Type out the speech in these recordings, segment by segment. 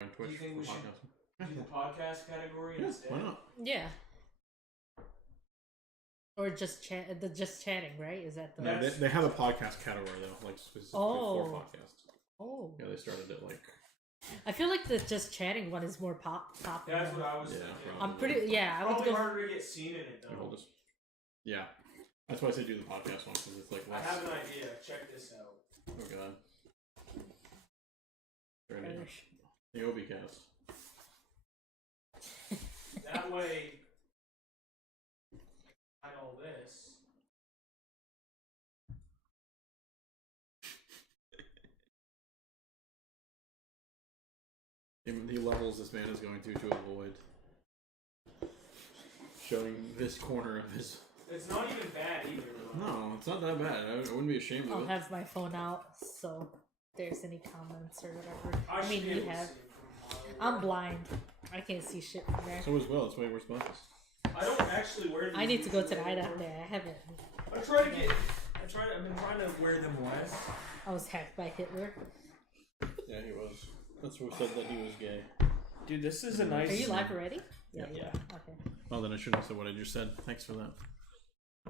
on Twitch. Do you think we should do the podcast category instead? Why not? Yeah. Or just chatting, right? Is that the? No, they have a podcast category though, like specifically for podcasts. Oh. Yeah, they started it like. I feel like the just chatting one is more popular. That's what I was thinking. I'm pretty. Yeah, I would Probably go. harder to get seen in it though. Yeah, that's why I say do the podcast one because it's like less. I have an idea. Check this out. Oh god. The Obicast. That way, I know this. The levels this man is going to avoid showing this corner of his. It's not even bad either. No, it's not that bad. I wouldn't be ashamed of it. I'll have my phone out, so if there's any comments or whatever. I mean, you have. I'm blind. I can't see shit from there. So is Will. That's why we're sponsors. I don't actually wear these. I need to go tonight out there. I haven't. I've been trying to wear them less. I was hacked by Hitler. Yeah, he was. That's who said that he was gay. Dude, this is a nice. Are you live already? Yeah. Okay. Well, then I shouldn't have said what I just said. Thanks for that.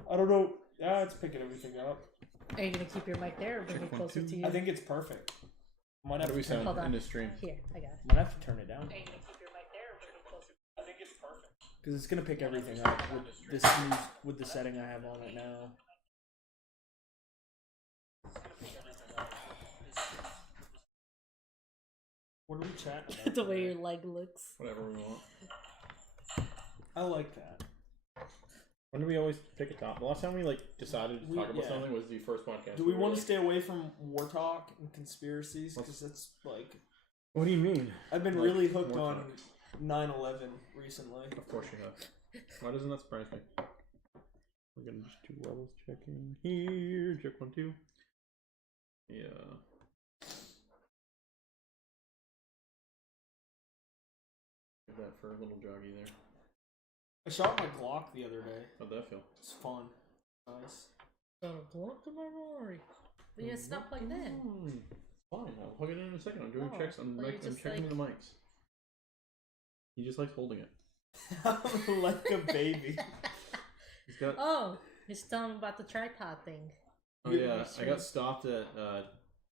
I don't know. Yeah, it's picking everything up. Are you gonna keep your mic there or bring it closer to you? I think it's perfect. Might have How do we to turn sound in the stream? Here, I got it. Might have to turn it down. Are you gonna keep your mic there or bring it closer? I think it's perfect. Because it's gonna pick everything up with this with the setting I have on it now. What are we chatting about? The way your leg looks. Whatever we want. I like that. When do we always pick a topic? The last time we decided to talk about something was the first podcast. Do we want to stay away from war talk and conspiracies? Because that's like. What do you mean? I've been really hooked on 9/11 recently. Of course you have. Why doesn't that surprise me? We're gonna just do levels checking here. Check 1, 2. Yeah. Give that for a little joggy there. I shot my Glock the other day. How'd that feel? It's fun. Nice. Got a block to my Rory. But yeah, it's not plugged in. Fine, I'll plug it in a second. I'm doing checks. I'm checking the mics. He just likes holding it. Like a baby. He's got. Oh, he's telling me about the tripod thing. Oh yeah, I got stopped at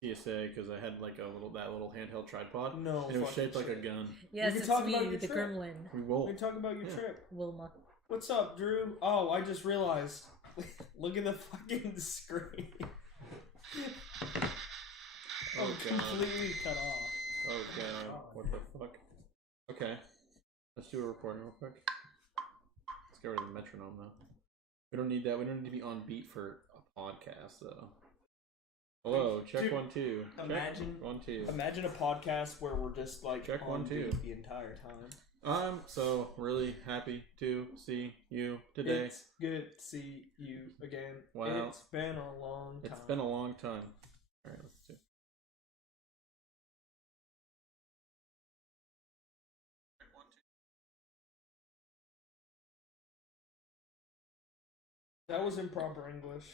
TSA because I had that little handheld tripod. No, and it was shaped like a gun. Yes, it's me, the gremlin. We will. We're talking about your trip. Wilma. What's up, Drew? Oh, I just realized. Look at the fucking screen. Oh, I'm completely cut off. Oh god, what the fuck? Okay, let's do a recording real quick. Let's get rid of the metronome though. We don't need that. We don't need to be on beat for a podcast though. Hello, check. Dude, 1, 2. Imagine check 1, 2. Imagine a podcast where we're just check on 1, 2 the entire time. I'm so really happy to see you today. It's good to see you again. Wow. It's been a long time. It's been a long time. Alright, let's see. That was improper English.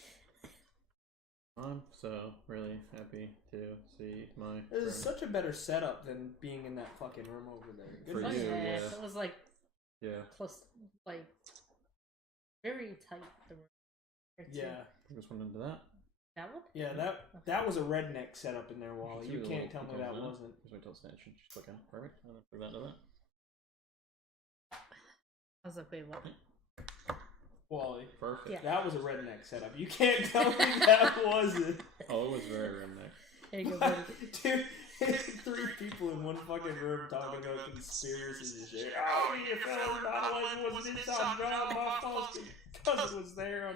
I'm so really happy to see my It was such a better setup than being in that fucking room over there. Good for you, yeah. It was close, very tight. The room. Yeah. I just went into that. That one? Yeah, that was a redneck setup in there, Wally. You can't tell me that wasn't. Just wait till it's finished. Just click on it. Perfect. I'm gonna put that into that. I was like, wait, what? Wally. Perfect. Yeah. That was a redneck setup. You can't tell me that wasn't. Oh, it was very redneck. There you go, Dude, 3 people in one fucking room talking about conspiracies and shit. Oh, you fell not was inside Brown. My cousin was there on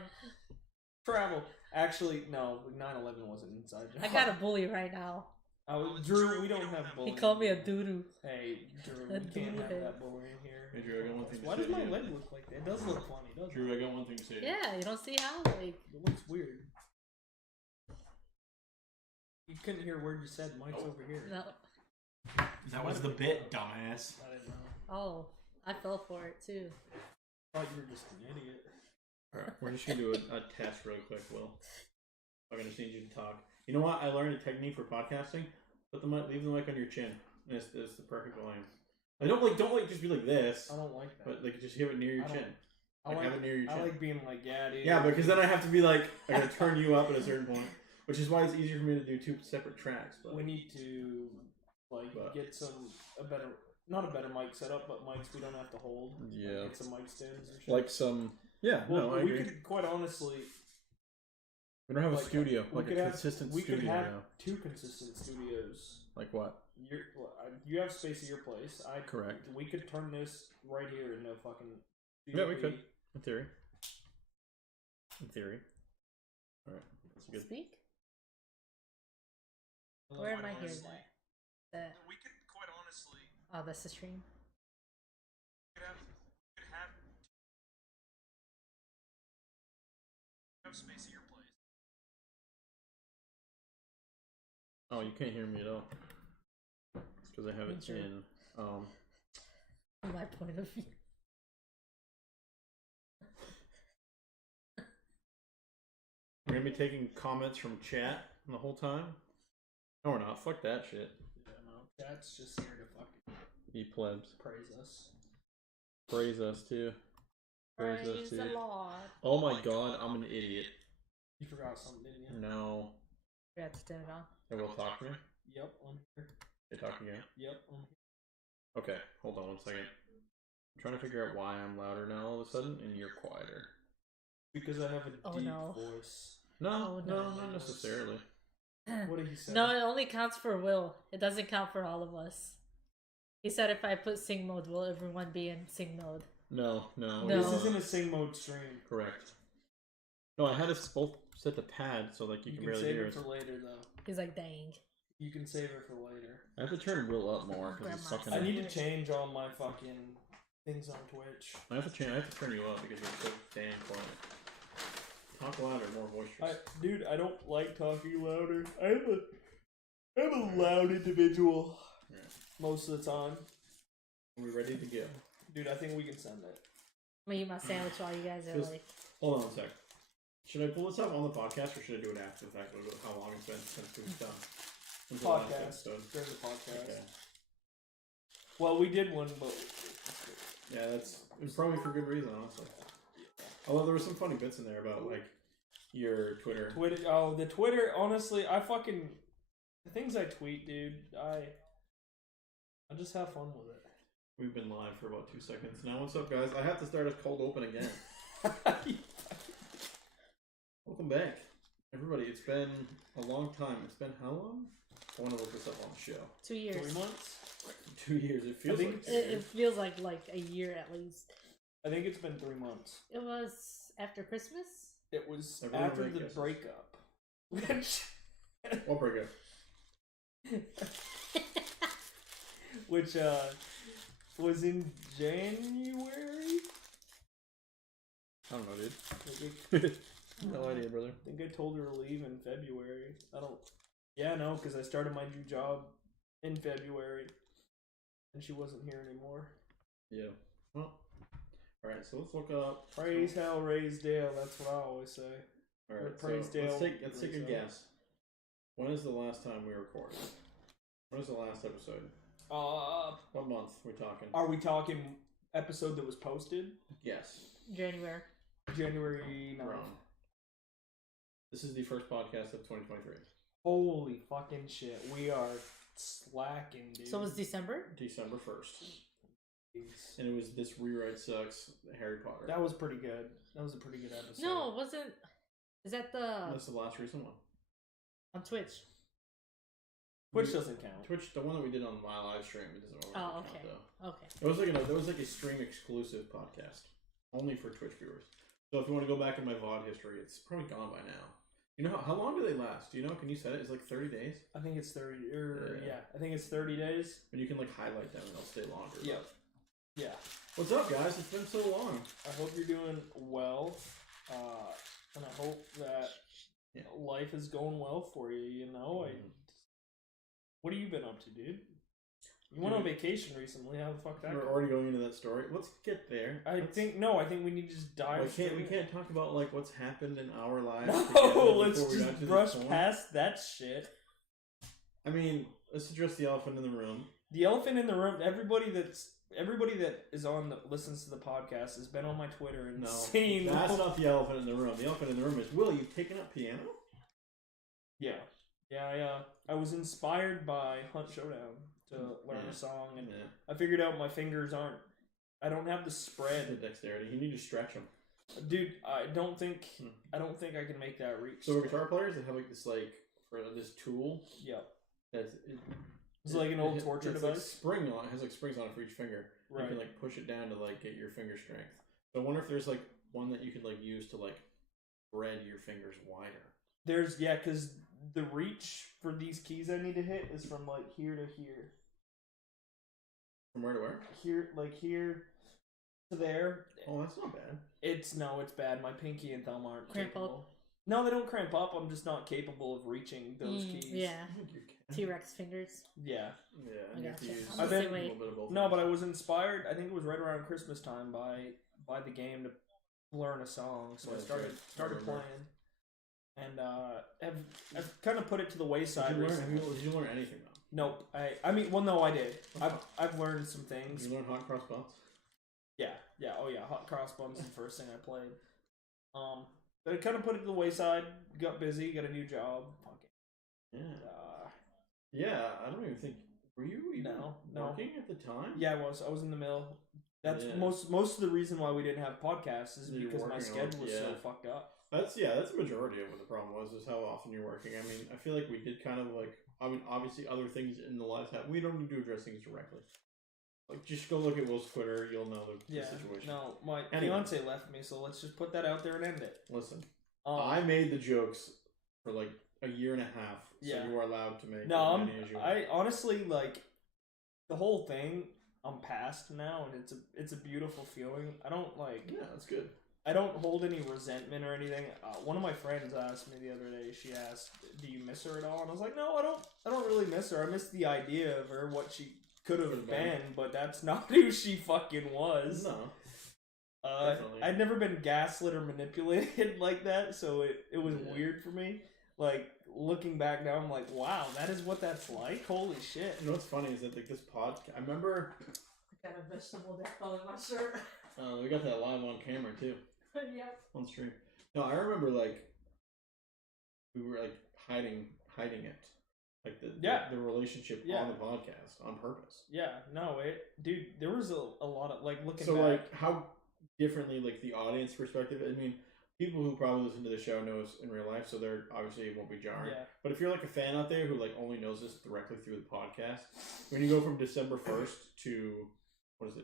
travel. Actually, no, 9/11 wasn't inside. I got a bully right now. Oh, Drew, we don't have bullying. He called me a doo-doo. Hey, Drew, we can't have that bullying here. Hey, Drew, I got one thing to say. Why does my leg look like that? It does look funny, doesn't it? Drew, I got one thing to say. Yeah, you don't see how? It looks weird. You couldn't hear a word you said. Mike's over here. No. That was the bit, dumbass. I didn't know. Oh, I fell for it too. I thought you were just an idiot. Alright, we're just gonna do a test real quick, Will. I'm gonna just need you to talk. You know what? I learned a technique for podcasting. Leave the mic on your chin. And it's the perfect volume. I don't just be like this. I don't like that. But like just have it near your chin. Have it near your chin. I like being like, yeah, dude. Yeah, because then I have to be like, I gotta turn you up at a certain point, which is why it's easier for me to do 2 separate tracks. But we need to get not a better mic setup, but mics we don't have to hold. Yeah. Like, get some mic stands or shit. like some, yeah. Well, no, I agree. could quite honhonestly. We don't have a studio, like a consistent studio. We could have now. 2 consistent studios. Like what? You have space at your place. Correct. We could turn this right here into fucking. Yeah, we could. In theory. All right. That's good. Speak. Where am I hearing that? We could quite honestly. Oh, that's the stream. Could have space at your place. Oh, you can't hear me at all. It's because I have it in. From my point of view. We're gonna be taking comments from chat the whole time. No, we're not. Fuck that shit. Yeah, no, chat's just here to fucking. You plebs. Praise us. Praise us too. Praise the Lord. Oh my god, I'm an idiot. You forgot something, didn't you? No. You have to turn it on. They will talk to me? Yep, I'm here. They talk again? Yep, I'm here. Okay, hold on 1 second. I'm trying to figure out why I'm louder now all of a sudden and you're quieter. Because I have a deep no. voice. No, not necessarily. What did he say? No, it only counts for Will. It doesn't count for all of us. He said if I put sing mode, will everyone be in sing mode? No. This isn't a sing mode stream. Correct. No, I had us both set the pad so like you can barely hear us. You can save it for later, though. He's like, dang. You can save it for later. I have to turn Will up more because he's sucking. I need to change all my fucking things on Twitch. I have to turn you up because you're so damn quiet. Talk louder, more boisterous. Dude, I don't like talking louder. I'm a loud individual. Yeah. Most of the time. Are we ready to go? Dude, I think we can send it. I'm gonna eat my sandwich while you guys are like. Hold on 1 sec. Should I pull this up on the podcast or should I do it after the fact? How long it's been since we've done? Podcast. During the podcast. Okay. Well, we did one, but. Yeah, it was probably for good reason, honestly. Although there were some funny bits in there about like your Twitter. The Twitter. Honestly, the things I tweet, dude. I just have fun with it. We've been live for about 2 seconds now. What's up, guys? I have to start a cold open again. Welcome back, everybody. It's been a long time. It's been how long? I want to look this up on the show. 2 years. 3 months. 2 years. It feels like it feels like a year at least. I think it's been 3 months. It was after Christmas. It was Everyone after the guesses. breakup. What breakup? Which was in January. I don't know, dude. No idea, brother. I think I told her to leave in February. Yeah, no, because I started my new job in February, and she wasn't here anymore. Yeah. Well. All right. So let's look up. Praise hell, raise Dale. That's what I always say. All right. Praise so Dale. let's take a guess. When is the last time we recorded? When was the last episode? What month are we talking? Are we talking episode that was posted? Yes. January 9th. Wrong. This is the first podcast of 2023. Holy fucking shit. We are slacking, dude. So it was December? December 1st. Jeez. And it was This Rewrite Sucks, Harry Potter. That was pretty good. That was a pretty good episode. No, it wasn't. Is that That's the last recent one. on Twitch? Which doesn't count. Twitch, the one that we did on my live stream, it doesn't really count, okay. though. Okay. It was like a stream exclusive podcast. Only for Twitch viewers. So if you want to go back in my VOD history, it's probably gone by now. You know, how long do they last? Do you know? Can you set it? It's like 30 days? I think it's 30, I think it's 30 days. And you can like highlight them and they'll stay longer. Yep. Yeah. What's up, guys? It's been so long. I hope you're doing well. And I hope that life is going well for you, you know? What have you been up to, dude? You went on vacation recently. How the fuck that? We're already going into that story. Let's get there. I think we need to just dive. We can't talk about like what's happened in our lives. No, let's just brush past that shit. I mean, let's address the elephant in the room. The elephant in the room. Everybody that is on listens to the podcast has been on my Twitter and seen. That's not the elephant in the room. The elephant in the room is Will. You picking up piano? Yeah. I was inspired by Hunt Showdown to learn a song, and I figured out my fingers aren't. I don't have the spread. The dexterity. You need to stretch them. Dude, I don't think I can make that reach. So guitar players, they have like this tool. Yeah. It's like an old torture device. Like it has like springs on it for each finger. Right. You can like push it down to like get your finger strength. So I wonder if there's like one that you could like use to like spread your fingers wider. Because the reach for these keys I need to hit is from like here to here. From where to where? Here to there. Oh, that's not bad. It's bad. My pinky and thumb aren't cramp capable. up. No, they don't cramp up. I'm just not capable of reaching those keys. Yeah. T-Rex fingers. Yeah. I gotcha. I've been, but I was inspired. I think it was right around Christmas time by the game to learn a song. So I started playing, and I've kind of put it to the wayside. Did you learn anything though? Nope. I mean, well, no, I did. I've learned some things. Did you learn hot cross buns? Yeah. Oh yeah, hot cross buns is the first thing I played. But I kind of put it to the wayside. Got busy. Got a new job. Yeah. Yeah, I don't even think. Were you even working at the time? Yeah, I was in the mill. That's most of the reason why we didn't have podcasts is because my schedule was so fucked up. That's the majority of what the problem was, is how often you're working. I mean, I feel like we did kind of like, I mean, obviously other things in the lives we don't need to address things directly. Like, just go look at Will's Twitter, you'll know the situation. No, my fiance left me, so let's just put that out there and end it. Listen, I made the jokes for like a year and a half, so you are allowed to make as many as you want. I honestly, like, the whole thing, I'm past now, and it's a beautiful feeling. I don't, like... Yeah, that's good. I don't hold any resentment or anything. One of my friends asked me the other day, she asked, do you miss her at all? And I was like, no, I don't really miss her. I miss the idea of her, what she could have been, but that's not who she fucking was. No. I'd never been gaslit or manipulated like that, so it was weird for me. Like, looking back now, I'm like, wow, that is what that's like? Holy shit. You know what's funny is that like, this podcast, I remember... I got a vegetable dip on my shirt. We got that live on camera, too. Yep. On stream. No, I remember, like, we were, like, hiding it. Like, the relationship on the podcast, on purpose. Yeah, no, dude, there was a lot of, like, looking back. So, like, how differently, like, the audience perspective, I mean... People who probably listen to the show know us in real life, so they're obviously it won't be jarring. Yeah. But if you're like a fan out there who like only knows us directly through the podcast, when you go from December 1st to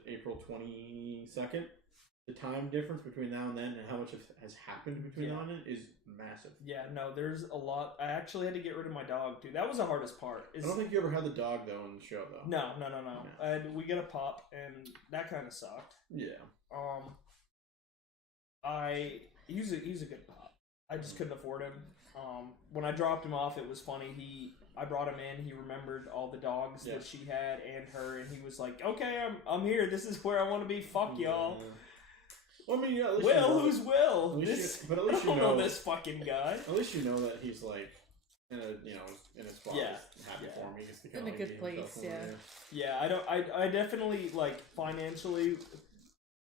April 22nd, the time difference between now and then and how much has happened between now and then is massive. Yeah, no, there's a lot. I actually had to get rid of my dog too. That was the hardest part. I don't think you ever had the dog though in the show though. No. We get a pup, and that kind of sucked. Yeah. He's a good pup. I just couldn't afford him. When I dropped him off, it was funny. I brought him in. He remembered all the dogs that she had and her, and he was like, "Okay, I'm here. This is where I want to be. Fuck y'all." Well, I mean, Will, who's Will? But at least you know this fucking guy. At least you know that he's like in his spot. Happy for him. He gets to in a good place. Yeah. I definitely like financially.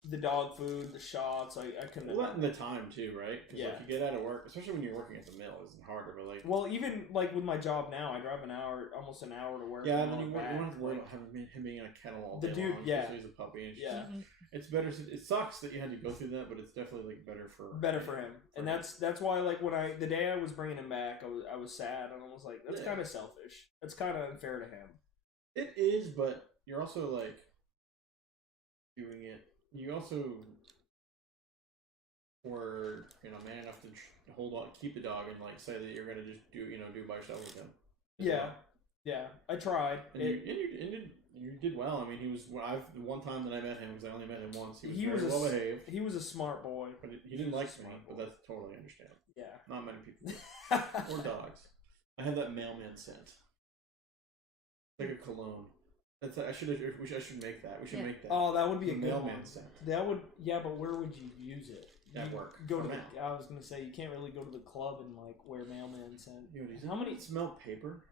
The dog food, the shots, I couldn't. Well, and the time too, right? Cause, like, you get out of work, especially when you're working at the mill, it's harder. But like, well, even like with my job now, I drive almost an hour to work. Yeah, and then you don't have to worry about him being in a kennel all day long. He's a puppy. And it's better. It sucks that you had to go through that, but it's definitely like better for him. And that's why like when the day I was bringing him back, I was sad and I was like, that's kind of selfish. That's kind of unfair to him. It is, but you're also like doing it. You also were, man enough to keep the dog and like say that you're gonna just do by yourself with him. Yeah. I tried. And you did well. I mean, he was the one time that I met him, because I only met him once. He was very well behaved. He was a smart boy, but he didn't like me. But that's totally understandable. Yeah, not many people or dogs. I had that mailman scent, like a cologne. I should make that. We should make that. Oh, that would be a good mailman scent. That would, but where would you use it? At work. I was gonna say you can't really go to the club and like wear mailman scent. How many smell paper?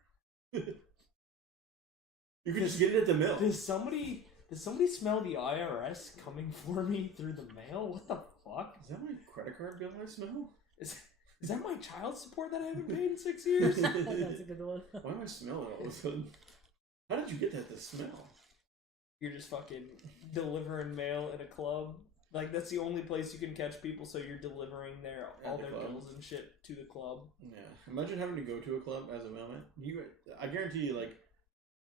You can just get it at the mill. Does somebody smell the IRS coming for me through the mail? What the fuck? Is that my credit card bill I smell? Is that my child support that I haven't paid in 6 years? That's a good one. Why am I smelling all of a sudden? How did you get that to smell? You're just fucking delivering mail at a club. Like, that's the only place you can catch people, so you're delivering all their bills and shit to the club. Yeah. Imagine having to go to a club as a mailman. I guarantee you, like,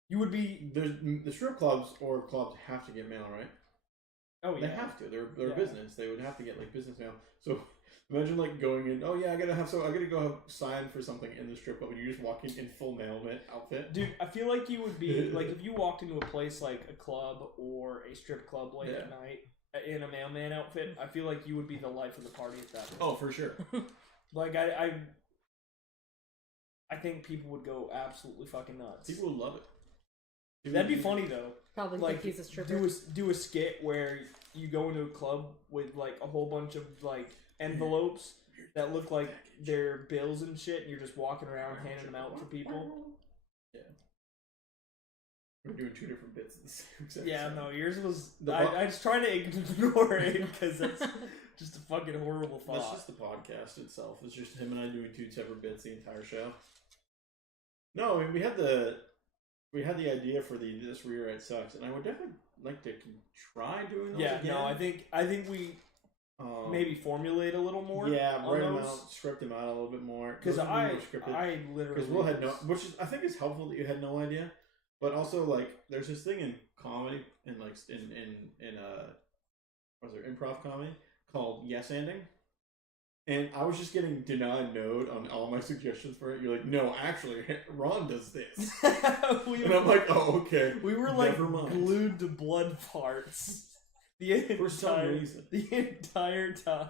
you would be... The strip clubs or clubs have to get mail, right? Oh, yeah. They have to. They're business. They would have to get, like, business mail. So, imagine, like, going in, oh, yeah, I gotta go have sign for something in the strip club, and you just walk in full mailman outfit. Dude, I feel like you would be, like, if you walked into a place like a club or a strip club late at night, in a mailman outfit, I feel like you would be the life of the party at that point. Oh, for sure. Like, I think people would go absolutely fucking nuts. People would love it. That'd be funny, though. Probably like, think he's a stripper. Do a skit where you go into a club with, like, a whole bunch of, like, envelopes that look like they're bills and shit, and you're just walking around handing them out to people. Yeah. We're doing two different bits at the same time. Yeah, no, yours was... I was trying to ignore it, because that's just a fucking horrible thought. That's just the podcast itself. It's just him and I doing two separate bits the entire show. No, I mean, we had the idea for this rewrite sucks, and I would definitely like to try doing those again. No, I think we maybe formulate a little more. Yeah, write them out, script them out a little bit more. Because I literally... Because Will had no... Which is, I think is helpful that you had no idea. But also, like, there's this thing in comedy, in improv comedy, called yes-anding. And I was just getting denied node on all my suggestions for it. You're like, no, actually, Ron does this. And I'm like, oh, okay. We were, like, glued to blood parts. For some reason. The entire time.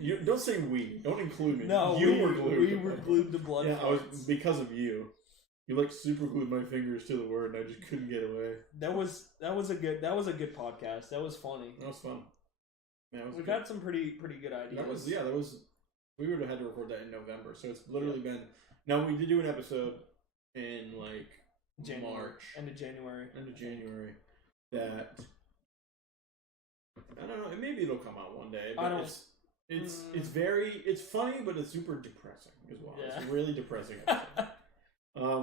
You don't say we. Don't include me. No, you were glued. We were glued to blood parts. I was, because of you. You like super glued my fingers to the word, and I just couldn't get away. That was a good podcast. That was funny. That was fun. Yeah, We've had some pretty good ideas. That was. We would have had to record that in November, so it's literally been. No, we did do an episode in like March, end of January. That I don't know. Maybe it'll come out one day. I don't. It's funny, but it's super depressing as well. Yeah. It's a really depressing episode.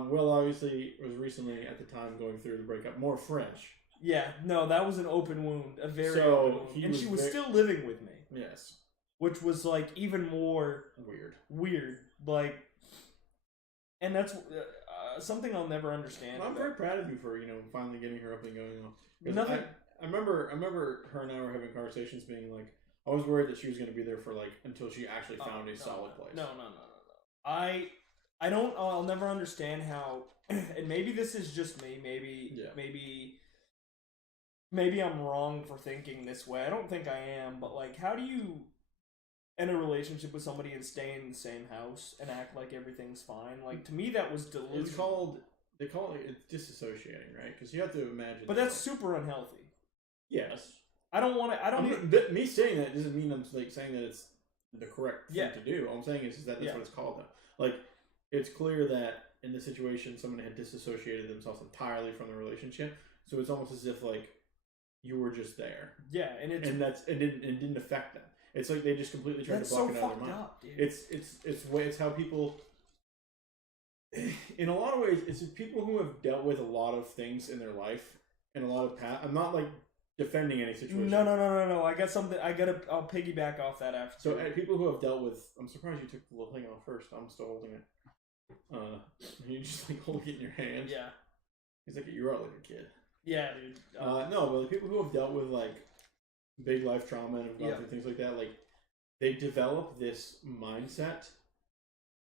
Will obviously was recently at the time going through the breakup, more fresh. Yeah, no, that was an open wound, a very open wound, and she was still living with me. Yes, which was like even more weird, like, and that's something I'll never understand. I'm very proud of you for finally getting her up and going. Nothing. I remember her and I were having conversations, being like, I was worried that she was going to be there for like until she actually found a solid place. No. I'll never understand how, and maybe this is just me, maybe I'm wrong for thinking this way. I don't think I am, but like, how do you end a relationship with somebody and stay in the same house and act like everything's fine? Like, to me, that was delusional. They call it disassociating, right? Because you have to imagine. But that's super unhealthy. Yes. Me saying that doesn't mean I'm like saying that it's the correct thing to do. All I'm saying is that that's what it's called though. Like, it's clear that in this situation, someone had disassociated themselves entirely from the relationship. So it's almost as if like you were just there. Yeah, and it didn't affect them. It's like they just completely tried to block it out of their mind. Up, dude. It's how people. In a lot of ways, it's people who have dealt with a lot of things in their life and a lot of past. I'm not like defending any situation. No. I got something. I'll piggyback off that after. So people who have dealt with. I'm surprised you took the little thing off first. I'm still holding it. You just like hold it in your hand. Yeah. He's like, you are like a kid. Yeah, dude. No, but the people who have dealt with like big life trauma and have gone through things like that, like they develop this mindset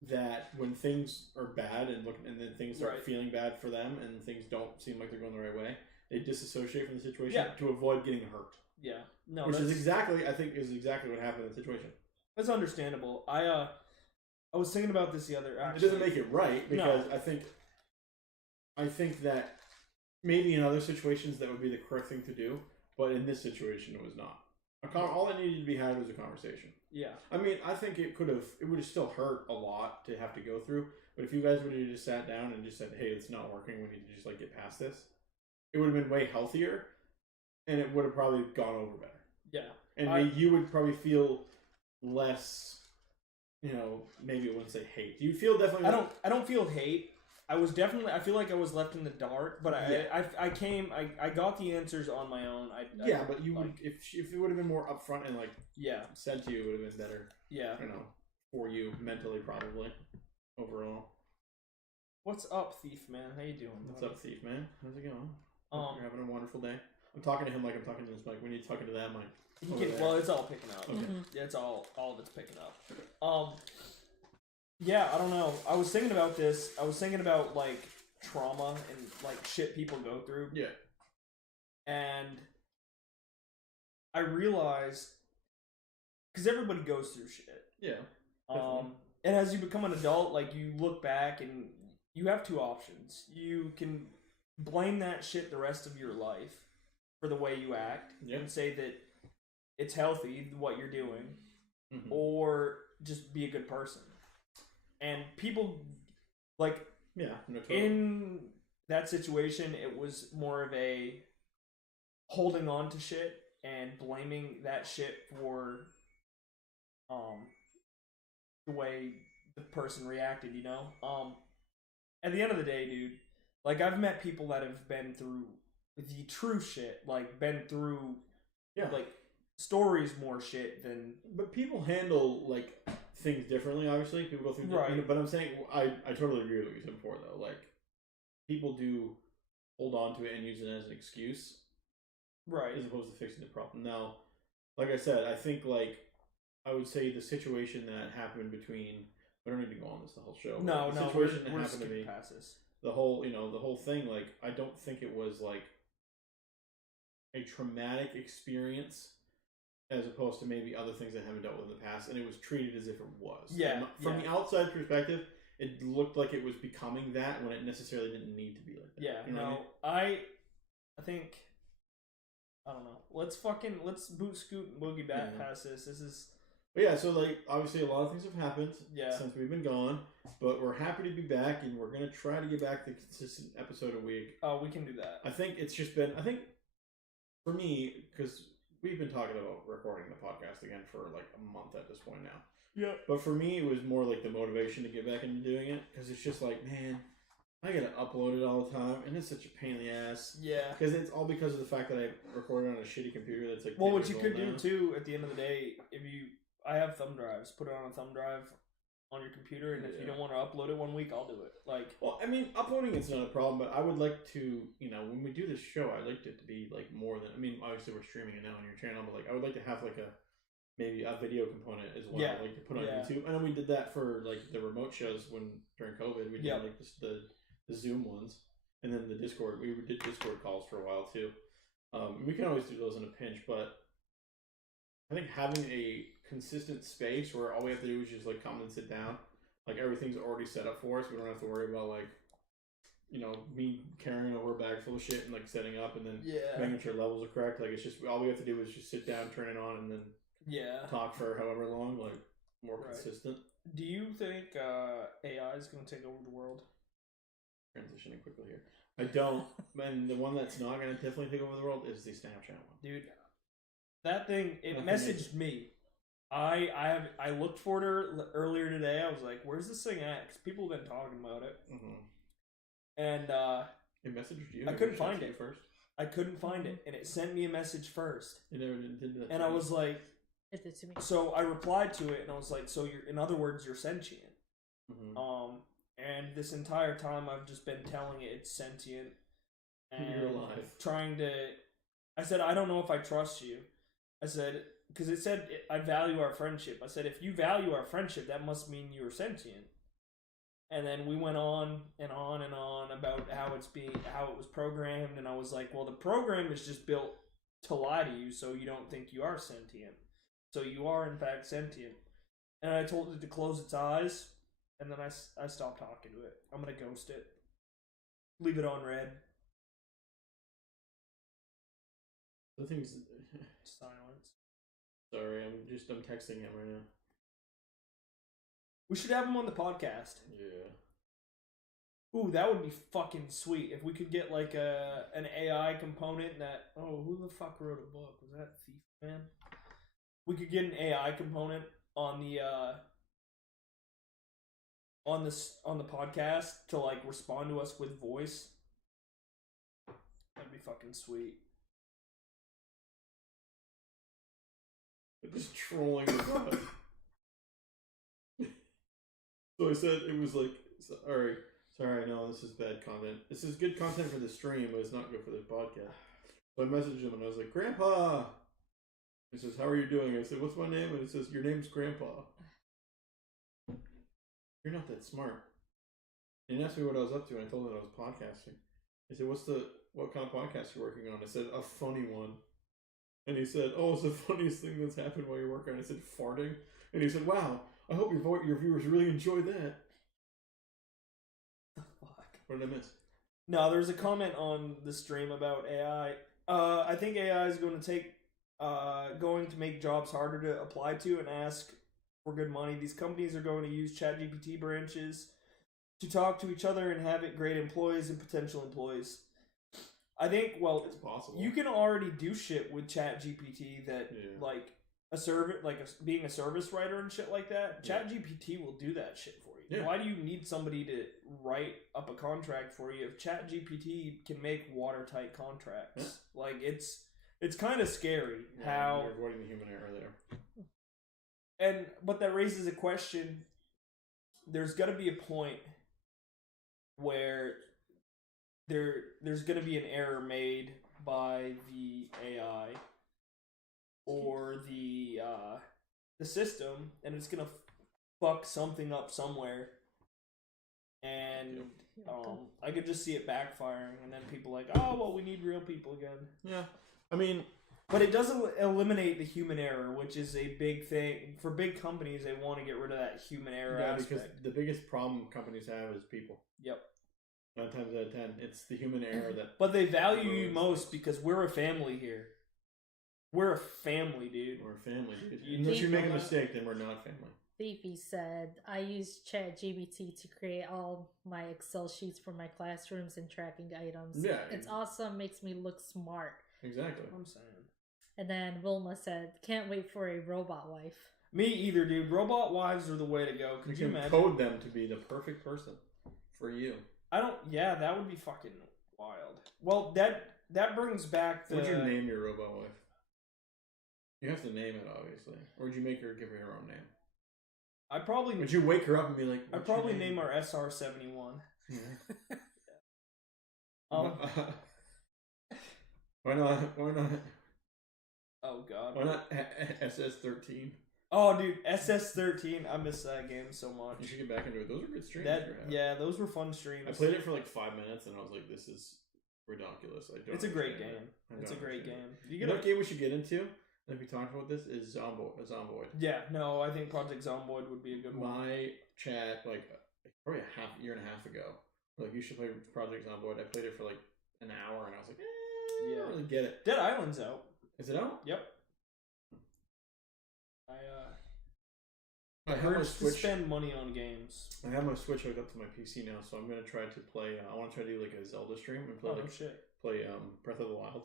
that when things are bad and then things start feeling bad for them and things don't seem like they're going the right way, they disassociate from the situation to avoid getting hurt. Yeah. No, which is exactly what happened in the situation. That's understandable. I was thinking about this the other. It doesn't make it right because I think that maybe in other situations that would be the correct thing to do, but in this situation it was not. All that needed to be had was a conversation. Yeah. I mean, I think it would have still hurt a lot to have to go through, but if you guys would have just sat down and just said, hey, it's not working, we need to just like get past this, it would have been way healthier, and it would have probably gone over better. Yeah. And you would probably feel less, maybe I wouldn't say hate. You feel definitely... I don't feel hate. I feel like I was left in the dark, but I got the answers on my own. But you would, if it would have been more upfront and said to you, it would have been better. Yeah. For you mentally probably, overall. What's up, Thief Man? How you doing? What's up, Thief Man? How's it going? You're having a wonderful day. I'm talking to him like I'm talking to this mic. We need to talk to that mic. It's all picking up. Okay. Yeah, it's all of it's picking up. Yeah, I don't know. I was thinking about this. I was thinking about trauma and shit people go through. Yeah. And I realized because everybody goes through shit. Yeah. And as you become an adult, you look back and you have two options. You can blame that shit the rest of your life for the way you act and say that it's healthy what you're doing, or just be a good person. And people in that situation, it was more of a holding on to shit and blaming that shit for the way the person reacted, At the end of the day, dude, I've met people that have been through the true shit, been through stories more shit than... But people handle things differently, obviously. People go through right. But I'm saying I totally agree with what you said before though. People do hold on to it and use it as an excuse. Right. As opposed to fixing the problem. Now, like I said, I think I would say the situation that happened between... I don't need to go on this the whole show. No, the situation that happened to me. Past this. The whole, the whole thing, I don't think it was a traumatic experience as opposed to maybe other things I haven't dealt with in the past, and it was treated as if it was. Yeah. From the outside perspective, it looked like it was becoming that when it necessarily didn't need to be like that. Yeah. You know what I think I don't know. Let's boot scoot and boogie back past this. This is. But yeah, so obviously a lot of things have happened since we've been gone, but we're happy to be back, and we're gonna try to get back to consistent episode a week. Oh, we can do that. I think it's just been. I think for me, because we've been talking about recording the podcast again for a month at this point now. Yeah. But for me, it was more the motivation to get back into doing it, because it's just man, I gotta upload it all the time, and it's such a pain in the ass. Yeah. Because it's all because of the fact that I recorded on a shitty computer that's Well, what you could do too, at the end of the day, I have thumb drives. Put it on a thumb drive on your computer, and if you don't want to upload it 1 week, I'll do it. Well, I mean, uploading it's not a problem, but I would like to, when we do this show, I'd like it to be more than. I mean, obviously we're streaming it now on your channel, but I would like to have maybe a video component as well, to put on YouTube. And then we did that for the remote shows during COVID. We did the Zoom ones, and then the Discord. We did Discord calls for a while too. We can always do those in a pinch, but I think having a consistent space where all we have to do is just come and sit down, everything's already set up for us. We don't have to worry about me carrying over a bag full of shit and setting up and then making sure levels are correct. It's just all we have to do is just sit down, turn it on, and then talk for however long, more consistent. Do you think AI is going to take over the world? Transitioning quickly here. I don't. And the one that's not going to definitely take over the world is the Snapchat one. Dude, that thing, it messaged me. I looked for it earlier today. I was like, "Where's this thing at?" Because people have been talking about it. And it messaged you. I couldn't find it first. I couldn't find it, and it sent me a message first. It never did that. And I was like, "It did to me." So I replied to it, and I was like, "So you're, in other words, you're sentient." And this entire time, I've just been telling it it's sentient. And you're alive. Trying to. I said, "I don't know if I trust you." I said. Because it said, I value our friendship. I said, if you value our friendship, that must mean you're sentient. And then we went on and on and on about how it was programmed. And I was like, well, the program is just built to lie to you so you don't think you are sentient. So you are, in fact, sentient. And I told it to close its eyes. And then I stopped talking to it. I'm going to ghost it. Leave it on red. The thing's... Silence. Sorry, I'm texting him right now. We should have him on the podcast. Yeah. Ooh, that would be fucking sweet if we could get like an AI component that. Oh, who the fuck wrote a book? Was that Thief Man? We could get an AI component on the on the podcast to like respond to us with voice. That'd be fucking sweet. Just trolling the pod. So I said it was like, sorry, I know this is bad content. This is good content for the stream, but it's not good for the podcast. So I messaged him and I was like, Grandpa! He says, how are you doing? I said, what's my name? And it says, your name's Grandpa. You're not that smart. And he asked me what I was up to, and I told him that I was podcasting. He said, what kind of podcast you working on? I said, a funny one. And he said, oh, it's the funniest thing that's happened while you're working on it. I said, farting. And he said, wow, I hope your viewers really enjoy that. The fuck? What did I miss? No, there's a comment on the stream about AI. I think AI is going to make jobs harder to apply to and ask for good money. These companies are going to use ChatGPT branches to talk to each other and have it grade employees and potential employees. I think, well, it's possible. You can already do shit with ChatGPT that, like, being a service writer and shit like that. Yeah. ChatGPT will do that shit for you. Yeah. Why do you need somebody to write up a contract for you if ChatGPT can make watertight contracts? Yeah. Like, it's kind of scary how... You're avoiding the human error there. But that raises a question. There's got to be a point where there's going to be an error made by the AI or the system, and it's going to fuck something up somewhere. And I could just see it backfiring, and then people like, oh, well, we need real people again. Yeah. I mean... But it doesn't eliminate the human error, which is a big thing. For big companies, they want to get rid of that human error aspect. Because the biggest problem companies have is people. Yep. 9 times out of 10, it's the human error that... But they value you most because we're a family here. We're a family, dude. We're a family, dude. Unless you make a mistake, then we're not family. Thiefy said, I use ChatGPT to create all my Excel sheets for my classrooms and tracking items. Yeah. It's awesome, makes me look smart. Exactly. I'm saying. And then Wilma said, can't wait for a robot wife. Me either, dude. Robot wives are the way to go. Could you imagine? Code them to be the perfect person for you. Yeah, that would be fucking wild. Well, that brings back the... Would you name your robot wife? You have to name it, obviously. Or would you make her give her own name? I'd probably... Would you wake her up and be like... I'd probably name our SR-71. Yeah. Why not? Oh, God. Why not SS-13? Oh, dude, SS-13. I miss that game so much. You should get back into it. Those are good streams. Yeah, those were fun streams. I played it for like 5 minutes and I was like, this is ridiculous. It's a great game. It's a great game. You know what game we should get into? If we talked about this, is Zomboid. Yeah, no, I think Project Zomboid would be a good one. My chat, like, probably a year and a half ago, like, you should play Project Zomboid. I played it for like an hour and I was like, I don't really get it. Dead Island's out. Is it out? Yep. I have my Switch. To spend money on games. I have my Switch hooked up to my PC now, so I'm gonna try to play. I want to try to do like a Zelda stream and play play Breath of the Wild.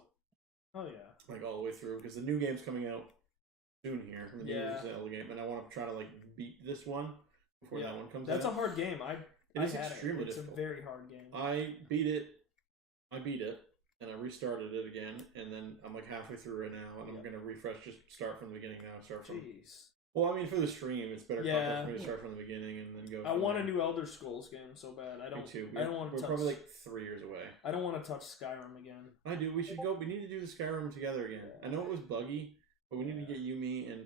Oh yeah. Like all the way through because the new game's coming out soon here. The new Zelda game, and I want to try to like beat this one before that one comes out. That's a hard game. It's extremely difficult. It's a very hard game. I beat it, and I restarted it again, and then I'm like halfway through right now, and I'm gonna refresh, just start from the beginning now. Jeez. Well, I mean, for the stream, it's better content for me to start from the beginning and then go. I want a new Elder Scrolls game so bad. I don't want to. We're probably like 3 years away. I don't want to touch Skyrim again. I do. We should go. We need to do the Skyrim together again. I know it was buggy, but we need to get you, me, and.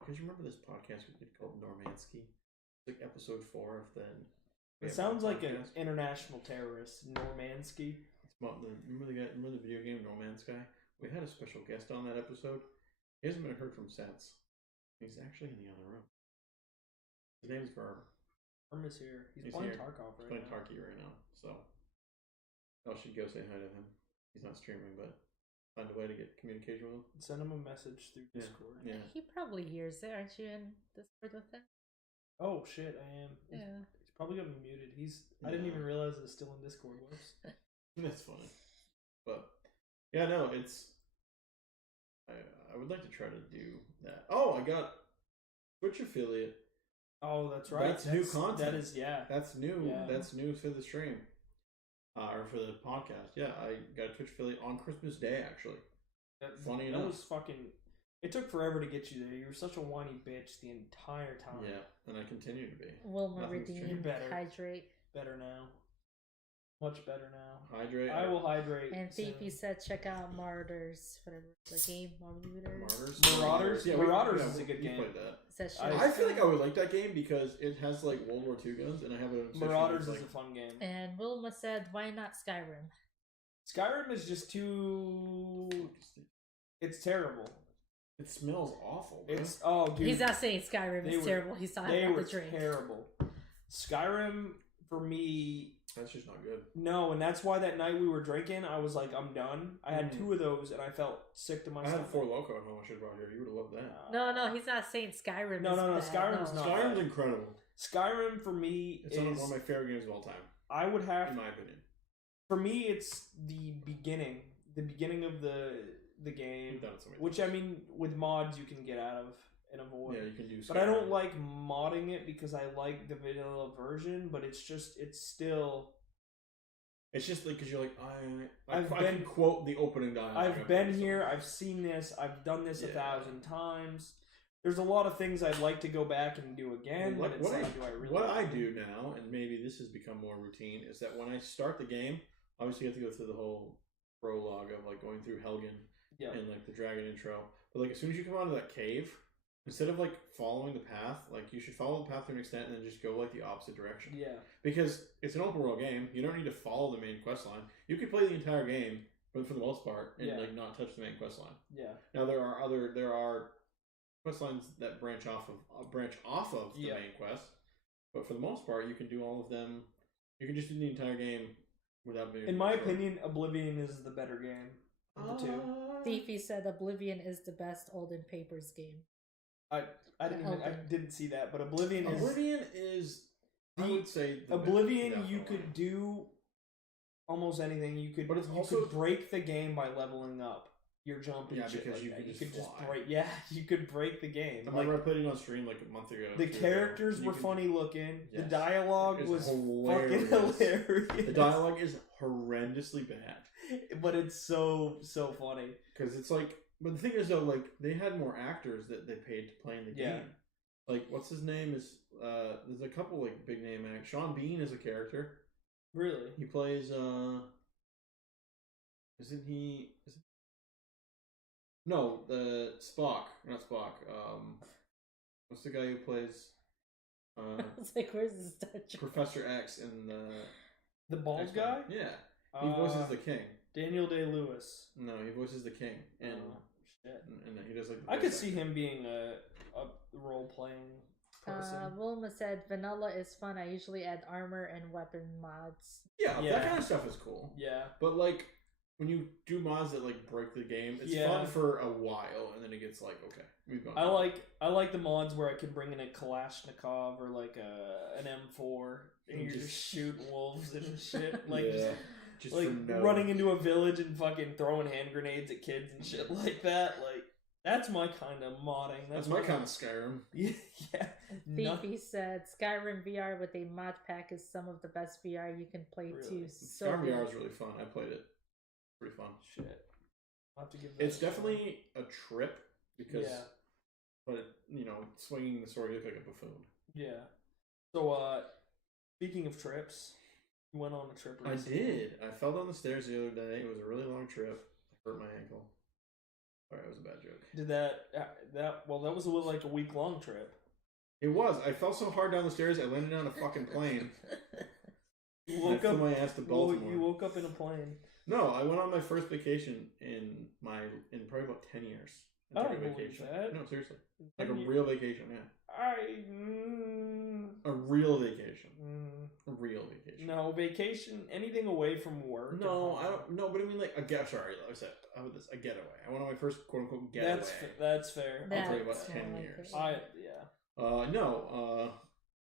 Because you remember this podcast we did called Normanski? It's like episode 4 of the. It sounds like an international terrorist, Normanski. Remember the video game Normanski? We had a special guest on that episode. He hasn't been heard from since. He's actually in the other room. His name's Verm. Verm is here. He's playing Tarkov right now. He's playing Tarky right now, so I should go say hi to him. He's not streaming, but find a way to get communication with him. Send him a message through Discord. Yeah. He probably hears it. Aren't you in Discord with him? Oh shit, I am. Yeah. He's Probably got me muted. I didn't even realize it was still in Discord. Whoops. That's funny. But yeah, no, it's. I would like to try to do that. Oh, I got Twitch affiliate. Oh, that's right. That's new content. That is, yeah. That's new. Yeah. That's new for the stream. Or for the podcast. Yeah, I got a Twitch affiliate on Christmas Day, actually. Funny enough. That was fucking... It took forever to get you there. You were such a whiny bitch the entire time. Yeah, and I continue to be. Wilma redeem, hydrate. Better now. Much better now. Hydrate. I will hydrate. And Fifi said check out Martyrs, whatever the game, Marauders? Yeah, Marauders is a good game. Played that. I feel like I would like that game because it has like World War II guns, and I have a Marauders is a fun game. And Wilma said, why not Skyrim? Skyrim is just too... It's terrible. It smells awful. Bro. Dude. He's not saying Skyrim is terrible. He's talking about the drink. They were terrible. Skyrim, for me... That's just not good. No, and that's why that night we were drinking, I was like, I'm done. I had 2 of those, and I felt sick to myself. I had 4 Loco at home. I should have brought here. You would have loved that. No, he's not saying Skyrim No, Skyrim's not. Skyrim's incredible. Skyrim, for me, it's one of my favorite games of all time. I would have... In my opinion. For me, it's the beginning. The beginning of the game. Which, I mean, with mods, you can get out of and avoid. Yeah, you can do Skyrim. But I don't like modding it because I like the vanilla version, but it's still... It's just like, because you're like, I can quote the opening dialogue. I've been here, I've seen this, I've done this 1,000 times. There's a lot of things I'd like to go back and do again, but it's like, do I really... What I do now, and maybe this has become more routine, is that when I start the game, obviously you have to go through the whole prologue of like going through Helgen and like the dragon intro. But like as soon as you come out of that cave, instead of like following the path, like you should follow the path to an extent and then just go like the opposite direction. Yeah. Because it's an open world game. You don't need to follow the main quest line. You could play the entire game, but for the most part, and like not touch the main quest line. Yeah. Now there are quest lines that branch off of the main quest, but for the most part, you can do all of them. You can just do the entire game without being. In my opinion, Oblivion is the better game of the 2. Fifi said Oblivion is the best Olden Papers game. I didn't see that, but Oblivion is I would say Oblivion. You could do almost anything. You could, but it's also break the game by leveling up your jump. And shit because like you could just break. Yeah, you could break the game. I remember I played it on stream like a month ago. The characters were funny looking. Yes. The dialogue was fucking hilarious. The dialogue is horrendously bad, but it's so funny because it's like. But the thing is, though, like, they had more actors that they paid to play in the game. Like, what's his name is, there's a couple, like, big name actors. Sean Bean is a character. Really? He plays, no, Spock. Not Spock. What's the guy who plays, I was like, where's this Dutch? Professor X in the bald guy? Yeah. He voices the king. Daniel Day-Lewis. No, he voices the king. And shit. And he does like. I could see him being a role playing person. Wilma said vanilla is fun. I usually add armor and weapon mods. Yeah, that kind of stuff is cool. Yeah, but like when you do mods that like break the game, it's fun for a while, and then it gets like okay, we've gone. I like the mods where I can bring in a Kalashnikov or like an M4 and you're just shooting wolves and shit like. Just like running into a village and fucking throwing hand grenades at kids and shit like that. Like that's my kind of modding. That's my kind of Skyrim. Yeah. Fifi said Skyrim VR with a mod pack is some of the best VR you can play too. So Skyrim VR is really fun. I played it. Pretty fun. Shit. I'll have to give that it's definitely a trip because, but swinging the sword, you look like a buffoon. Yeah. So, speaking of trips. You went on a trip recently. I did. I fell down the stairs the other day. It was a really long trip. I hurt my ankle. Sorry, it was a bad joke. Did that was like a week-long trip. It was. I fell so hard down the stairs, I landed on a fucking plane. You woke up my ass to Baltimore. You woke up in a plane. No, I went on my first vacation in probably about 10 years. I don't believe that. No, seriously. Like a real vacation, yeah. A real vacation. A real vacation. No, vacation, anything away from work. No, I don't. No, but I mean like a getaway. How about this? A getaway. I went on my first quote unquote getaway. That's fair. I'll tell you about 10 years. Yeah.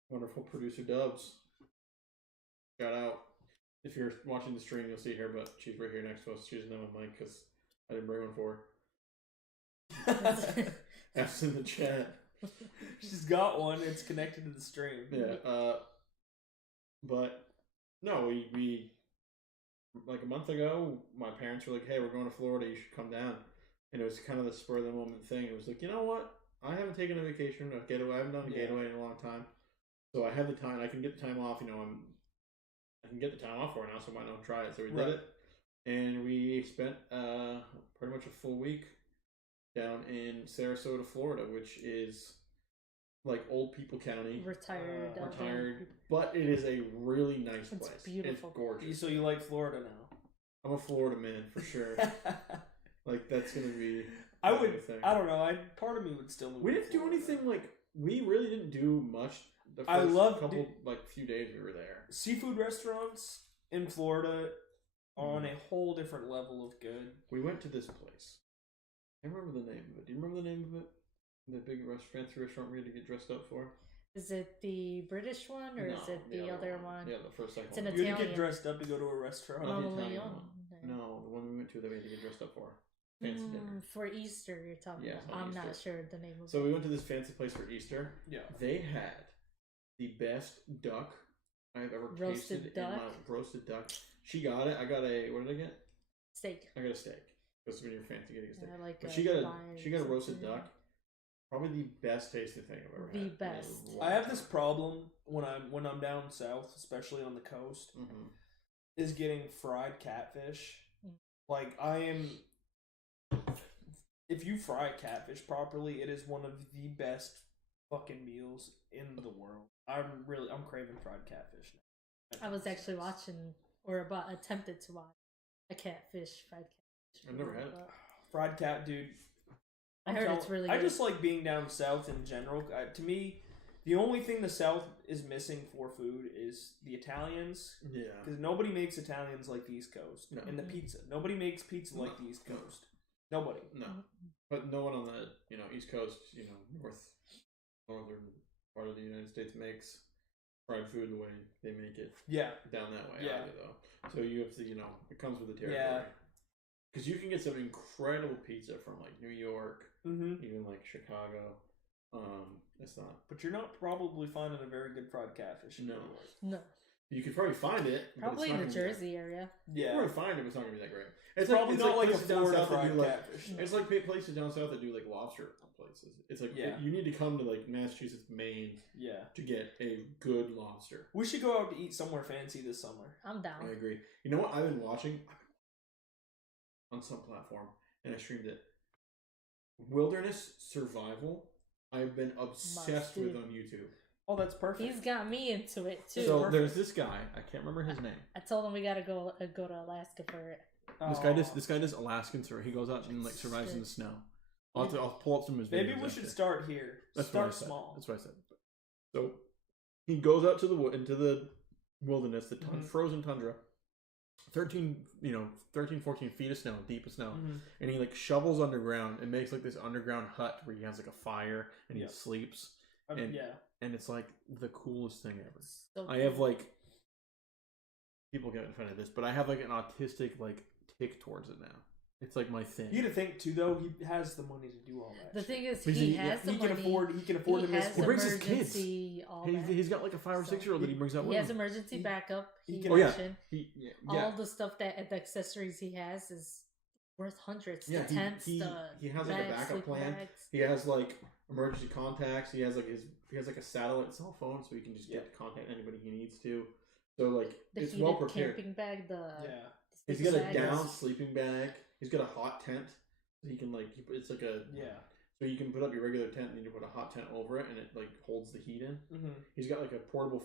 Wonderful producer Dubs. Shout out. If you're watching the stream, you'll see her, but she's right here next to us. She doesn't have a mic because I didn't bring one for her. F's in the chat. She's got one. It's connected to the stream. Yeah. But no, we like a month ago, my parents were like, "Hey, we're going to Florida. You should come down." And it was kind of the spur of the moment thing. It was like, you know what? I haven't taken a vacation, a getaway. I haven't done a getaway in a long time, so I have the time. I can get the time off. I can get the time off for it now, so why not try it? So we did it, and we spent pretty much a full week down in Sarasota, Florida, which is like old people county, retired, but it is a really nice place. It's beautiful. It's gorgeous. So you like Florida now? I'm a Florida man for sure. Like that's gonna be. I don't know. Part of me would still move. We didn't do anything like. We really didn't do much. The first few days we were there. Seafood restaurants in Florida on a whole different level of good. We went to this place. I remember the name of it. Do you remember the name of it? The big fancy restaurant we had to get dressed up for? Is it the British one or is it the other one? Yeah, the first second one. You had to get dressed up to go to a restaurant. No, the one we went to that we had to get dressed up for. Fancy dinner. For Easter, you're talking about. I'm not sure the name of it. So we went to this fancy place for Easter. Yeah. They had the best duck I've ever tasted in my roasted duck. She got it. I got what did I get? Steak. I got a steak. Because when you're fancy getting a steak. Yeah, like she got a roasted duck. Probably the best tasting thing I've ever had. The best. I have this problem when I'm down south, especially on the coast, is getting fried catfish. Like if you fry catfish properly, it is one of the best fucking meals in the world. I'm craving fried catfish now. I was actually watching attempted to watch a fried catfish. I've never had it. Fried cat, dude. I heard it's really good. I just like being down south in general. To me, the only thing the South is missing for food is the Italians. Yeah. Because nobody makes Italians like the East Coast. No. And the pizza. Nobody makes pizza like the East Coast. Nobody. No. But no one on the East Coast, northern part of the United States makes fried food the way they make it. Yeah. Down that way either, though. So you have to, it comes with the territory. Yeah. Because you can get some incredible pizza from like New York, even like Chicago. It's not. But you're not probably finding a very good fried catfish. No. You could probably find it. Probably in the Jersey area. Yeah. You can probably find it, but it's not going to be that great. It's probably not like a Florida fried catfish. It's like places down south that do like lobster places. It's like you need to come to like Massachusetts, Maine to get a good lobster. We should go out to eat somewhere fancy this summer. I'm down. I agree. You know what I've been watching? On some platform, and I streamed it. Wilderness Survival. I've been obsessed with on YouTube. Oh, that's perfect. He's got me into it too. So there's this guy. I can't remember his name. I told him we gotta go to Alaska for it. This guy does Alaskan survival. He goes out and like survives in the snow. I'll pull up some of his videos. Maybe we should start here. Start small. That's what I said. So he goes out into the wilderness, the frozen tundra. 13, 14 feet of snow, deep of snow, and he like shovels underground and makes like this underground hut where he has like a fire and he sleeps, and it's like the coolest thing ever. So I have like people get in front of this, but I have like an autistic like tick towards it now. It's like my thing. You got to think too, though. He has the money to do all that. The thing is, he has the money. He can afford to miss. He brings his kids. He's got like a 5 or 6 year old that he brings out with him. He has emergency backup. All the stuff the accessories he has is worth hundreds. The tents. He has like a backup plan. He has like emergency contacts. He has like a satellite cell phone, so he can just get to contact anybody he needs to. So like it's well prepared. Camping bag. He's got a down sleeping bag. He's got a hot tent, so he can it's like a So you can put up your regular tent and you put a hot tent over it, and it like holds the heat in. He's got like a portable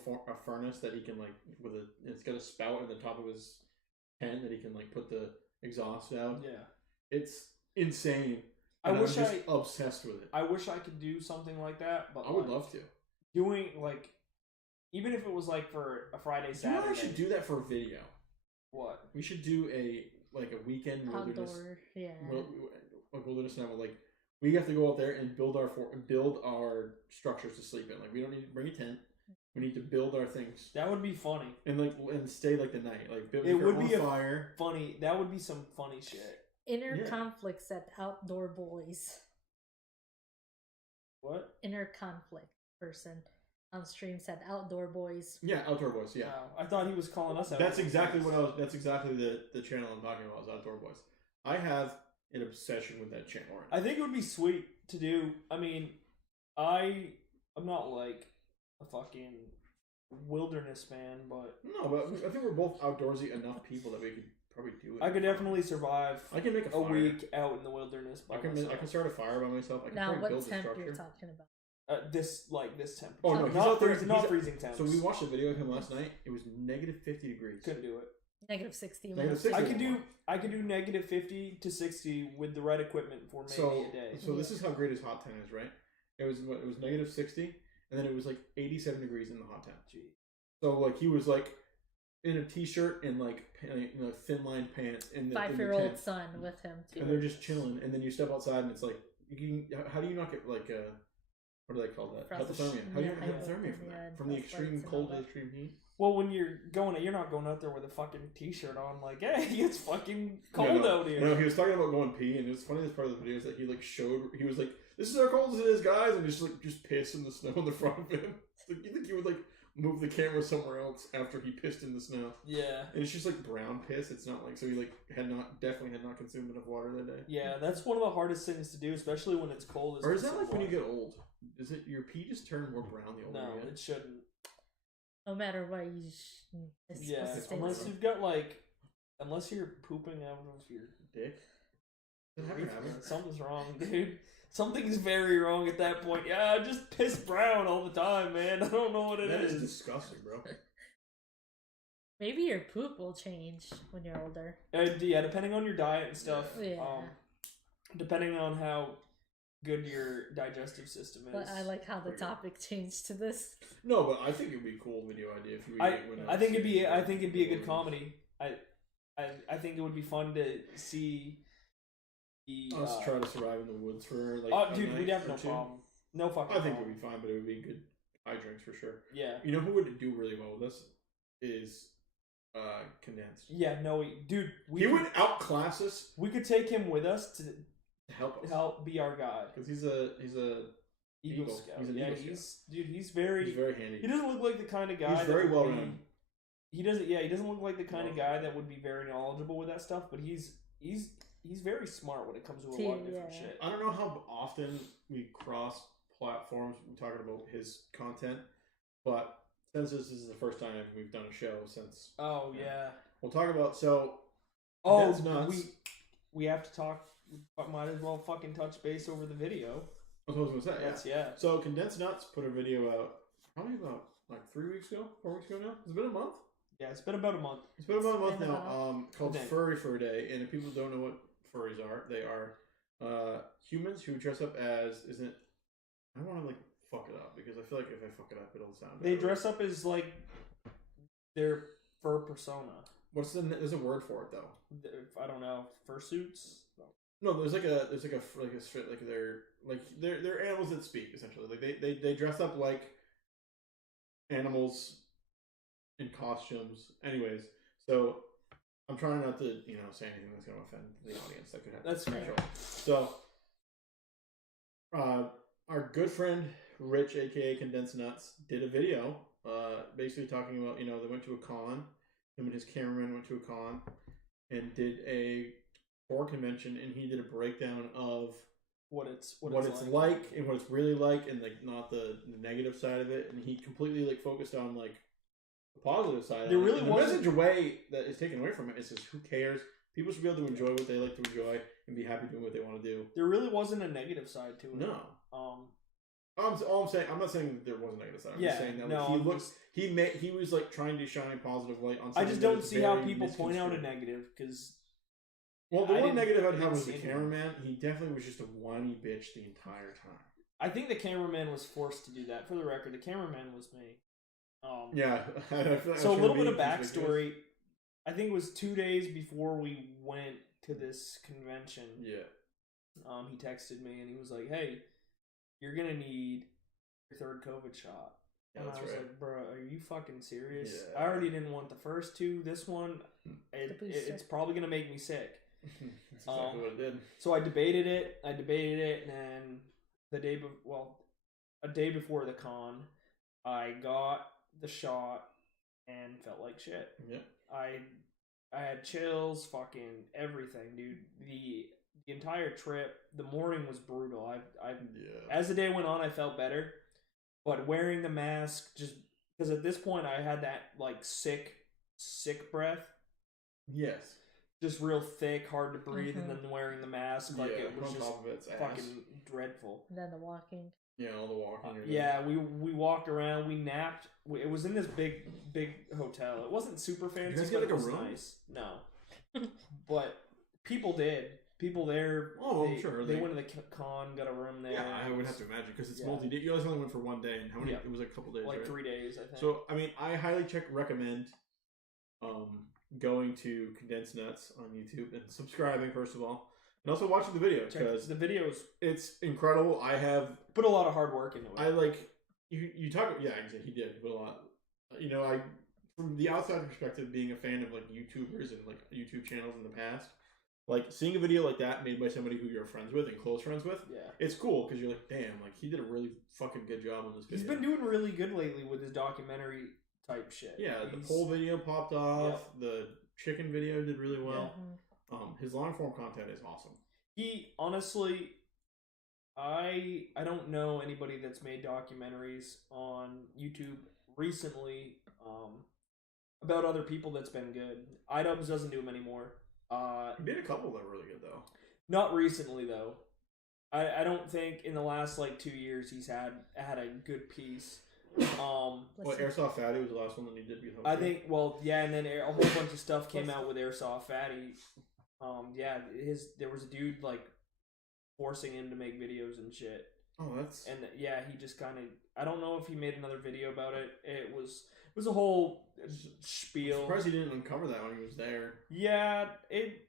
furnace that he can like it's got a spout at the top of his tent that he can like put the exhaust out. Yeah, it's insane. I'm just obsessed with it. I wish I could do something like that, but I would love to. Doing like, even if it was like for a Friday, Saturday. You know what I should do that for a video? What? We should do a weekend wilderness. Wilderness now. Like we have to go out there and build our structures to sleep in. Like we don't need to bring a tent. We need to build our things That would be funny. and stay like the night. Like It would be fire. Funny. That would be some funny shit. Inner conflicts at Outdoor Boys. What? Inner conflict person on stream said Outdoor Boys. Yeah, Outdoor Boys. Yeah, Wow. I thought he was calling us out. that's exactly what I was. That's exactly the channel I'm talking about. Is Outdoor Boys. I have an obsession with that channel. Right now. I think it would be sweet to do. I mean, I'm not like a fucking wilderness man, but No, but I think we're both outdoorsy enough people that we could probably do it. I could definitely survive. I can make a a fire. week out in the wilderness by myself. I can start a fire by myself. I can Now, probably what build a temp structure. you're talking about? This temperature. Oh no, he's not out there. freezing, not freezing temps. So we watched a video of him last night. It was negative 50 degrees. Couldn't do it. Negative 60. Negative 60. I could do negative 50 to 60 with the right equipment for maybe a day. So this is how great his hot tent is, right? It was negative 60, and then it was like 87 degrees in the hot tent. Gee. So like he was like in a t-shirt and like thin lined pants in the 5-year-old tent. son with him too. And they're just chilling, and then you step outside and it's like how do you not get like what do they call that? Hypothermia. How do you get hypothermia from that? From the extreme cold to the extreme heat? Well, when you're not going out there with a fucking t-shirt on, like, hey, it's fucking cold out here. No, he was talking about going pee, and it was funny. This part of the video is that he like showed. He was like, "This is how cold as it is, guys," and just piss in the snow in the front of him. It's like you think he would like move the camera somewhere else after he pissed in the snow. Yeah. And it's just like brown piss. It's not like so he like definitely had not consumed enough water that day. Yeah, that's one of the hardest things to do, especially when it's cold. Or is that like when you get old? Is it your pee just turn more brown the older you get? No, it shouldn't. No matter what, you Yeah, unless you've got like, unless you're pooping out of your dick. Something's wrong, dude. Something's very wrong at that point. Yeah, I just piss brown all the time, man. I don't know what it is. That is disgusting, bro. Maybe your poop will change when you're older. Yeah, depending on your diet and stuff. Yeah. Depending on how good your digestive system is. But I like how the topic changed to this. No, but I think it would be a cool video idea if you. I think it'd be a good comedy. I think it would be fun to see. Us try to survive in the woods for like. Oh, dude, we'd have no problem. No fucking. I think it would be fine, but it would be good eye drinks for sure. Yeah. You know who would do really well with this is Condensed. Yeah, no, dude. He would outclass us. We could take him with us to help be our guy. Because he's a Eagle Scout. He's an yeah, Eagle Scout. He's very handy. He doesn't look like the kind of guy. He's very well run. He doesn't look like the kind of guy that would be very knowledgeable with that stuff. But he's very smart when it comes to a lot of different shit. I don't know how often we cross platforms talking about his content, but since this is the first time we've done a show since. Oh yeah. We'll talk about Oh, nuts. We have to talk. Might as well fucking touch base over the video. That's what I was gonna say. Yeah. So Condensed Nuts put a video out probably about like 4 weeks ago now. It's been a month. Yeah, it's been about a month. It's been about a month now. Called Furry Fur Day, and if people don't know what furries are, they are humans who dress up as I don't want to like fuck it up because I feel like if I fuck it up, it'll sound. They dress up as like their fur persona. There's a word for it though. I don't know. Fursuits. No, there's they're animals that speak essentially. Like they dress up like animals in costumes. Anyways, so I'm trying not to say anything that's going to offend the audience. That could happen. That's fair. So, our good friend Rich, aka Condensed Nuts, did a video, basically talking about they went to a con. Him and his cameraman went to a con and did a horror convention, and he did a breakdown of what it's like and what it's really like, and like not the negative side of it. And he completely like focused on like the positive side. There really was the message away that is taken away from it is just who cares. People should be able to enjoy what they like to enjoy and be happy doing what they want to do. There really wasn't a negative side to it. No. All I'm saying, I'm not saying there was a negative side. I'm just saying that he was like trying to shine a positive light on something. I just don't see how people point out a negative because. Well, the one negative I'd have was the cameraman. He definitely was just a whiny bitch the entire time. I think the cameraman was forced to do that. For the record, the cameraman was me. Yeah. So a little bit of backstory. I think it was 2 days before we went to this convention. Yeah. He texted me and he was like, "Hey, you're gonna need your third COVID shot." Yeah, And that's I was right. like, bro, are you fucking serious? Yeah. I already didn't want the first two. This one, it's probably gonna make me sick. That's exactly what it did. So I debated it, and then a day before the con, I got the shot and felt like shit. Yeah. I had chills, fucking everything, dude. The entire trip, the morning was brutal. As the day went on, I felt better, but wearing the mask, just because at this point I had that like sick breath. Yes. Just real thick, hard to breathe, and then wearing the mask, like it was on just top of it's fucking ass. dreadful. And then the walking. Yeah, all the walking. Yeah, we walked around, we napped. It was in this big hotel. It wasn't super fancy, You guys but get, it like, a was room? nice. No, but people did. People there. Oh, I'm sure they went to the con, got a room there. Yeah, I would have to imagine because it's Yeah. multi-day. You guys only went for one day, and how many? Yeah. It was like a couple days, like right? 3 days, I think. So I mean, I highly recommend going to Condensed Nuts on YouTube and subscribing first of all, and also watching the video because the videos it's incredible. I have put a lot of hard work into it. I like you talk. Yeah, exactly. He did put a lot. You know, I from the outside perspective, being a fan of like YouTubers and like YouTube channels in the past, like seeing a video like that made by somebody who you're friends with and close friends with, yeah, it's cool because you're like, damn, like he did a really fucking good job on this video. he's been doing really good lately with his documentary type shit. Yeah, the poll video popped off. The chicken video did really well. Yeah. His long form content is awesome. He honestly, I don't know anybody that's made documentaries on YouTube recently about other people that's been good. iDubbbz doesn't do them anymore. He did a couple that were really good though. Not recently though. I don't think in the last like 2 years he's had a good piece. Airsoft Fatty was the last one that he did. I think, and then a whole bunch of stuff came out with Airsoft Fatty. There was a dude like forcing him to make videos and shit. Oh, that's he just kind of. I don't know if he made another video about it. It was a whole spiel. I'm surprised he didn't uncover that when he was there. Yeah,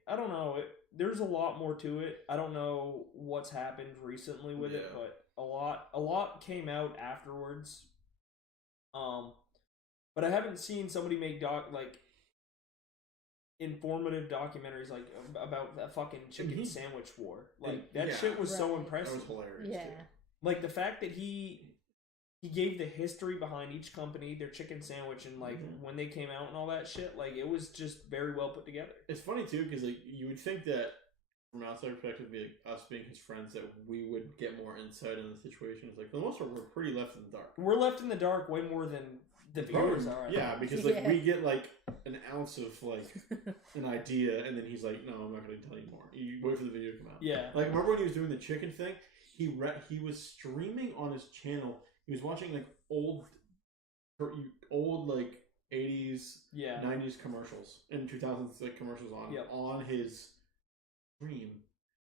I don't know. There's a lot more to it. I don't know what's happened recently with it, but a lot came out afterwards. But I haven't seen somebody make informative documentaries like about that fucking chicken sandwich war. Like that shit was so impressive. That was hilarious. Yeah. Too. Like the fact that he gave the history behind each company, their chicken sandwich, and like when they came out and all that shit. Like it was just very well put together. It's funny too because like you would think that from outside perspective, us being his friends, that we would get more insight on the situation. It's like for the most part, we're pretty left in the dark. We're left in the dark way more than the viewers are. Yeah, because like we get like an ounce of like an idea, and then he's like, "No, I'm not going to tell you more. You wait for the video to come out." Yeah. Like remember when he was doing the chicken thing? He was streaming on his channel. He was watching like old like 80s, 90s commercials and 2000s like commercials on his stream,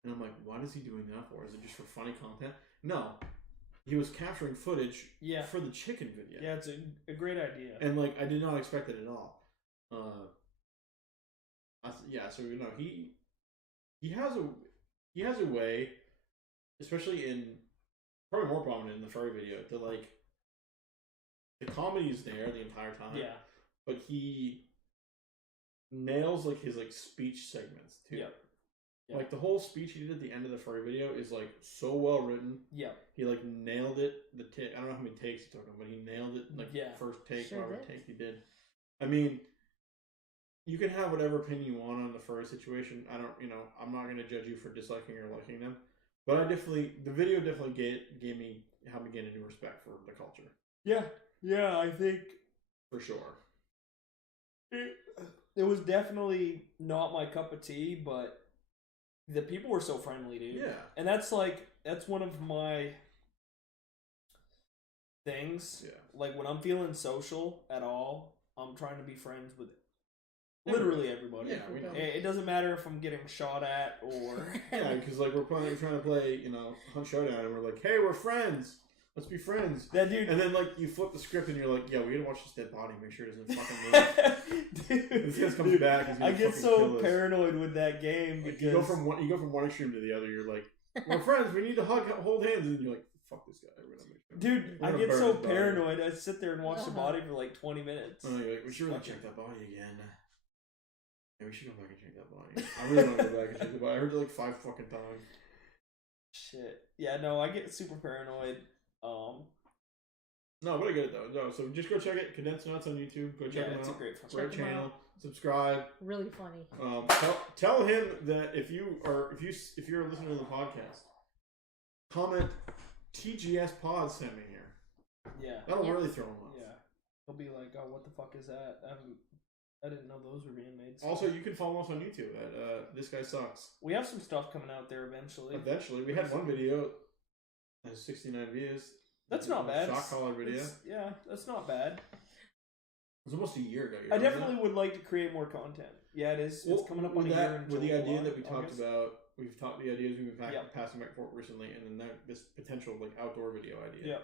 and I'm like, what is he doing that for? Is it just for funny content? No, he was capturing footage for the chicken video. Yeah, it's a great idea. And like I did not expect it at all. So you know he has a way, especially in probably more prominent in the furry video, to like the comedy is there the entire time. Yeah, but he nails like his like speech segments too. Yep. Like the whole speech he did at the end of the furry video is like so well written. Yeah. He like nailed it. I don't know how many takes he took him, but he nailed it. Like first take, whatever take he did. I mean, you can have whatever opinion you want on the furry situation. I'm not going to judge you for disliking or liking them, but the video definitely helped me gain a new respect for the culture. Yeah, I think for sure. It was definitely not my cup of tea, but the people were so friendly, dude. Yeah. And that's one of my things. Yeah. Like when I'm feeling social at all, I'm trying to be friends with literally everybody. Yeah, we know. It doesn't matter if I'm getting shot at or because like we're trying to play, Hunt Showdown, and we're like, hey, we're friends. Let's be friends. That dude. And then like you flip the script and you're like, yeah, we gotta watch this dead body, make sure it doesn't fucking move. Dude, this guy comes back. He's gonna I get so paranoid with that game because you go from one extreme to the other. You're like, we're friends. We need to hold hands, and you're like, fuck this guy. We're gonna make sure. Dude, We're I gonna get burn so his body. paranoid. I sit there and watch the body for like 20 minutes. Oh, you're like, we should really check that body again. Yeah, we should go back and check that body. I really want to go back and check the body. I heard it like 5 fucking times. Shit. Yeah, no, I get super paranoid. No, but I get it though. No, so just go check it. Condensed Nuts on YouTube. Go check him it's out. a great fucking Great Check him channel. out. Subscribe. Really funny. Tell him that if you're listening to the podcast, comment TGS Pod sent me here. Yeah. That'll really throw him off. Yeah. He'll be like, oh, what the fuck is that? I didn't know those were being made. So. Also, you can follow us on YouTube at This Guy Sucks. We have some stuff coming out there eventually. We had one video that has 69 views. That's not bad. Shock collar video. Yeah, that's not bad. It was almost a year ago. I definitely would like to create more content. Yeah, it is. It's coming up on a year. With the idea that we talked August. about, we've talked the ideas we've been passing back and forth recently, and then this potential like outdoor video idea.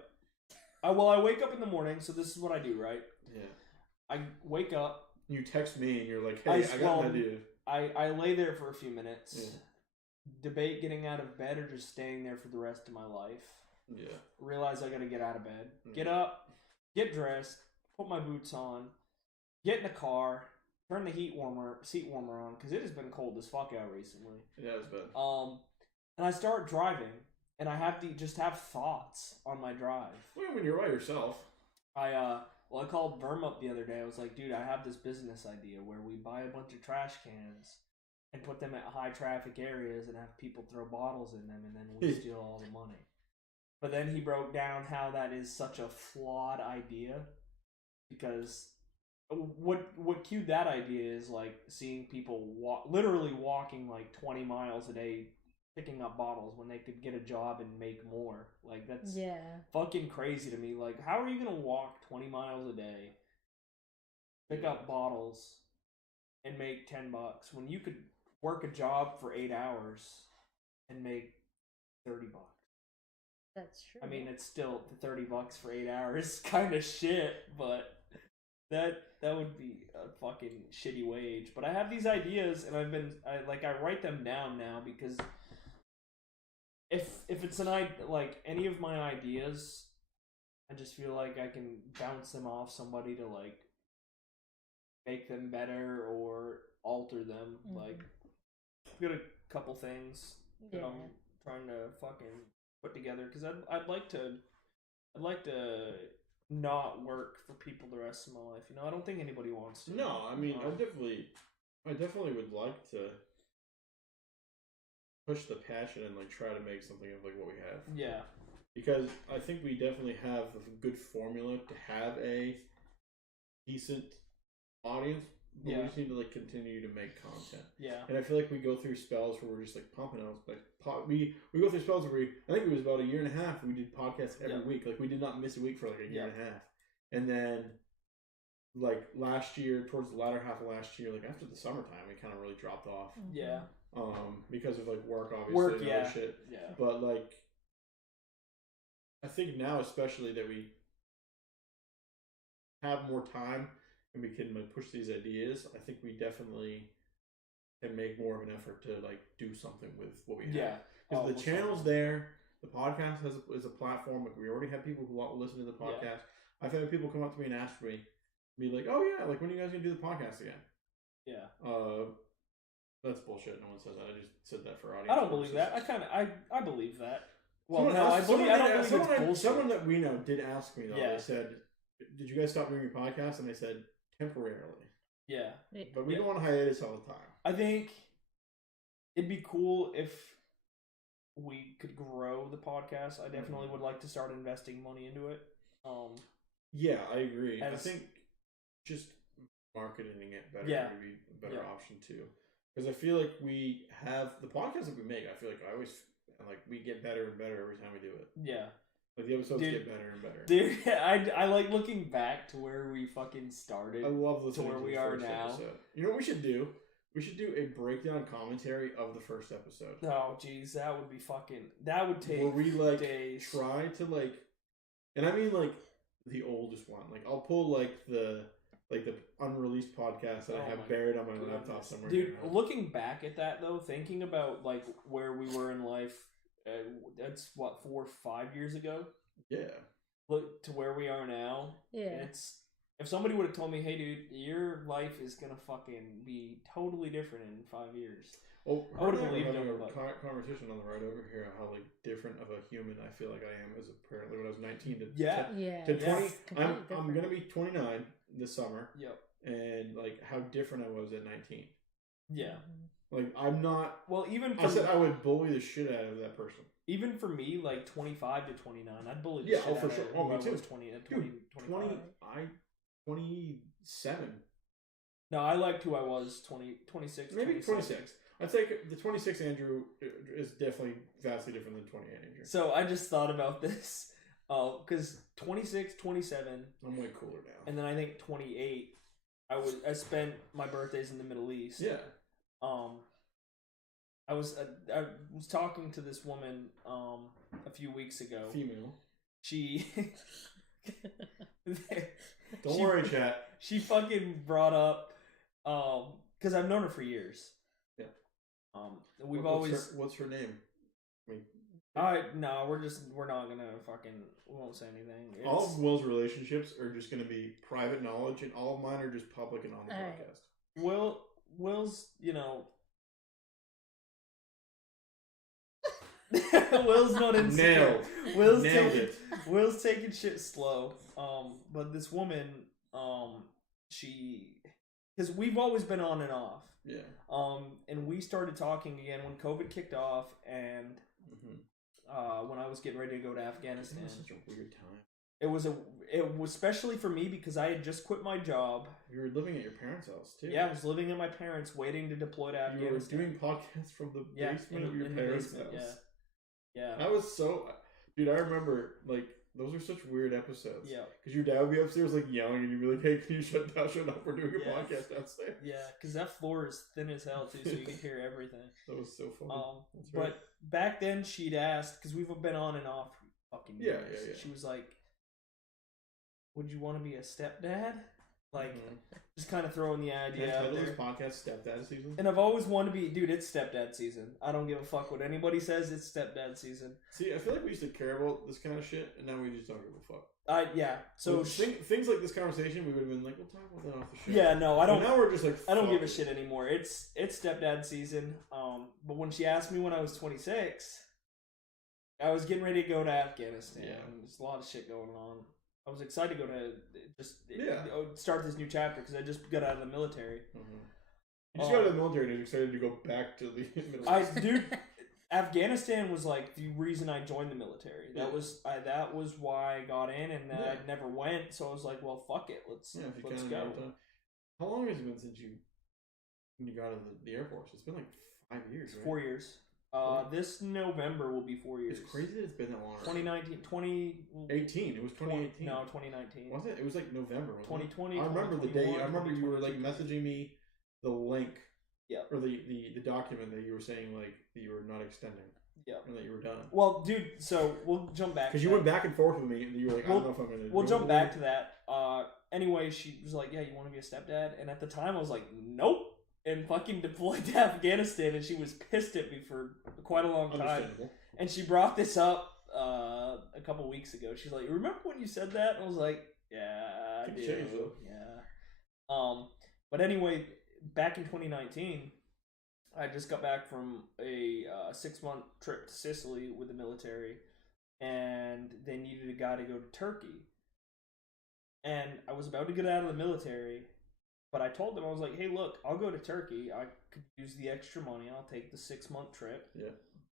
Yeah. Well, I wake up in the morning, so this is what I do, right? Yeah. I wake up. You text me, and you're like, "Hey, I got an idea." I lay there for a few minutes, debate getting out of bed or just staying there for the rest of my life. Yeah. Realize I gotta get out of bed. Get up, get dressed, put my boots on, get in the car, turn the seat warmer on, because it has been cold as fuck out recently. It has been. And I start driving, and I have to just have thoughts on my drive. Well, when you're by yourself. I called Verm up the other day. I was like, dude, I have this business idea where we buy a bunch of trash cans and put them at high traffic areas and have people throw bottles in them, and then we steal all the money. But then he broke down how that is such a flawed idea, because what cued that idea is like seeing people literally walking like 20 miles a day picking up bottles when they could get a job and make more. Like, that's fucking crazy to me. Like, how are you gonna walk 20 miles a day, pick up bottles, and make $10 when you could work a job for 8 hours and make $30? That's true. I mean, it's still the $30 for 8 hours, kind of shit, but that would be a fucking shitty wage. But I have these ideas, and I write them down now, because if it's any of my ideas, I just feel like I can bounce them off somebody to like make them better or alter them. Mm-hmm. Like, I've got a couple things that I'm trying to fucking put together, because I'd like to not work for people the rest of my life. You know, I don't think anybody wants to. No, I mean, I definitely would like to push the passion and like try to make something of like what we have. Yeah. Because I think we definitely have a good formula to have a decent audience, but we just need to like continue to make content. Yeah. And I feel like we go through spells where we're just like pumping out, like we go through spells where I think it was about a year and a half we did podcasts every week. Like, we did not miss a week for like a year and a half. And then like last year, towards the latter half of last year, like after the summertime, we kind of really dropped off. Yeah. Because of like work, obviously, and other shit. Yeah. But like, I think now especially that we have more time and we can like push these ideas, I think we definitely can make more of an effort to like do something with what we have. Yeah. Because the channel's there, the podcast is a platform. Like, we already have people who want to listen to the podcast. I've had people come up to me and ask me, be like, "Oh yeah, like when are you guys gonna do the podcast again?" Yeah. That's bullshit. No one says that. I just said that for audience. I don't believe that. I believe that. Well, someone no, I don't believe it's bullshit. Someone that we know did ask me though. Yeah. They said, "Did you guys stop doing your podcast?" And I said, "Temporarily." Yeah. But we go on hiatus all the time. I think it'd be cool if we could grow the podcast. I definitely would like to start investing money into it. Yeah, I agree. I think just marketing it better would be a better option too. Because I feel like we have the podcast that we make. I feel like we get better and better every time we do it. Yeah. Like, the episodes get better and better. Dude, I like looking back to where we fucking started. I love listening to where we are now. Episode. You know what we should do? We should do a breakdown commentary of the first episode. Oh, jeez, that would be fucking. That would take where we like days. Try to like, and I mean like the oldest one. Like, I'll pull like the unreleased podcast that I have buried on my laptop somewhere. Dude, looking back at that though, thinking about like where we were in life that's what 4 or 5 years ago. Yeah. Look to where we are now. Yeah. It's if somebody would have told me, "Hey, dude, your life is gonna fucking be totally different in 5 years." Well, I would have believed having him. a conversation on the ride over here how like different of a human I feel like I am as apparently when I was 19 to Yeah. to 20. it's completely I'm different. gonna be 29 this summer, Yep. and like how different I was at 19. Yeah. Like I'm not. Well, even I said I would bully the shit out of that person. even for me, like 25 to 29, I'd bully the Yeah, shit oh, out for of sure. it Oh, when me I too. was 20, 20, 25. 27. No, I liked who I was 26. Maybe 27. 26. I'd say the 26 Andrew is definitely vastly different than 28 Andrew. So I just thought about this. Because 26, 27, I'm way cooler now. and then I think 28, I spent my birthdays in the Middle East. Yeah. I was talking to this woman a few weeks ago. Female. She Don't worry, chat. She fucking brought up because I've known her for years. Yeah. We've What's always. What's her name? I mean, No, we're not gonna fucking. We won't say anything. all of Will's relationships are just gonna be private knowledge, and all of mine are just public and on the podcast. Will's, Will's not insecure. Nailed it. Will's taking shit slow. But this woman, because we've always been on and off. Yeah. And we started talking again when COVID kicked off, and when I was getting ready to go to Afghanistan. It was such a weird time. It was especially for me because I had just quit my job. You were living at your parents' house too. Yeah, I was living at my parents, waiting to deploy to Afghanistan. You were doing podcasts from the basement of your in parents' the house. basement, yeah. That was so, dude. I remember like those are such weird episodes. Yeah. Because your dad would be upstairs like yelling, and you'd be like, "Hey, can you shut up? We're doing a Yeah. podcast downstairs." Yeah, because that floor is thin as hell too, so you can hear everything. That was so funny. That's But right. back then she'd asked, because we've been on and off for fucking years. Yeah. She was like, "Would you want to be a stepdad?" Like, just kind of throwing the idea Can I out title there. this podcast Stepdad Season? And I've always wanted to be, dude, it's stepdad season. I don't give a fuck what anybody says, it's stepdad season. See, I feel like we used to care about this kind of shit, and now we just don't give a fuck. Yeah. So like, things like this conversation, we would have been like, we'll talk about that off the show. yeah, no, I don't. But now we're just like, I don't fuck give a it. shit anymore. It's stepdad season. But when she asked me when I was 26, I was getting ready to go to Afghanistan. Yeah. There's a lot of shit going on. I was excited to go to Yeah. start this new chapter because I just got out of the military. You just got out of the military and you're excited to go back to the Middle East. Dude, Afghanistan was like the reason I joined the military. Yeah. That was why I got in, and Yeah. I never went. So I was like, well, fuck it, let's If you go. kinda know time. How long has it been since you got out of the Air Force? It's been like 5 years, right? 4 years. 4 This November will be 4 years. It's crazy that it's been that long. 2019, 18. It was 2018. No, 2019. Was it? It was like November. Wasn't it? 2020. I remember the day. I 2021, remember you were like 2022. messaging me the link. Yeah. Or the document that you were saying like that you were not extending. Yeah. And that you were done. Well, dude, so we'll jump back. Because you went back and forth with me, and you were like, I don't know if I'm gonna. We'll jump back to that. Anyway, she was like, "Yeah, you want to be a stepdad?" And at the time, I was like, "Nope." And fucking deployed to Afghanistan, and she was pissed at me for quite a long time. Understandable. And she brought this up a couple weeks ago. She's like, "Remember when you said that?" And I was like, "Yeah, I Things do." change, though. Yeah. But anyway, back in 2019, I just got back from a 6-month trip to Sicily with the military, and they needed a guy to go to Turkey. And I was about to get out of the military, but I told them, I was like, "Hey, look, I'll go to Turkey. I could use the extra money. I'll take the 6-month trip. Yeah.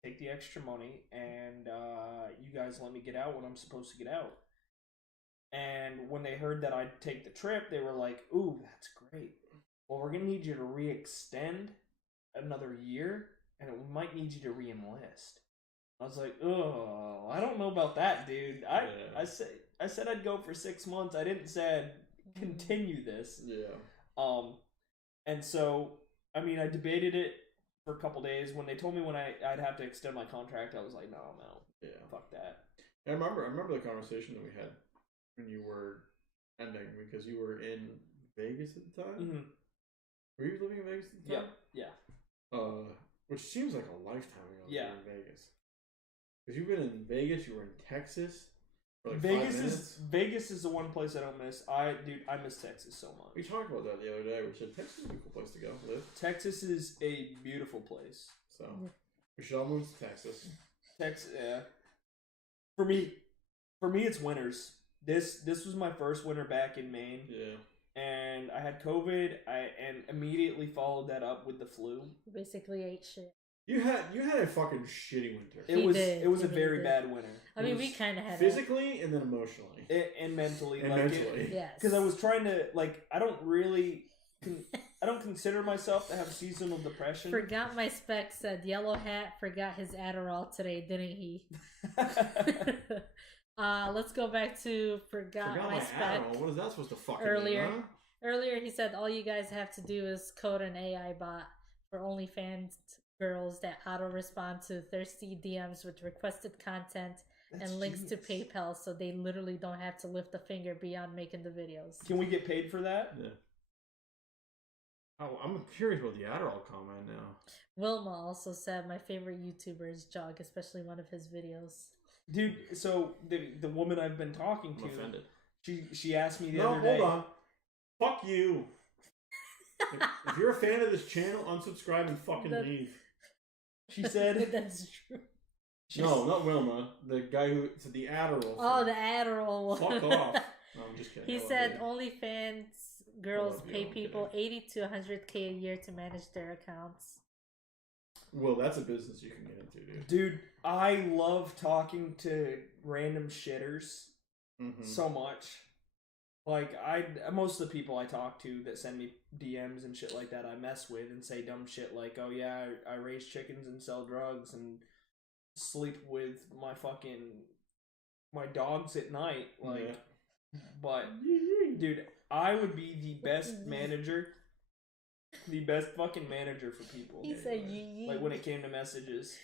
Take the extra money, and you guys let me get out when I'm supposed to get out." And when they heard that I'd take the trip, they were like, "Ooh, that's great. Well, we're gonna need you to re-extend another year, and we might need you to re-enlist." I was like, "Oh, I don't know about that, dude. I said I'd go for 6 months. I didn't say I'd continue this." Yeah. And so, I mean, I debated it for a couple days. When they told me when I'd have to extend my contract, I was like, no, Yeah. fuck that. I remember the conversation that we had when you were ending because you were in Vegas at the time. Mm-hmm. Were you living in Vegas at the time? Yeah. Which seems like a lifetime ago. Yeah. In Vegas. Because you've been in Vegas, you were in Texas for like 5 minutes. Vegas is the one place I don't miss. I miss Texas so much. We talked about that the other day. We said Texas is a cool place to go live. Texas is a beautiful place. So we should all move to Texas. Texas, yeah. For me, it's winters. This was my first winter back in Maine. Yeah. And I had COVID. And immediately followed that up with the flu. Basically ate shit. You had a fucking shitty winter. It was a very bad winter. I mean, we kind of had physically and then emotionally and mentally. Yes. Because I was trying to I don't consider myself to have seasonal depression. Forgot my specs. Said yellow hat. Forgot his Adderall today, didn't he? Let's go back to forgot my spec. Adderall. What is that supposed to fucking earlier? mean, huh? Earlier, he said all you guys have to do is code an AI bot for OnlyFans girls that auto respond to thirsty DMs with requested content and links to PayPal, so they literally don't have to lift a finger beyond making the videos. Can we get paid for that? Yeah. Oh, I'm curious about the Adderall comment now. Wilma also said my favorite YouTuber is Jog, especially one of his videos. Dude, so the woman I've been talking to, I'm offended. She asked me the other day. Hold on. Fuck you. If you're a fan of this channel, unsubscribe and fucking leave. She said that's true. No, not Wilma. The guy who said the Adderall. Oh, the Adderall one. Fuck off. No, I'm just kidding. He said OnlyFans girls pay people 80 to 100K a year to manage their accounts. Well, that's a business you can get into, dude. Dude, I love talking to random shitters so much. Like, most of the people I talk to that send me DMs and shit like that, I mess with and say dumb shit like, oh yeah, I raise chickens and sell drugs and sleep with my dogs at night. Like, but, dude, I would be the best manager, the best fucking manager for people. He said, like, when it came to messages.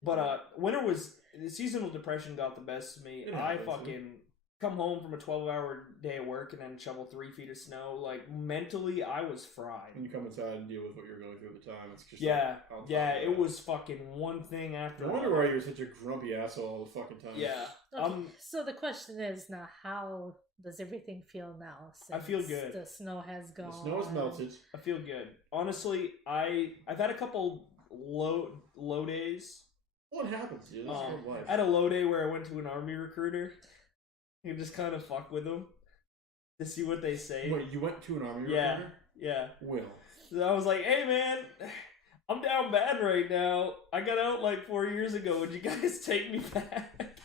But, the seasonal depression got the best of me. I fucking come home from a 12-hour day of work and then shovel 3 feet of snow. Like, mentally, I was fried. And you come inside and deal with what you're going through at the time. It's just it was fucking one thing after another. I wonder why you're such a grumpy asshole all the fucking time. Yeah. Okay, so the question is now, how does everything feel now? I feel good. The snow has gone. The snow has melted. I feel good. Honestly, I've had a couple low days. What happens, dude? That's your life. I had a low day where I went to an army recruiter. You just kind of fuck with them to see what they say. Wait, you went to an army recruiter? Yeah. Will. So I was like, hey man, I'm down bad right now. I got out like 4 years ago. Would you guys take me back?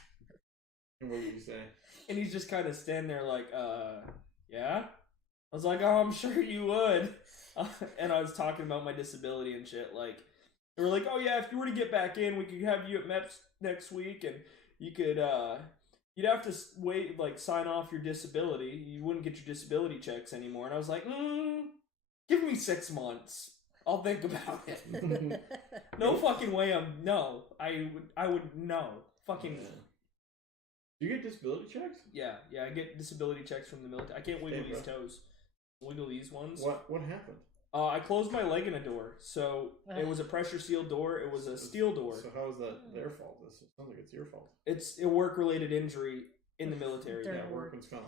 And what did you say? And he's just kind of standing there like, yeah? I was like, oh, I'm sure you would. And I was talking about my disability and shit. Like, they were like, oh yeah, if you were to get back in, we could have you at MEPS next week and you could, you'd have to wait, like, sign off your disability. You wouldn't get your disability checks anymore. And I was like, give me 6 months. I'll think about it. No fucking way. I would no. Fucking. Do you get disability checks? Yeah, I get disability checks from the military. I can't wiggle these toes. Wiggle these ones. What happened? I closed my leg in a door, so it was a pressure sealed door. It was a steel door. So how is that their fault? It sounds like it's your fault. It's a work related injury in the military. Yeah, workman's comp.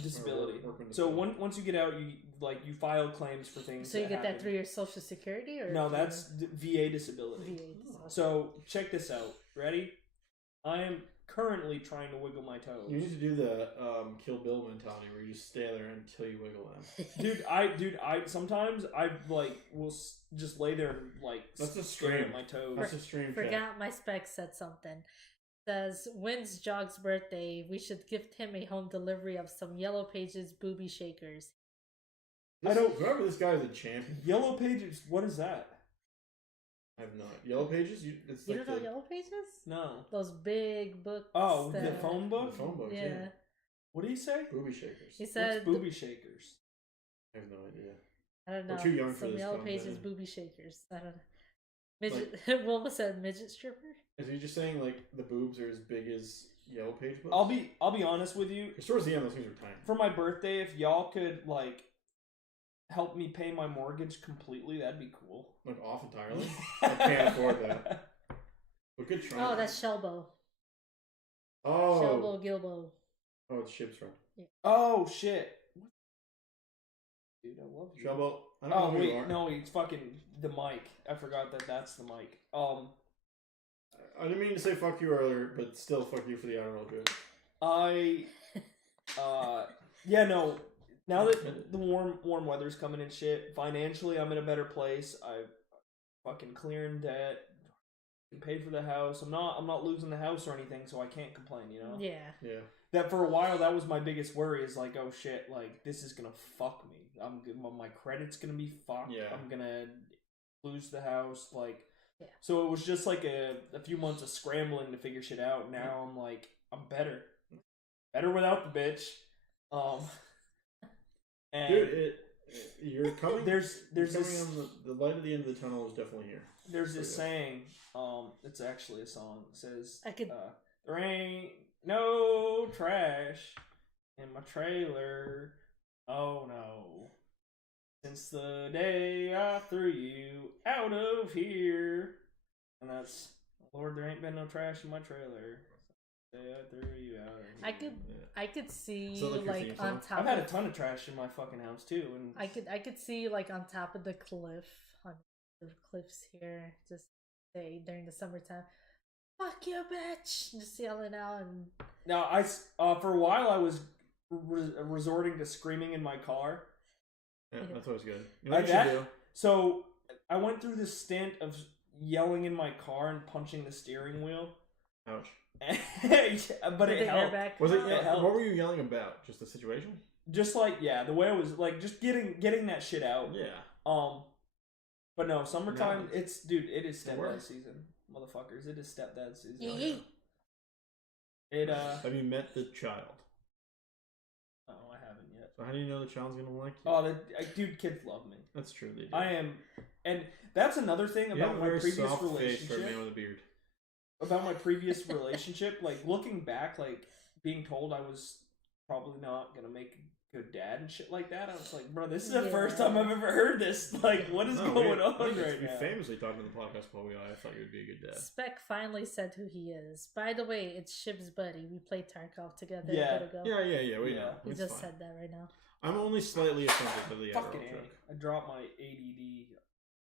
Disability. So once you get out, you file claims for things. So you get that through your Social Security, or no? That's VA disability. So check this out. Ready? I am currently trying to wiggle my toes. You need to do the Kill Bill mentality where you just stay there until you wiggle them. I sometimes I will just lay there and that's a strain at my toes. That's a strain. Forgot my spec said something. Says, when's Jog's birthday? We should gift him a home delivery of some Yellow Pages booby shakers. Remember this guy is a champion. Yellow Pages, what is that? I have not. Yellow Pages? You don't know Yellow Pages? No. Those big books. Oh, the phone book? The phone books, yeah. What did he say? Booby shakers. He said what's booby shakers? I have no idea. I don't know. We're too young for some this. Yellow Pages booby shakers. I don't know. Midget. Wilma said midget stripper. Is he just saying like the boobs are as big as Yellow Page books? I'll be honest with you. Towards the end, those things are tiny. For my birthday, if y'all could help me pay my mortgage completely, that'd be cool. Like off entirely? I can't afford that. But good try. Oh, that's Shelbo. Oh. Shelbo Gilbo. Oh, it's Ship's friend. Yeah. Oh shit. Dude, I love you. Shelbo. I don't Oh know who you wait, are. no, it's fucking the mic. I forgot that's the mic. I didn't mean to say fuck you earlier, but still fuck you for the Adderall joke. Yeah, no. Now that the warm weather's coming and shit, financially I'm in a better place. I've fucking clearing debt, paid for the house. I'm not losing the house or anything, so I can't complain. You know. Yeah. Yeah. That for a while, that was my biggest worry. Is like, oh shit, like this is gonna fuck me. My credit's gonna be fucked. Yeah. I'm gonna lose the house. Like, yeah. So it was just like a few months of scrambling to figure shit out. Now I'm like, I'm better without the bitch. And Dude, you're coming. there's you're this coming on the light at the end of the tunnel is definitely here. there's this saying. It's actually a song. It says, I could. there ain't no trash in my trailer. Oh no. Since the day I threw you out of here. And that's, Lord, there ain't been no trash in my trailer. Since the day I threw you out of here. I could see So, like, your like theme on song? top. I've had a of, ton of trash in my fucking house too, and I could see like on top of the cliff, on the cliffs here, just say during the summertime, "Fuck you, bitch!" Just yelling out and. now for a while I was resorting to screaming in my car. Yeah, Yeah. that's always good. You know what Like you should that? do? So I went through this stint of yelling in my car and punching the steering wheel. Ouch. But Did it the helped. airbag Was it? come Yeah, out? it helped. What were you yelling about? Just the situation? Just like, yeah, the way I was like just getting that shit out. Yeah. But no, summertime. Nice. It's dude. It is It stepdad works. season, motherfuckers. It is stepdad season. Yeet. It Have you met the child? Oh, I haven't yet. So how do you know the child's gonna like you? Oh, dude, kids love me. That's true. They do. I am, and that's another thing You have about a my very previous soft face for a relationship. man with a beard. About my previous relationship, like looking back, like being told I was probably not gonna make a good dad and shit like that. I was like, bro, this is the first time I've ever heard this. Like, what is going on right You now? famously talked in the podcast about I thought you would be a good dad. Spec finally said who he is. By the way, it's Ship's buddy. We played Tarkov together Yeah. a bit ago. Yeah. We Yeah. know. He It's just fine. said that right now. I'm only slightly offended by the Fucking Adderall A. joke. I dropped my ADD,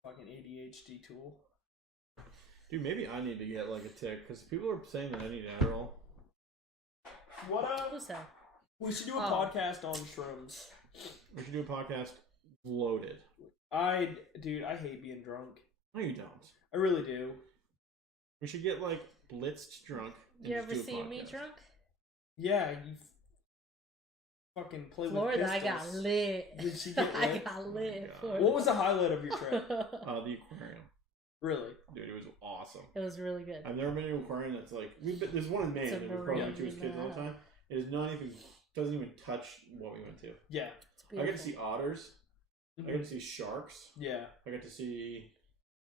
fucking ADHD tool. Dude, maybe I need to get like a tick because people are saying that I need Adderall. What Who's that? We should do a Oh. podcast on shrooms. We should do a podcast loaded. Dude, I hate being drunk. No, you don't. I really do. We should get like blitzed drunk. and You just ever do a see me podcast. drunk? Yeah, you fucking play Florida, with I pistols. got lit. Did she get I lit? got lit. in God. Florida. What was the highlight of your trip? The aquarium. Really? Dude, it was awesome. It was really good. I've never been to an aquarium that's like there's one in Maine. It's a And there's probably marina. two as kids all the time. It is not even doesn't even touch what we went to. Yeah. It's I got beautiful. to see otters. I got to see sharks. Yeah. I got to see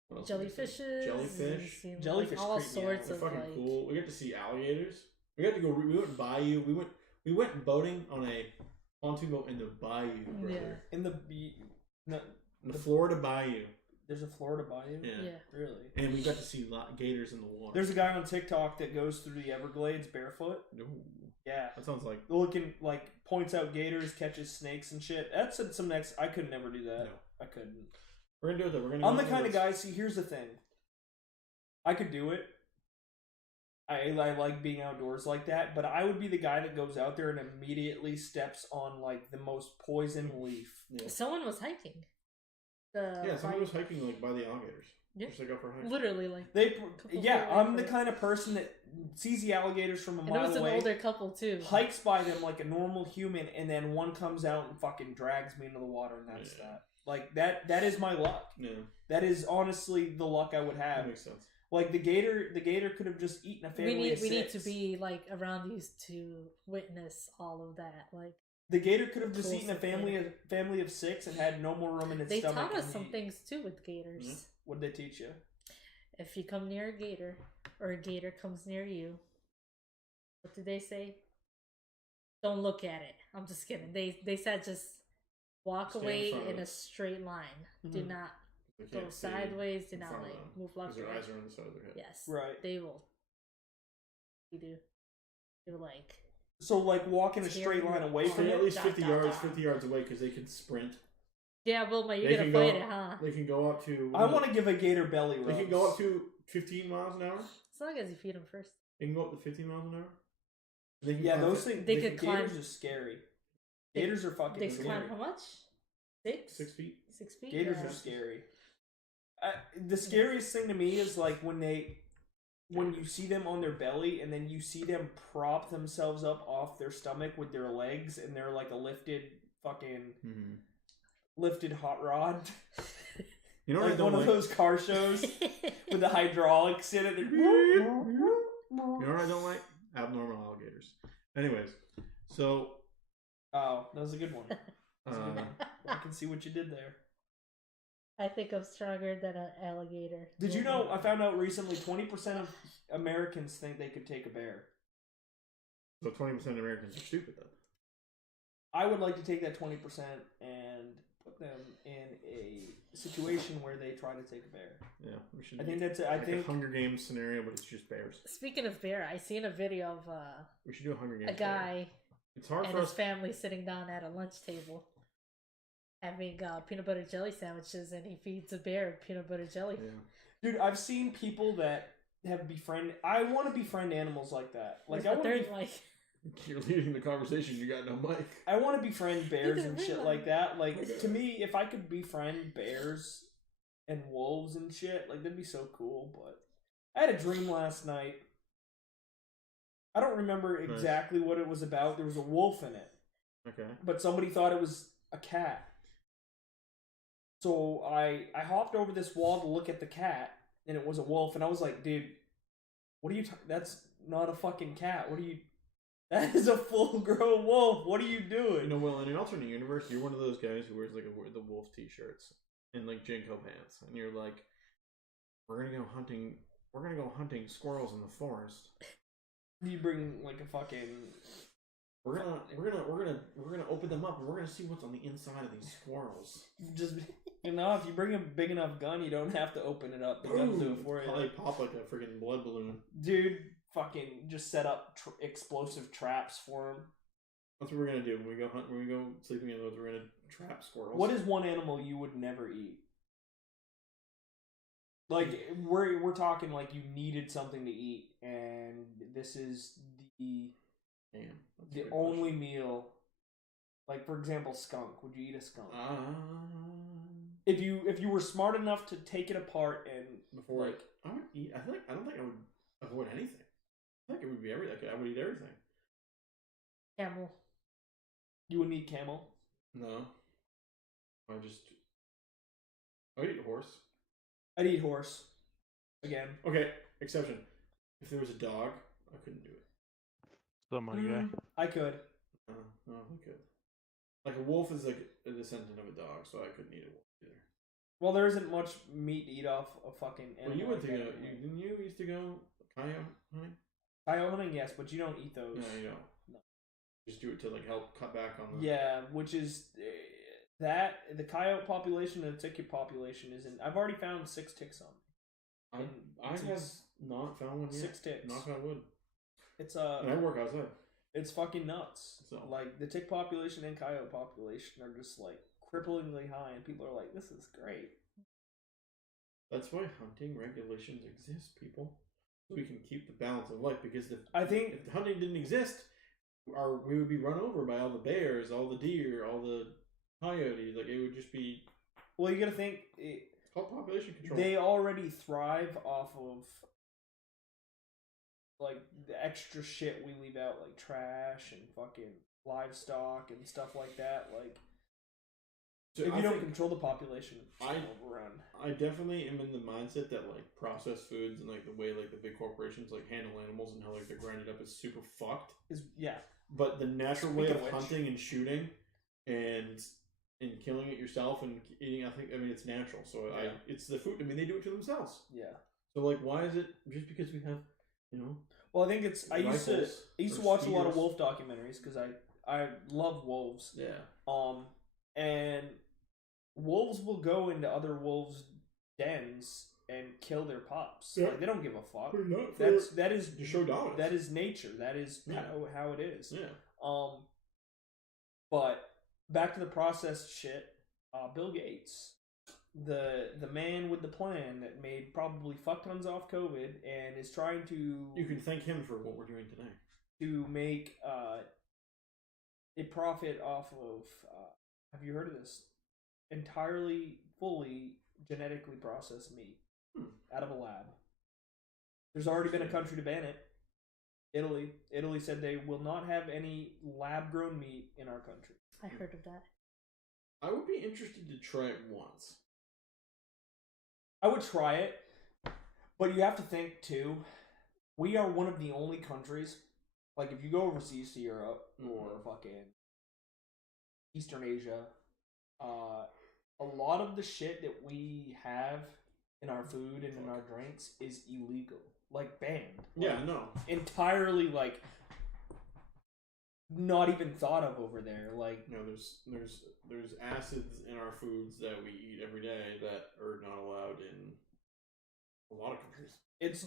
what else did we see? Jellyfishes. Jellyfish. and Jellyfish all creep me out. sorts They're of fucking like. cool. We got to see alligators. We got to go. We went bayou. We went boating on a pontoon boat in the bayou, brother. Yeah. In the no, In the Florida bayou. there's a Florida bayou. Yeah. Yeah. Really? And we got to see gators in the water. There's a guy on TikTok that goes through the Everglades barefoot. Ooh, Yeah. that sounds like Looking like points out gators, catches snakes and shit. That's some next. I could never do that. No. I couldn't. we're gonna do it. Though. We're gonna. I'm go the to kind of woods. guy. See, here's the thing. I could do it. I like being outdoors like that, but I would be the guy that goes out there and immediately steps on like the most poison leaf. Yeah. Someone was hiking. Yeah, someone was hiking like by the alligators. Yeah. Just like go for a hike. Literally like. Yeah, I'm the for it. kind of person that sees the alligators from a And it mile was an away, older couple too. hikes by them like a normal human, and then one comes out and fucking drags me into the water, and that's Yeah. that. Like that is my luck. Yeah, That is honestly the luck I would have. that makes sense. Like the gator could have just eaten a family of We need six. to be like around these to witness all of that. Like The gator could have just Cool eaten a stuff, family of six and had no more room in its they stomach. taught us and some he- things too with gators. Yeah. What'd they teach you? If you come near a gator or a gator comes near you, what did they say? Don't look at it. I'm just kidding. They said just walk Stay in away front of in it. a straight line. Do Mhm. not They go can't see sideways, do in not front of like them, move left 'cause or their right. eyes are on the side of their head. Yes. Right. They will. We do. They will like. So like walk in a straight line away from Stay it. at least Dot, 50 dot, yards, dot. 50 yards away because they can sprint. Yeah, Wilma, you're They gonna can fight go- it, huh? They can go up to. I want to give a gator belly rub. They can go up to 15 miles an hour. As long as you feed them first. They can go up to 15 miles an hour. They can Yeah, climb those fi- things. They could Gators climb- are scary. Gators are fucking They scary. climb how much? 6? 6 feet. 6 feet? Gators Yeah. are scary. The scariest thing to me is like when you see them on their belly and then you see them prop themselves up off their stomach with their legs and they're like a lifted fucking lifted hot rod. You know what I Like don't one of like? those car shows with the hydraulics in it. You know what I don't like? Abnormal alligators. Anyways, so Oh, that was a good one. I can see what you did there. I think I'm stronger than an alligator. Did you know, I found out recently 20% of Americans think they could take a bear. so 20% of Americans are stupid then. I would like to take that 20% and put them in a situation where they try to take a bear. Yeah, we should. I think that's it. I like think a Hunger Games scenario, but it's just bears. Speaking of bear, I seen a video of We should do a Hunger Games. a guy It's hard and for his us. family sitting down at a lunch table having peanut butter jelly sandwiches, and he feeds a bear peanut butter jelly. Yeah. dude, I've seen people that have befriended. I want to befriend animals like that. Like I But want they're to. like, You're leading the conversation. You got no mic. I want to befriend bears didn't and shit realize. like that. Like to me, if I could befriend bears and wolves and shit, like that'd be so cool. But I had a dream last night. I don't remember Nice. exactly what it was about. There was a wolf in it, Okay. but somebody thought it was a cat. So I hopped over this wall to look at the cat, and it was a wolf. And I was like, dude, what are you? That's not a fucking cat. What are you? That is a full-grown wolf. What are you doing? You know, well, in an alternate universe, you're one of those guys who wears like the wolf t-shirts and like Jinko pants, and you're like, we're gonna go hunting. We're gonna go hunting squirrels in the forest. You bring like a fucking. We're gonna open them up, and we're gonna see what's on the inside of these squirrels. Just if you bring a big enough gun, you don't have to open it up. The guns do it for Probably you, pop like a freaking blood balloon. dude. Fucking just set up explosive traps for him. That's what we're gonna do when we go hunt. When we go sleeping in the woods, we're gonna trap squirrels. What is one animal you would never eat? Like we're talking like you needed something to eat, and this is the Damn, that's a the good only question. meal. Like for example, skunk. Would you eat a skunk? If If you were smart enough to take it apart and before like I would eat. I don't think I would avoid anything. I think it would be everything. I would eat everything. camel. you would eat camel. No, I would eat horse. I'd eat horse. Again. Okay, exception. If there was a dog, I couldn't do it. So my guy. I could. No, I could. Like a wolf is like a descendant of a dog, so I couldn't eat a wolf either. Well, there isn't much meat to eat off a fucking animal. Well, you went to like go. that anyway. Didn't you used to go coyote hunting? Coyote hunting, yes, but you don't eat those. No, you don't. No. Just do it to like help cut back on the. Yeah, which is that the coyote population and the tick population isn't. I've already found 6 ticks on. I have not found one yet. 6 ticks. Knock on wood. It's And I work outside. it's fucking nuts. So. Like the tick population and coyote population are just like cripplingly high, and people are like, "This is great." That's why hunting regulations exist, people. So we can keep the balance of life. Because I think if hunting didn't exist, we would be run over by all the bears, all the deer, all the coyotes. Like it would just be. well, you got to think It's called population control. they already thrive off of like the extra shit we leave out, like trash and fucking livestock and stuff like that. Like So if I you don't think control the population, it's I- overrun. I definitely am in the mindset that like processed foods and like the way like the big corporations like handle animals and how like they're grinded up is super fucked. Is yeah. But the natural way Speaking of of which- hunting and shooting and killing it yourself and eating, I mean it's natural. So Yeah. it's the food. I mean they do it to themselves. Yeah. So like why is it just because we have Well, I think it's. I used rifles to or watch a lot of spears? wolf documentaries because I love wolves. Yeah. And wolves will go into other wolves' dens and kill their pups. Yeah. Like, they don't give a fuck. They're not That is to show dominance. That is nature. That is how it is. Yeah. But back to the processed shit. Bill Gates, the man with the plan that made probably fuck tons off COVID and is trying to. You can thank him for what we're doing today. To make a profit off of. Have you heard of this? Entirely, fully genetically processed meat out of a lab. There's already been a country to ban it. Italy. Italy said they will not have any lab-grown meat in our country. I heard of that. I would be interested to try it once. I would try it, but you have to think too. We are one of the only countries. Like, if you go overseas to Europe or fucking Eastern Asia, a lot of the shit that we have in our food and in our drinks is illegal. Like, banned. Yeah, like, no. Entirely, like, not even thought of over there. Like, no, there's acids in our foods that we eat every day that are not allowed in a lot of countries.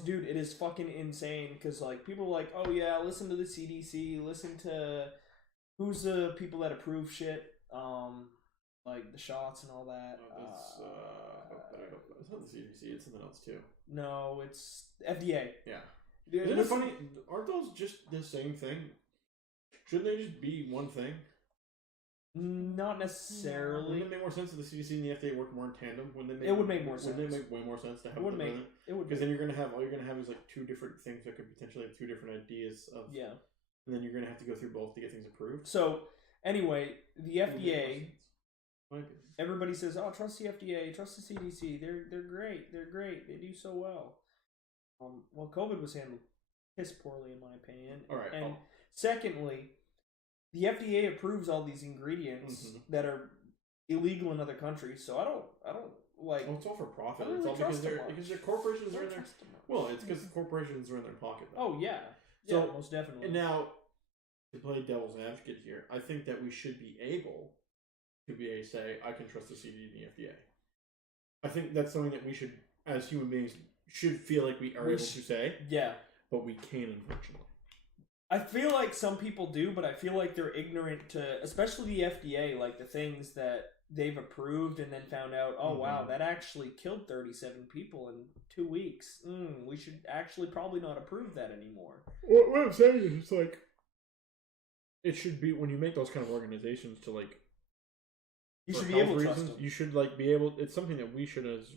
Dude, it is fucking insane, because, like, people are like, oh yeah, listen to the CDC, listen to who's the people that approve shit, like the shots and all that. It's not the CDC, it's something else too. No, it's FDA. Yeah. Dude, isn't it funny? Aren't those just the same thing? Shouldn't they just be one thing? Not necessarily. Wouldn't it make more sense if the CDC and the FDA work more in tandem? It would make more sense. Wouldn't it make way more sense to have it? Because then you're gonna have all you're gonna have is like two different things that could potentially have two different ideas of. Yeah. And then you're gonna have to go through both to get things approved. So anyway, the FDA. Everybody says, "Oh, trust the FDA, trust the CDC. They're great. They're great. They do so well." Well, COVID was handled piss poorly, in my opinion. All right. And secondly, the FDA approves all these ingredients that are illegal in other countries. So I don't like. Well, it's all for profit. Really it's all because their corporations are in there. Well, it's because the corporations are in their pocket. Though. Oh yeah. So yeah, most definitely. And now, to play devil's advocate here, I think that we should be able to be able to say, I can trust the CDC and the FDA. I think that's something that we should, as human beings, should feel like we are able to say. Yeah. But we can't, unfortunately. I feel like some people do, but I feel like they're ignorant to, especially the FDA, like the things that they've approved and then found out, oh wow, that actually killed 37 people in 2 weeks. We should actually probably not approve that anymore. What I'm saying is, it's like, it should be, when you make those kind of organizations to like, you should be able to trust them. You should like be able, it's something that we should as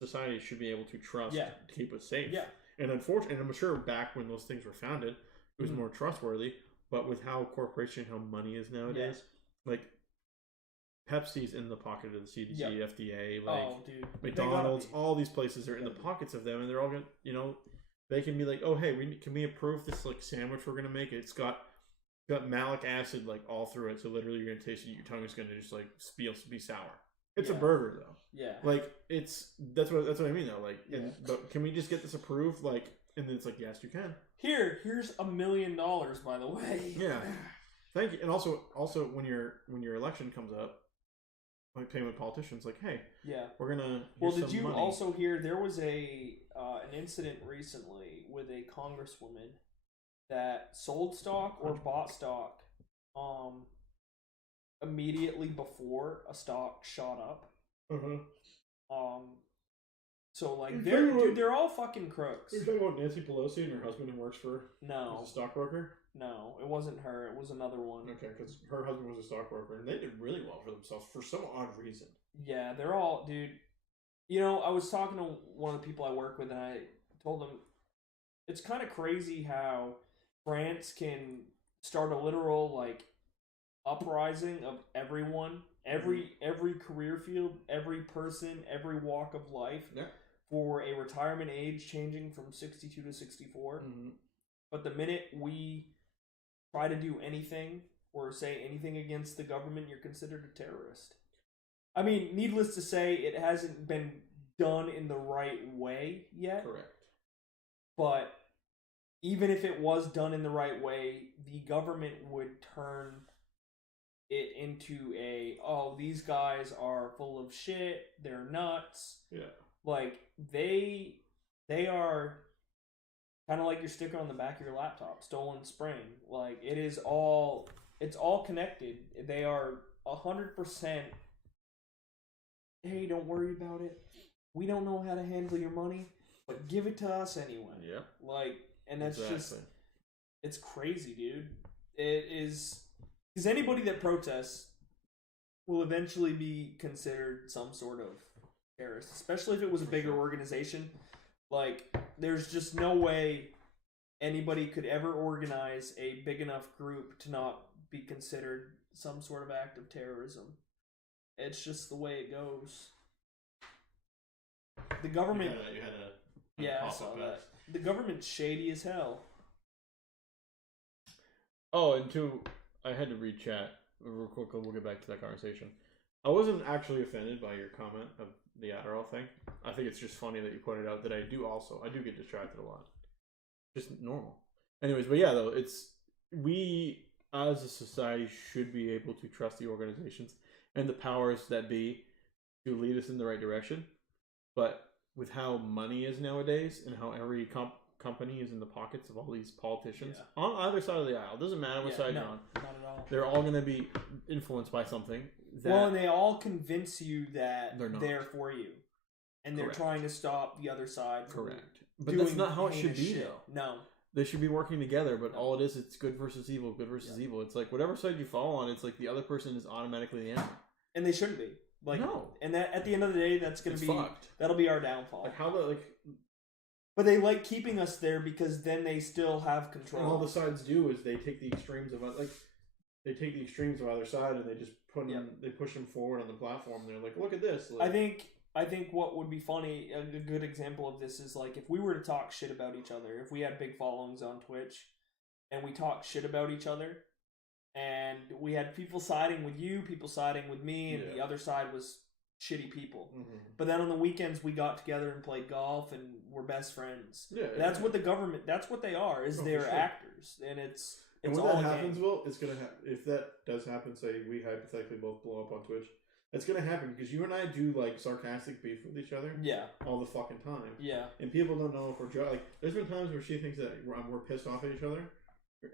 society should be able to trust to keep us safe. Yeah. And unfortunately, and I'm sure back when those things were founded, it was more trustworthy, but with how how money is nowadays, like Pepsi's in the pocket of the CDC, FDA, like McDonald's, all these places are in the pockets of them, and they're all gonna, they can be like, oh hey, can we approve this like sandwich we're gonna make? It's got malic acid like all through it, so literally you're gonna taste it, your tongue is gonna just like be sour. It's a burger though. Yeah. Like that's what I mean though. Like, but can we just get this approved? Like, and then it's like, yes, you can. Here's $1 million, by the way. Yeah. Thank you. And also when your election comes up, like paying with politicians, like, hey, we're gonna. Well, did you also hear there was an incident recently with a congresswoman that sold stock or bought stock, immediately before a stock shot up. So like they're all fucking crooks. You're talking about Nancy Pelosi and her husband who works for as a stockbroker? No, it wasn't her. It was another one. Okay, because her husband was a stockbroker, and they did really well for themselves for some odd reason. Yeah, they're all, dude. I was talking to one of the people I work with, and I told them it's kind of crazy how France can start a literal like uprising of everyone, every career field, every person, every walk of life, for a retirement age changing from 62 to 64. But the minute we try to do anything or say anything against the government, you're considered a terrorist. I mean, needless to say, it hasn't been done in the right way yet. Correct. But even if it was done in the right way, the government would turn it into these guys are full of shit, they're nuts. Yeah. Like they are kind of like your sticker on the back of your laptop, stolen spring. Like it's all connected. They are 100%. Hey, don't worry about it. We don't know how to handle your money, but give it to us anyway. Yep. Like, and that's just, it's crazy, dude. It is, because anybody that protests will eventually be considered some sort of terrorist, especially if it was a bigger organization. Like, there's just no way anybody could ever organize a big enough group to not be considered some sort of act of terrorism. It's just the way it goes. The government... You had a yeah, I saw that. The government's shady as hell. Oh, and I had to read chat real quickly. We'll get back to that conversation. I wasn't actually offended by your comment of the Adderall thing. I think it's just funny that you pointed out that I do get distracted a lot. Just normal. Anyways, but yeah, though, we as a society should be able to trust the organizations and the powers that be to lead us in the right direction. But with how money is nowadays and how every company is in the pockets of all these politicians on either side of the aisle, doesn't matter what side you're on, not at all. they're all going to be influenced by something. And they all convince you that they're not. They're for you. And they're trying to stop the other side. Correct. But that's not how it should be, though. No. They should be working together, but all it is, it's good versus evil, evil. It's like whatever side you fall on, it's like the other person is automatically the enemy. And they shouldn't be. Like, no. And that at the end of the day, that'll be our downfall. Like but they like keeping us there because then they still have control. And all the sides do is they take the extremes of either side and they just they push them forward on the platform. And they're like, look at this. Like, I think what would be funny, a good example of this is like if we were to talk shit about each other, if we had big followings on Twitch, and we talked shit about each other, and we had people siding with you, people siding with me, and the other side was shitty people. Mm-hmm. But then on the weekends we got together and played golf and we're best friends. Yeah, that's what the government. That's what they are. They're actors, and it's when all that happens, Will, it's gonna if that does happen. Say we hypothetically both blow up on Twitch. It's gonna happen because you and I do like sarcastic beef with each other. Yeah. All the fucking time. Yeah. And people don't know if we're like. There's been times where she thinks that we're pissed off at each other,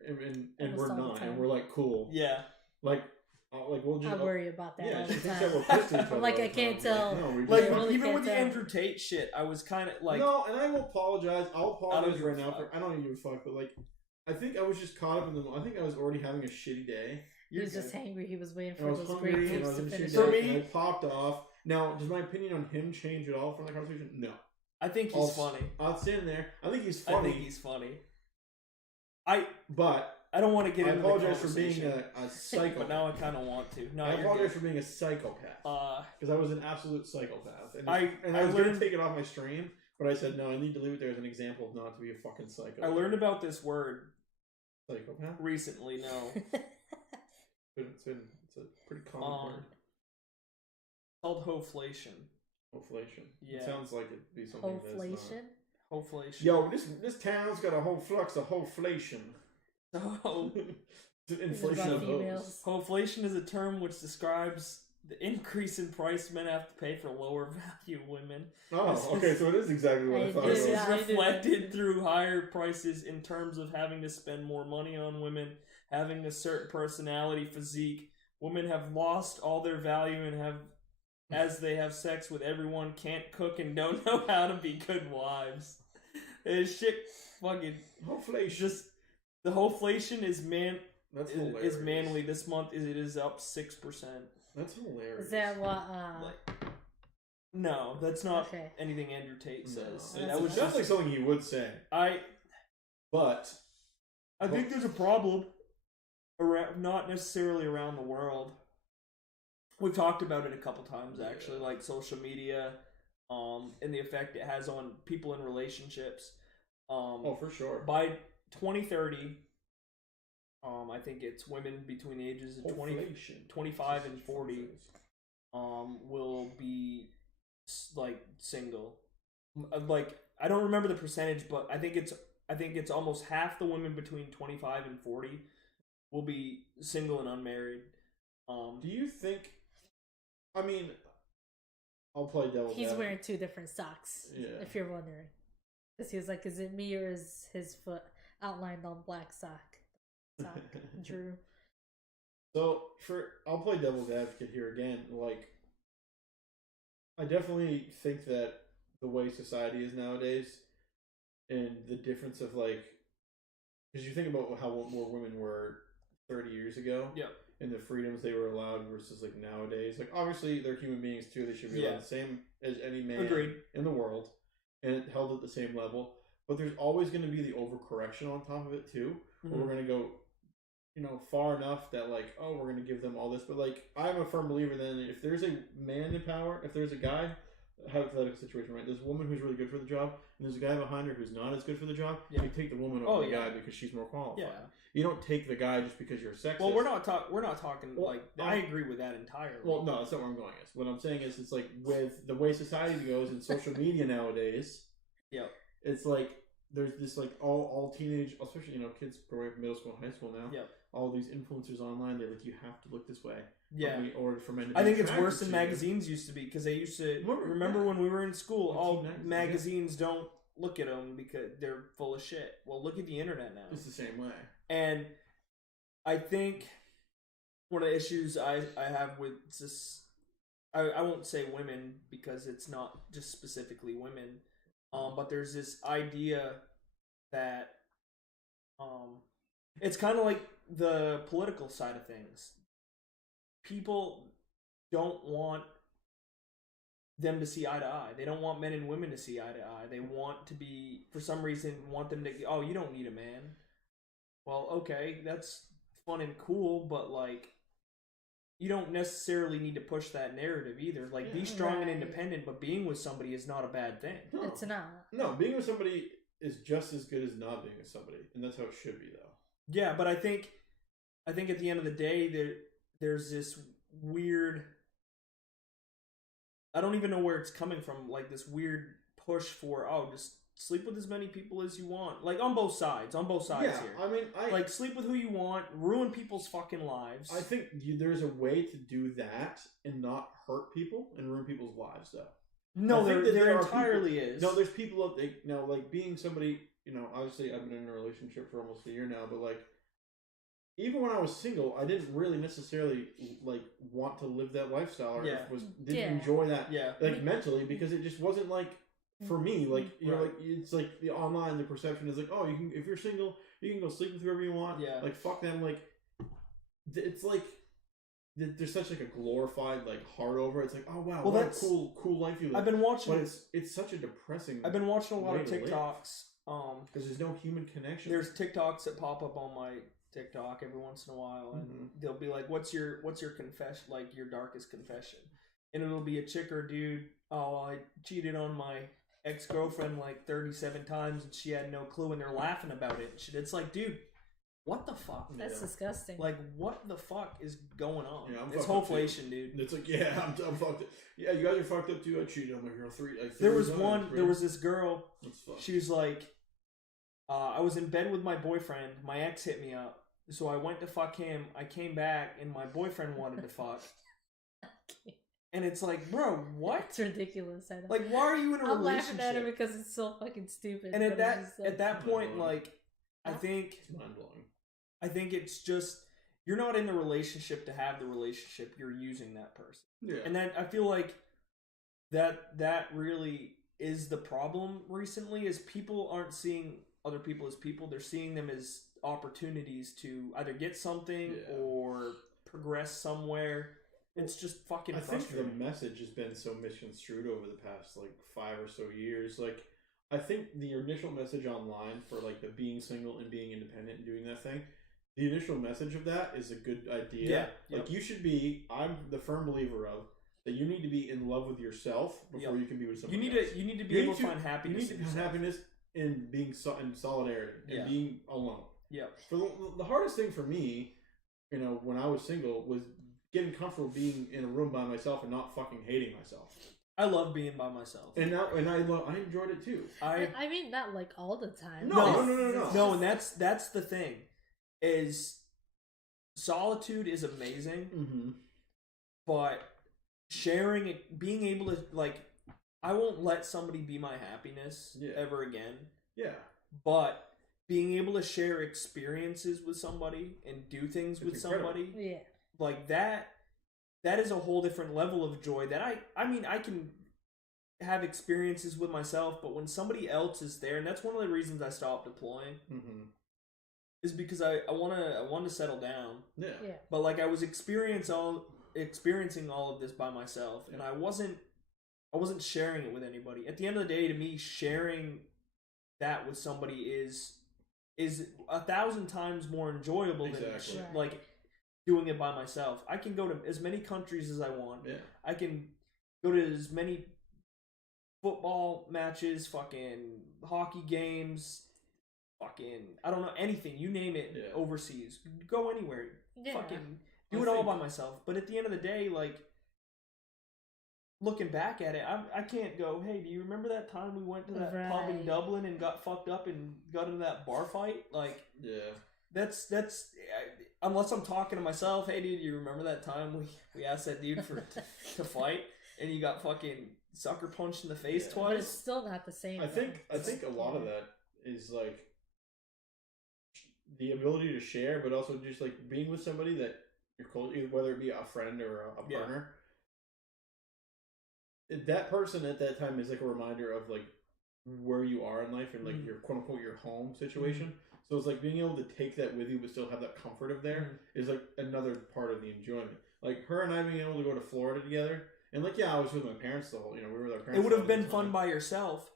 and we're not, and we're like cool. Yeah. Like we'll just. I worry about that. Yeah, all the she time. thinks that we're pissed at each other. Like I can't tell. No, even with the Andrew Tate shit, I was kind of like. No, and I will apologize. I'll apologize right now for. I don't even give a fuck, but like. I think I was just caught up in I think I was already having a shitty day. He was just angry. He was waiting for those great moves to finish. For me, and I popped off. Now, does my opinion on him change at all from the conversation? No. I think he's funny. I'll stand there. I think he's funny. But I don't want to get into the apologize for being a psychopath. But now I kind of want to. No, I apologize for being a psychopath. Because I was an absolute psychopath. And I was going to take it off my stream, but I said, no, I need to leave it there as an example of not to be a fucking psycho. I learned about this word. Psychopath? Recently, no. It's a pretty common word. It's called hoflation. Hoflation. Yeah. It sounds like it'd be something that's not. Hoflation. Yo, this town's got a whole flux of hoflation. Oh. It's an inflation of hoes. Hoflation is a term which describes the increase in price men have to pay for lower value women. Oh, okay, so it is exactly what I thought. This is reflected through higher prices in terms of having to spend more money on women, having a certain personality, physique. Women have lost all their value and as they have sex with everyone, can't cook and don't know how to be good wives. It's shit fucking... Hoflation. The hoflation is That's hilarious. Is manly. This month it is up 6%. That's hilarious. Is that what? No, that's not anything Andrew Tate says. No. That was just like something he would say. But I think there's a problem around, not necessarily around the world. We've talked about it a couple times actually, like social media, and the effect it has on people in relationships. For sure. By 2030. I think it's women between the ages of 25 and 40 will be like single. Like I don't remember the percentage, but I think it's almost half the women between 25 and 40 will be single and unmarried. Do you think? I mean, I'll play devil's He's advocate. wearing 2 different socks. Yeah. If you're wondering, because he was like, "Is it me or is his foot outlined on black sock?" Drew. So I'll play devil's advocate here again. Like, I definitely think that the way society is nowadays, and the difference of like, because you think about how more women were 30 years ago, Yeah. and the freedoms they were allowed versus like nowadays. Like, obviously they're human beings too; they should be allowed the same as any man Agreed. in the world, and held at the same level. But there's always going to be the overcorrection on top of it too. Where we're going to go, far enough that like, oh, we're going to give them all this. But like, I'm a firm believer then if there's a man in power, if there's a guy, hypothetical situation, right? There's a woman who's really good for the job, and there's a guy behind her who's not as good for the job. Yeah. You take the woman over the guy because she's more qualified. Yeah. You don't take the guy just because you're sexist. Well, we're not talking like I agree with that entirely. Well, no, that's not where I'm going. Is what I'm saying is it's like with the way society goes and social media nowadays. Yeah. It's like there's this like all teenage, especially kids growing up in middle school and high school now. Yeah. All these influencers online, they're like, you have to look this way. Yeah. Or for men to be I think it's attracted worse than to you. magazines used to be because they used to remember when we were in school. All magazines don't look at them because they're full of shit. Well, look at the internet now. It's the same way. And I think one of the issues I have with this, I won't say women because it's not just specifically women, but there's this idea that it's kind of like the political side of things. People don't want them to see eye to eye. They don't want men and women to see eye to eye. They want to be, for some reason, want them to, oh, you don't need a man. Well, okay, that's fun and cool, but like, you don't necessarily need to push that narrative either. Like, be strong and independent, but being with somebody is not a bad thing. No. It's not. No, being with somebody is just as good as not being with somebody, and that's how it should be, though. Yeah, but I think at the end of the day, there's this weird, I don't even know where it's coming from, like this weird push for, oh, just sleep with as many people as you want. Like, on both sides here. I mean, like, sleep with who you want, ruin people's fucking lives. I think there's a way to do that and not hurt people and ruin people's lives, though. No, there entirely people, is. No, there's people out there, like, being somebody, obviously I've been in a relationship for almost a year now, but, like, even when I was single, I didn't really necessarily, like, want to live that lifestyle or didn't enjoy that, mentally, because it just wasn't, like, for me, like, like, it's like the online, the perception is like, oh, if you're single, you can go sleep with whoever you want. Yeah. Like, fuck them. Like, it's like, there's such like a glorified like heart over it. It's like, oh wow, what a cool life you live. I've been watching, but it's such a depressing. I've been watching a lot of TikToks. Because there's no human connection. There's TikToks that pop up on my TikTok every once in a while, and they'll be like, "What's your confession? Like your darkest confession?" And it'll be a chick or dude. Oh, I cheated on my ex-girlfriend like 37 times, and she had no clue, and they're laughing about it. And shit. It's like, dude, what the fuck? That's disgusting. Like, what the fuck is going on? Yeah, it's hoflation, dude. It's like, yeah, I'm fucked up. Yeah, you guys are fucked up too. I cheated on my girl three There was times, one. bro. There was this girl. She was like, I was in bed with my boyfriend. My ex hit me up, so I went to fuck him. I came back, and my boyfriend wanted to fuck. And it's like, bro, what? It's ridiculous. I know. Like, why are you in a I'm relationship? laughing at it because it's so fucking stupid. And at that point, like, I think it's mind blowing. I think it's just you're not in the relationship to have the relationship. You're using that person. Yeah. And then I feel like that really is the problem recently. Is people aren't seeing other people as people. They're seeing them as opportunities to either get something or progress somewhere. It's just fucking frustrating. I think the message has been so misconstrued over the past, like, 5 or so years. Like, I think the initial message online for, like, the being single and being independent and doing that thing, the initial message of that is a good idea. Yeah. Like, you should be, I'm the firm believer of, that you need to be in love with yourself before you can be with someone else. You need to be able to find happiness. You need to find happiness in being in solidarity and being alone. Yeah. For the hardest thing for me, when I was single, was getting comfortable being in a room by myself and not fucking hating myself. I love being by myself, and I enjoyed it too. I mean, not like all the time. No. No, and that's the thing, is solitude is amazing, but sharing it, being able to, like, I won't let somebody be my happiness ever again. Yeah. But being able to share experiences with somebody and do things with somebody, like that is a whole different level of joy that I mean, I can have experiences with myself, but when somebody else is there, and that's one of the reasons I stopped deploying, is because I want to settle down. Yeah. But like I was experiencing all of this by myself, and I wasn't sharing it with anybody. At the end of the day, to me, sharing that with somebody is 1,000 times more enjoyable than like doing it by myself. I can go to as many countries as I want. Yeah. I can go to as many football matches, fucking hockey games, fucking I don't know, anything, you name it, overseas. Go anywhere. Fucking do it all by myself. But at the end of the day, like, looking back at it, I can't go, hey, do you remember that time we went to that pub in Dublin and got fucked up and got into that bar fight? Like, that's unless I'm talking to myself, hey, dude, you remember that time we asked that dude to fight and you got fucking sucker punched in the face twice? But it's still not the same. I think a lot of that is like the ability to share, but also just like being with somebody that you're close, whether it be a friend or a partner. That person at that time is like a reminder of like where you are in life and like your quote unquote your home situation. So it's like being able to take that with you but still have that comfort of there is like another part of the enjoyment. Like her and I being able to go to Florida together, and like I was with my parents the whole, we were with our parents. It would have been fun by yourself,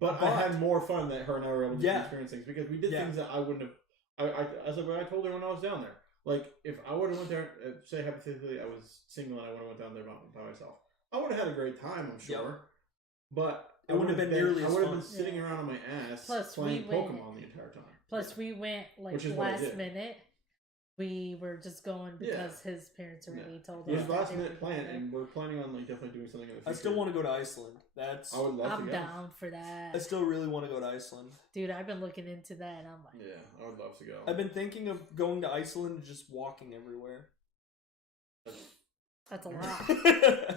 but I had more fun that her and I were able to experience things because we did things that I wouldn't have. I told her when I was down there. Like if I would have went there, say hypothetically I was single and I would have went down there by myself. I would have had a great time, I'm sure, but it wouldn't have been nearly as fun. I would have been sitting around on my ass playing Pokemon the entire time. Plus, we went like last minute. We were just going because his parents already told us. It was last minute plan, and we're planning on like definitely doing something in the future. I still want to go to Iceland. I would love to go. I'm down for that. I still really want to go to Iceland. Dude, I've been looking into that, and I'm like, yeah, I would love to go. I've been thinking of going to Iceland and just walking everywhere. That's a lot.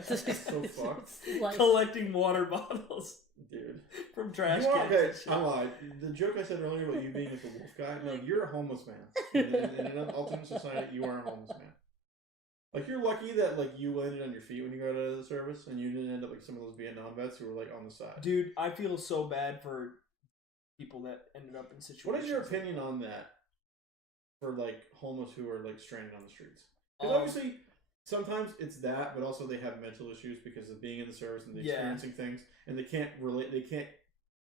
So fucked. Like, collecting water bottles, dude, from trash cans. Okay, I lied. The joke I said earlier about you being like a wolf guy. No, you're a homeless man. In an alternate society, you are a homeless man. Like you're lucky that like you landed on your feet when you got out of the service, and you didn't end up like some of those Vietnam vets who were like on the side. Dude, I feel so bad for people that ended up in situations. What is your opinion on that? For like homeless who are like stranded on the streets, because obviously. Sometimes it's that, but also they have mental issues because of being in the service and experiencing things, and they can't relate. They can't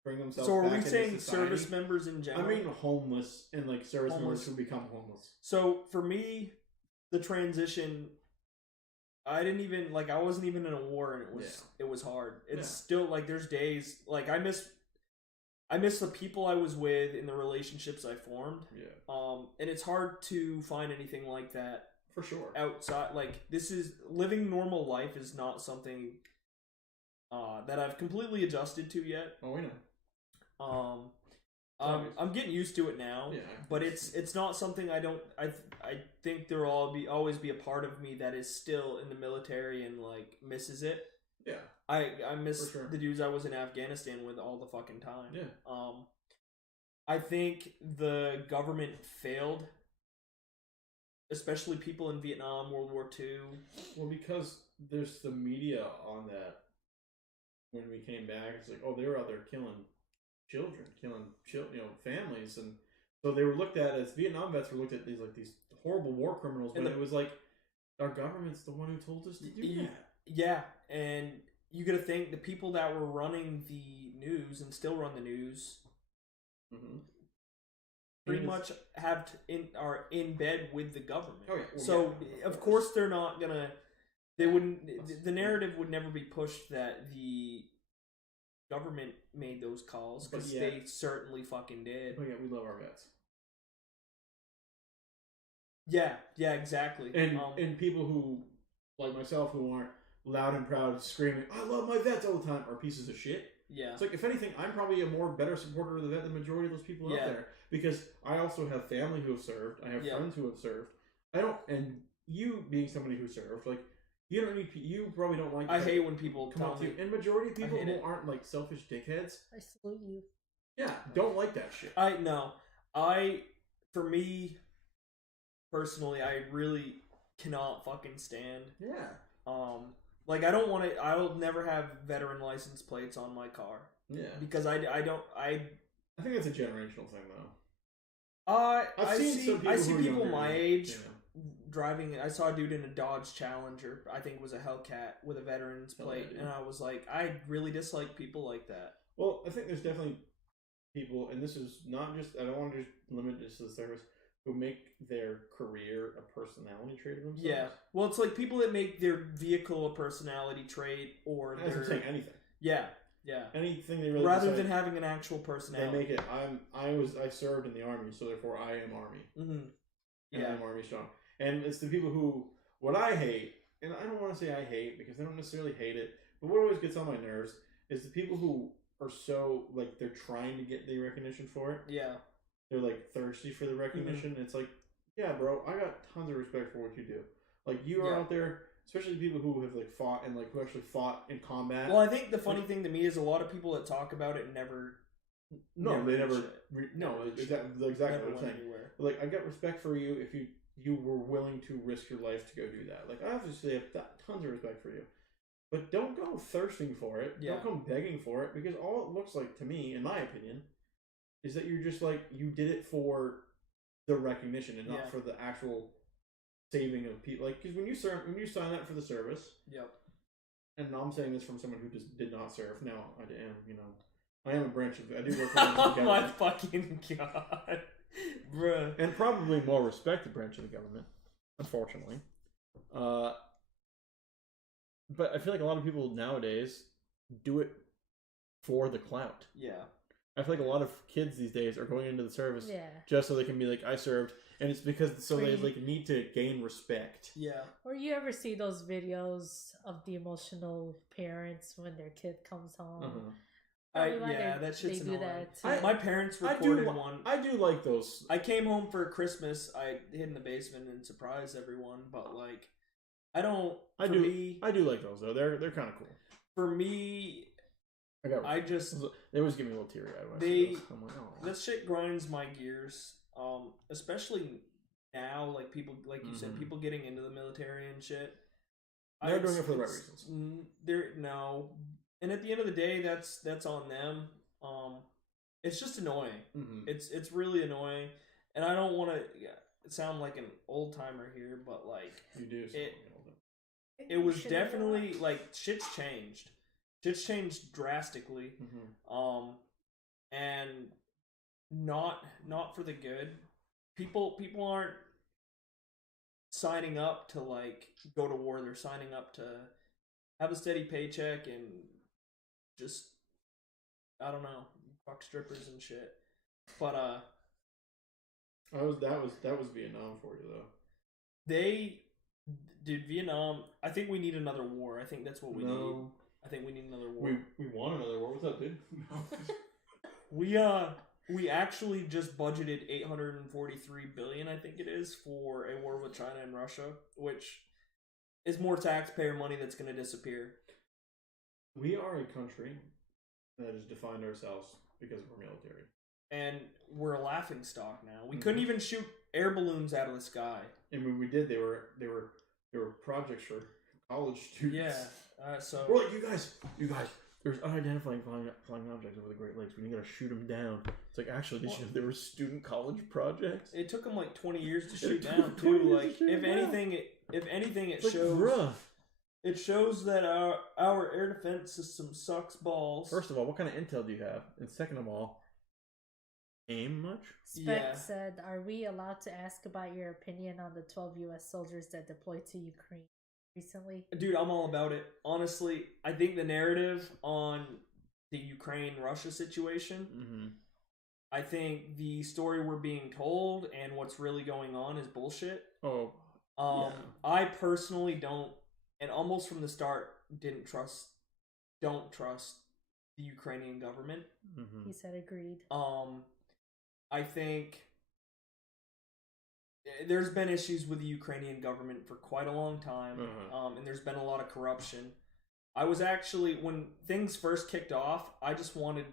bring themselves. So, are back we saying into society. service members in general? I mean, homeless and like service members who become homeless. So, for me, the transition, I didn't even like. I wasn't even in a war, and it was hard. It's still like there's days like I miss the people I was with and the relationships I formed. Yeah. And it's hard to find anything like that. For sure. Outside, like, this is living normal life is not something that I've completely adjused to yet. Oh, we know. I'm getting used to it now. Yeah. But it's not something I think there will always be a part of me that is still in the military and like misses it. Yeah. I miss the dudes I was in Afghanistan with all the fucking time. Yeah. I think the government failed. Especially people in Vietnam, World War II. Well, because there's the media on that. When we came back, it's like, oh, they were out there killing children, families, and so they were looked at as Vietnam vets were looked at these horrible war criminals. When it was like, our government's the one who told us to do that. Yeah, and you got to think the people that were running the news and still run the news. Mm-hmm. Pretty much are in bed with the government. Oh, yeah. Well, so of course they're not gonna. They wouldn't. The narrative would never be pushed that the government made those calls because they certainly fucking did. But yeah, we love our vets. Yeah, exactly. And people who like myself who aren't loud and proud screaming, "I love my vets" all the time are pieces of shit. Yeah. It's like, if anything, I'm probably a better supporter of the vet than the majority of those people out there. Because I also have family who have served. I have friends who have served. And you being somebody who served, like, You don't need. You probably don't like. I hate when people come tell up me. to you. And majority of people hate who it. aren't like selfish dickheads. I salute you. Yeah, don't like that shit. For me, personally, I really cannot fucking stand. Yeah. Like I don't want to. I will never have veteran license plates on my car. Yeah. Because I think that's a generational thing, though. I see people younger, my age yeah. driving. I saw a dude in a Dodge Challenger. I think it was a Hellcat with a veteran's plate, yeah. and I was like, I really dislike people like that. Well, I think there's definitely people, and this is not just. I don't want to just limit this to the service, who make their career a personality trait of themselves. Yeah. Well, it's like people that make their vehicle a personality trait, or As I'm saying, anything. Yeah. Yeah. Anything they really rather than having an actual personality. They make it. I served in the army, so therefore I am army. Mm-hmm. Yeah, I'm army strong. And it's the people who what I hate, and I don't want to say I hate because I don't necessarily hate it, but what always gets on my nerves is the people who are so like they're trying to get the recognition for it. Yeah. They're like thirsty for the recognition. Mm-hmm. It's like, yeah, bro, I got tons of respect for what you do. Like you are out there. Especially people who have like fought and like who actually fought in combat. Well, I think the funny thing to me is a lot of people that talk about it never. No, they never. Exactly what I'm saying. Anywhere. Like I get respect for you if you were willing to risk your life to go do that. Like I obviously have tons of respect for you, but don't go thirsting for it. Yeah. Don't come begging for it because all it looks like to me, in my opinion, is that you're just like you did it for the recognition and not for the actual saving of people. Like because when you sign up for the service, and I'm saying this from someone who just did not serve. Now I am a branch of. I do work for the government. Oh my fucking god, bruh. And probably more respected branch of the government, unfortunately. But I feel like a lot of people nowadays do it for the clout. Yeah. I feel like a lot of kids these days are going into the service Yeah. just so they can be like, I served. And it's because they like need to gain respect. Yeah. Or you ever see those videos of the emotional parents when their kid comes home? Uh-huh. That shit's annoying. My parents recorded one. I do like those. I came home for Christmas. I hid in the basement and surprised everyone. But like, I do like those though. They're kind of cool. For me, they always give me a little teary eyed. I'm like, oh. This shit grinds my gears. Especially now, like people, like you said, people getting into the military and shit. They're doing it for the right reasons. And at the end of the day, that's on them. It's just annoying. Mm-hmm. It's really annoying, and I don't want to sound like an old timer here, but like you do. It was definitely like shit's changed. Shit's changed drastically. Mm-hmm. And not for the good. People aren't signing up to like go to war. They're signing up to have a steady paycheck and just I don't know, fuck strippers and shit. But that was Vietnam for you though. Vietnam. I think we need another war. I think that's what we need. I think we need another war. We want another war. What's up, dude? We actually just budgeted $843 billion, I think it is, for a war with China and Russia, which is more taxpayer money that's going to disappear. We are a country that has defined ourselves because of our military, and we're a laughing stock now. We couldn't even shoot air balloons out of the sky, and when we did, they were projects for college students. Yeah, so we're like, you guys. There's unidentified flying objects over the Great Lakes. We gotta shoot them down. It's like, actually, there were student college projects. It took them like 20 years to shoot down too. Like, if anything, it shows. It shows that our air defense system sucks balls. First of all, what kind of intel do you have? And second of all, aim much? Spec said, "Are we allowed to ask about your opinion on the 12 U.S. soldiers that deployed to Ukraine recently?" Dude, I'm all about it. Honestly, I think the narrative on the Ukraine-Russia situation, I think the story we're being told and what's really going on is bullshit. I personally don't, and almost from the start, don't trust the Ukrainian government. He said agreed. I think there's been issues with the Ukrainian government for quite a long time, and there's been a lot of corruption. I was actually, when things first kicked off, I just wanted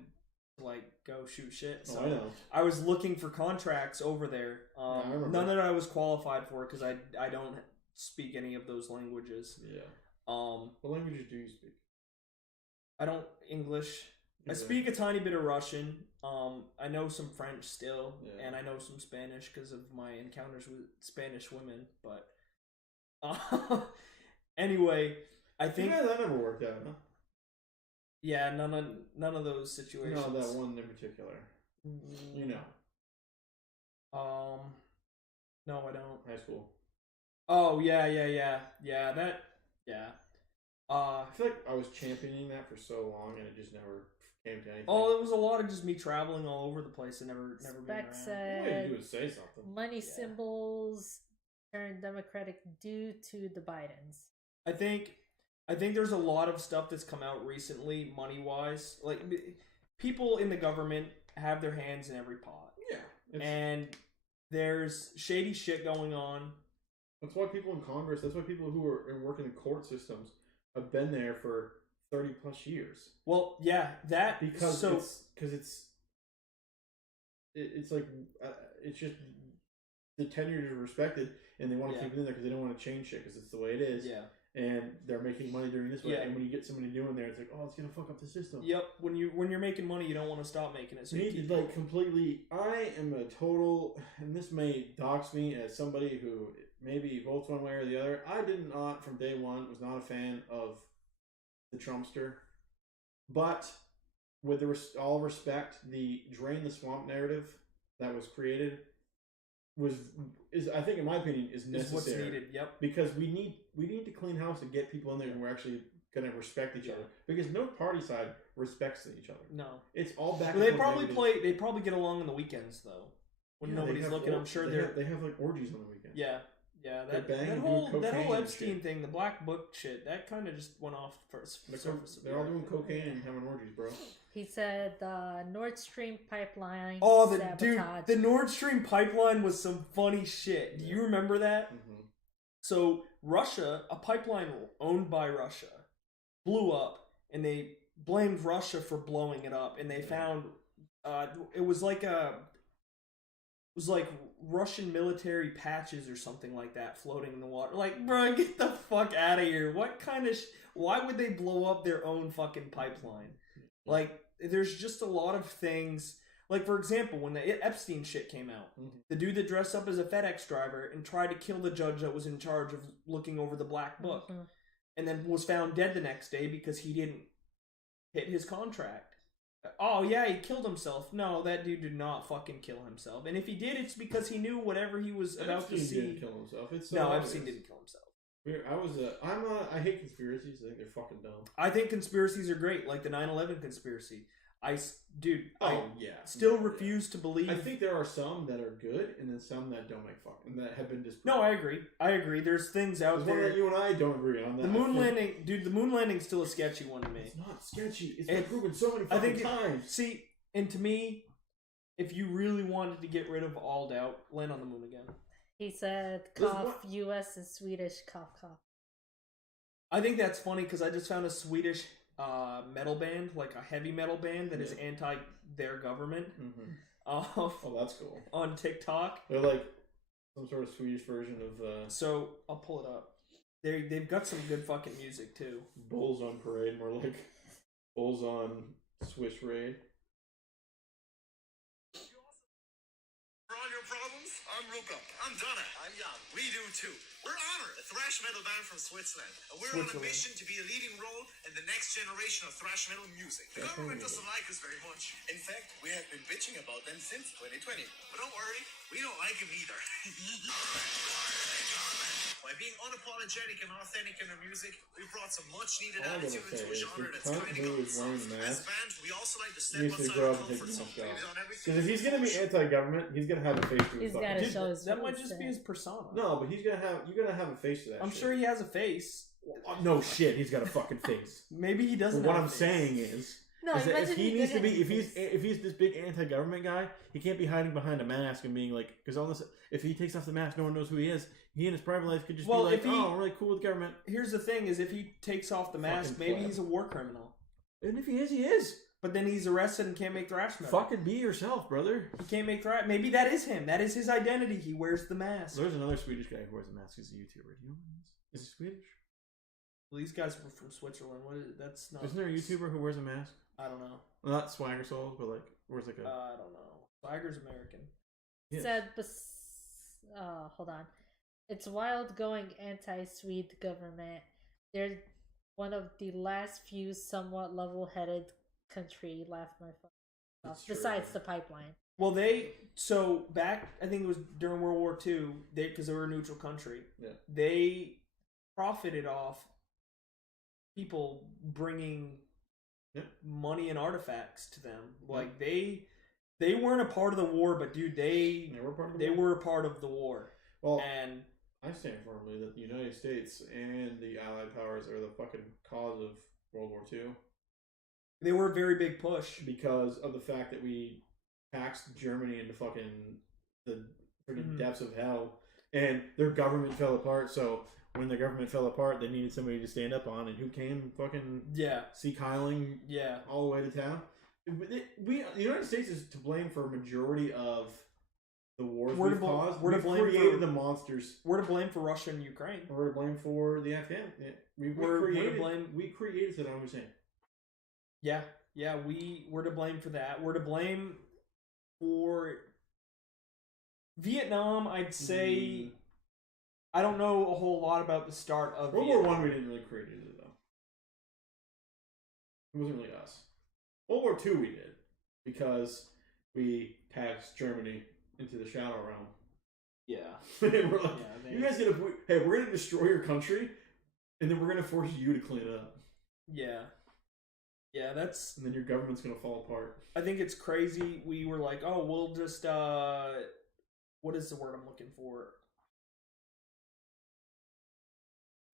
to, like, go shoot shit. So I know. I was looking for contracts over there. None that I was qualified for because I don't speak any of those languages. Yeah. What languages do you speak? I don't English. I speak a tiny bit of Russian. I know some French still, and I know some Spanish because of my encounters with Spanish women. But anyway, I think that never worked out, huh? Yeah, none of those situations. No, that one in particular. You know. No, I don't. High school. Oh yeah. I feel like I was championing that for so long, and it just never came to anything. Oh, it was a lot of just me traveling all over the place and never being around. Said, all you had to do is say something. Money symbols turned Democratic due to the Bidens. I think there's a lot of stuff that's come out recently, money wise. Like, people in the government have their hands in every pot. Yeah, and there's shady shit going on. That's why people in Congress. That's why people who are working in court systems have been there for 30 plus years. Well, yeah, that because it's like it's just the tenure is respected, and they want to keep it in there because they don't want to change shit because it's the way it is. Yeah, and they're making money doing this way. Yeah. And when you get somebody new in there, it's like, oh, it's gonna fuck up the system. Yep. When you're making money, you don't want to stop making it. So you need to like completely. I am a total, and this may dox me as somebody who maybe votes one way or the other. I did not from day one was not a fan of the Trumpster, but with all respect, the drain the swamp narrative that was created is I think in my opinion is necessary. What's needed. Yep. Because we need to clean house and get people in there who are actually going to respect each other. Because no party side respects each other. No. It's all back. Well, they probably get along on the weekends though. When nobody's looking, I'm sure they have like orgies on the weekend. Yeah. Yeah, that whole Epstein thing, the black book shit, that kind of just went off the surface. They're all doing cocaine and having orgies, bro. He said the Nord Stream pipeline. Oh, sabotage. The Nord Stream pipeline was some funny shit. Do you remember that? Mm-hmm. So Russia, a pipeline owned by Russia, blew up, and they blamed Russia for blowing it up, and they found it was like Russian military patches or something like that floating in the water. Like, bro, get the fuck out of here. What kind of why would they blow up their own fucking pipeline? Like, there's just a lot of things. Like, for example, when the Epstein shit came out, the dude that dressed up as a FedEx driver and tried to kill the judge that was in charge of looking over the black book, and then was found dead the next day because he didn't hit his contract. Oh, yeah, he killed himself. No, that dude did not fucking kill himself. And if he did, it's because he knew whatever he was about to see. Didn't kill himself. Epstein didn't kill himself. I hate conspiracies. I think they're fucking dumb. I think conspiracies are great, like the 9/11 conspiracy. I still refuse to believe. I think there are some that are good, and then some that don't make fucking that have been disproven. No, I agree. There's things out there. One that you and I don't agree on. The moon landing, dude. The moon landing's still a sketchy one to me. It's not sketchy. It's been proven so many fucking times. See, and to me, if you really wanted to get rid of all doubt, land on the moon again. He said, "Cough, U.S. and Swedish cough cough." I think that's funny because I just found a Swedish metal band, like a heavy metal band that is anti their government. Oh, that's cool. On TikTok, they're like some sort of Swedish version of. So I'll pull it up. They've got some good fucking music too. Bulls on parade, more like bulls on Swiss raid. I'm Ruka. I'm Donna. I'm Jan. We do too. We're Honor, a thrash metal band from Switzerland. And we're on a mission to be a leading role in the next generation of thrash metal music. The government doesn't like us very much. In fact, we have been bitching about them since 2020. But don't worry, we don't like them either. By being unapologetic and authentic in our music, we've brought some much needed attitude into a genre that's kind of gone soft. As a band, we also like to step outside our comfort zone. Because if he's gonna be anti-government, he's gonna have a face to his fucking. That might just be his persona. No, but you're gonna have a face to that. I'm sure he has a face. No shit, he's got a fucking face. Maybe he doesn't. What I'm saying is, No, is that imagine if he he needs to did be, it. if he's this big anti-government guy, he can't be hiding behind a mask and being like, because all this, if he takes off the mask, no one knows who he is. He in his private life could just be like, oh, I'm really cool with government. Here's the thing: is if he takes off the mask, Fucking maybe pleb. he's a war criminal. And if he is, he is. But then he's arrested and can't make thrash metal. Fucking be yourself, brother. He can't make thrash. Maybe that is him. That is his identity. He wears the mask. There's another Swedish guy who wears a mask. He's a YouTuber. Do you know who he is? Is he Swedish? Well, these guys were from Switzerland. What is that's not? Isn't there a YouTuber who wears a mask? I don't know. Well, not Swagger Souls, but like wears like a. I don't know. Swagger's American. Yes. Said, hold on. It's wild going anti-Swede government. They're one of the last few somewhat level-headed country. Laugh my fucking off. Besides the pipeline. Well, back, I think it was during World War II, because they were a neutral country, they profited off people bringing money and artifacts to them. Like, they weren't a part of the war, but dude, they were a part of the war. Well, and I stand firmly that the United States and the Allied powers are the fucking cause of World War II. They were a very big push. Because of the fact that we taxed Germany into fucking the depths of hell, and their government fell apart, so when their government fell apart, they needed somebody to stand up on, and who came? Fucking Sea Kyling all the way to town. The United States is to blame for a majority of the wars we've caused. We've created the monsters. We're to blame for Russia and Ukraine. We're to blame for the Afghan. We created Saddam Hussein. Yeah, we're to blame for that. We're to blame for Vietnam. I'd say I don't know a whole lot about the start of World War One. We didn't really create it though. It wasn't really us. World War II we did because we taxed Germany into the shadow realm. Yeah, we're like, you guys we're gonna destroy your country, and then we're gonna force you to clean it up. Yeah, that's... And then your government's gonna fall apart. I think it's crazy. We were like, oh, we'll just, what is the word I'm looking for?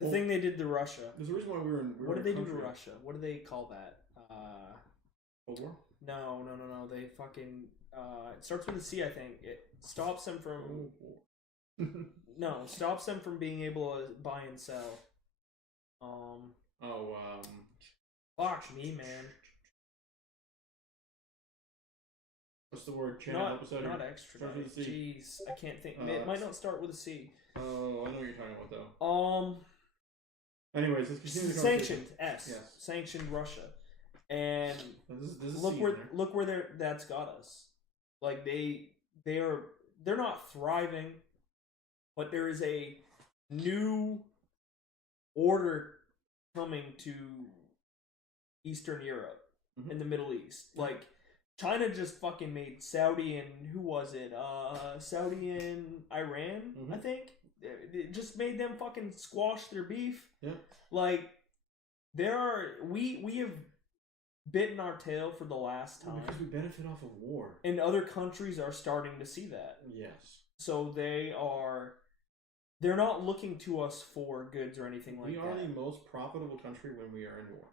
The thing they did to Russia. There's a reason why we were in... What did they do to Russia? What do they call that? Cold War? No. They fucking... it starts with a C, I think. It stops them from... No, stops them from being able to buy and sell. Fuck me, man. What's the word? Channel episode? Not extradite. Jeez, I can't think. It might not start with a C. Oh, I know what you're talking about, though. Anyways, let's continue. Sanctioned. S. Yes. Sanctioned Russia, and this is look where that's got us. Like they're not thriving, but there is a new order coming to Eastern Europe and the Middle East. Like, China just fucking made Saudi and who was it? Saudi and Iran, I think. It just made them fucking squash their beef. Yeah. Like, we have bitten our tail for the last time. Because we benefit off of war. And other countries are starting to see that. Yes. So they're not looking to us for goods or anything like that. We are the most profitable country when we are in war.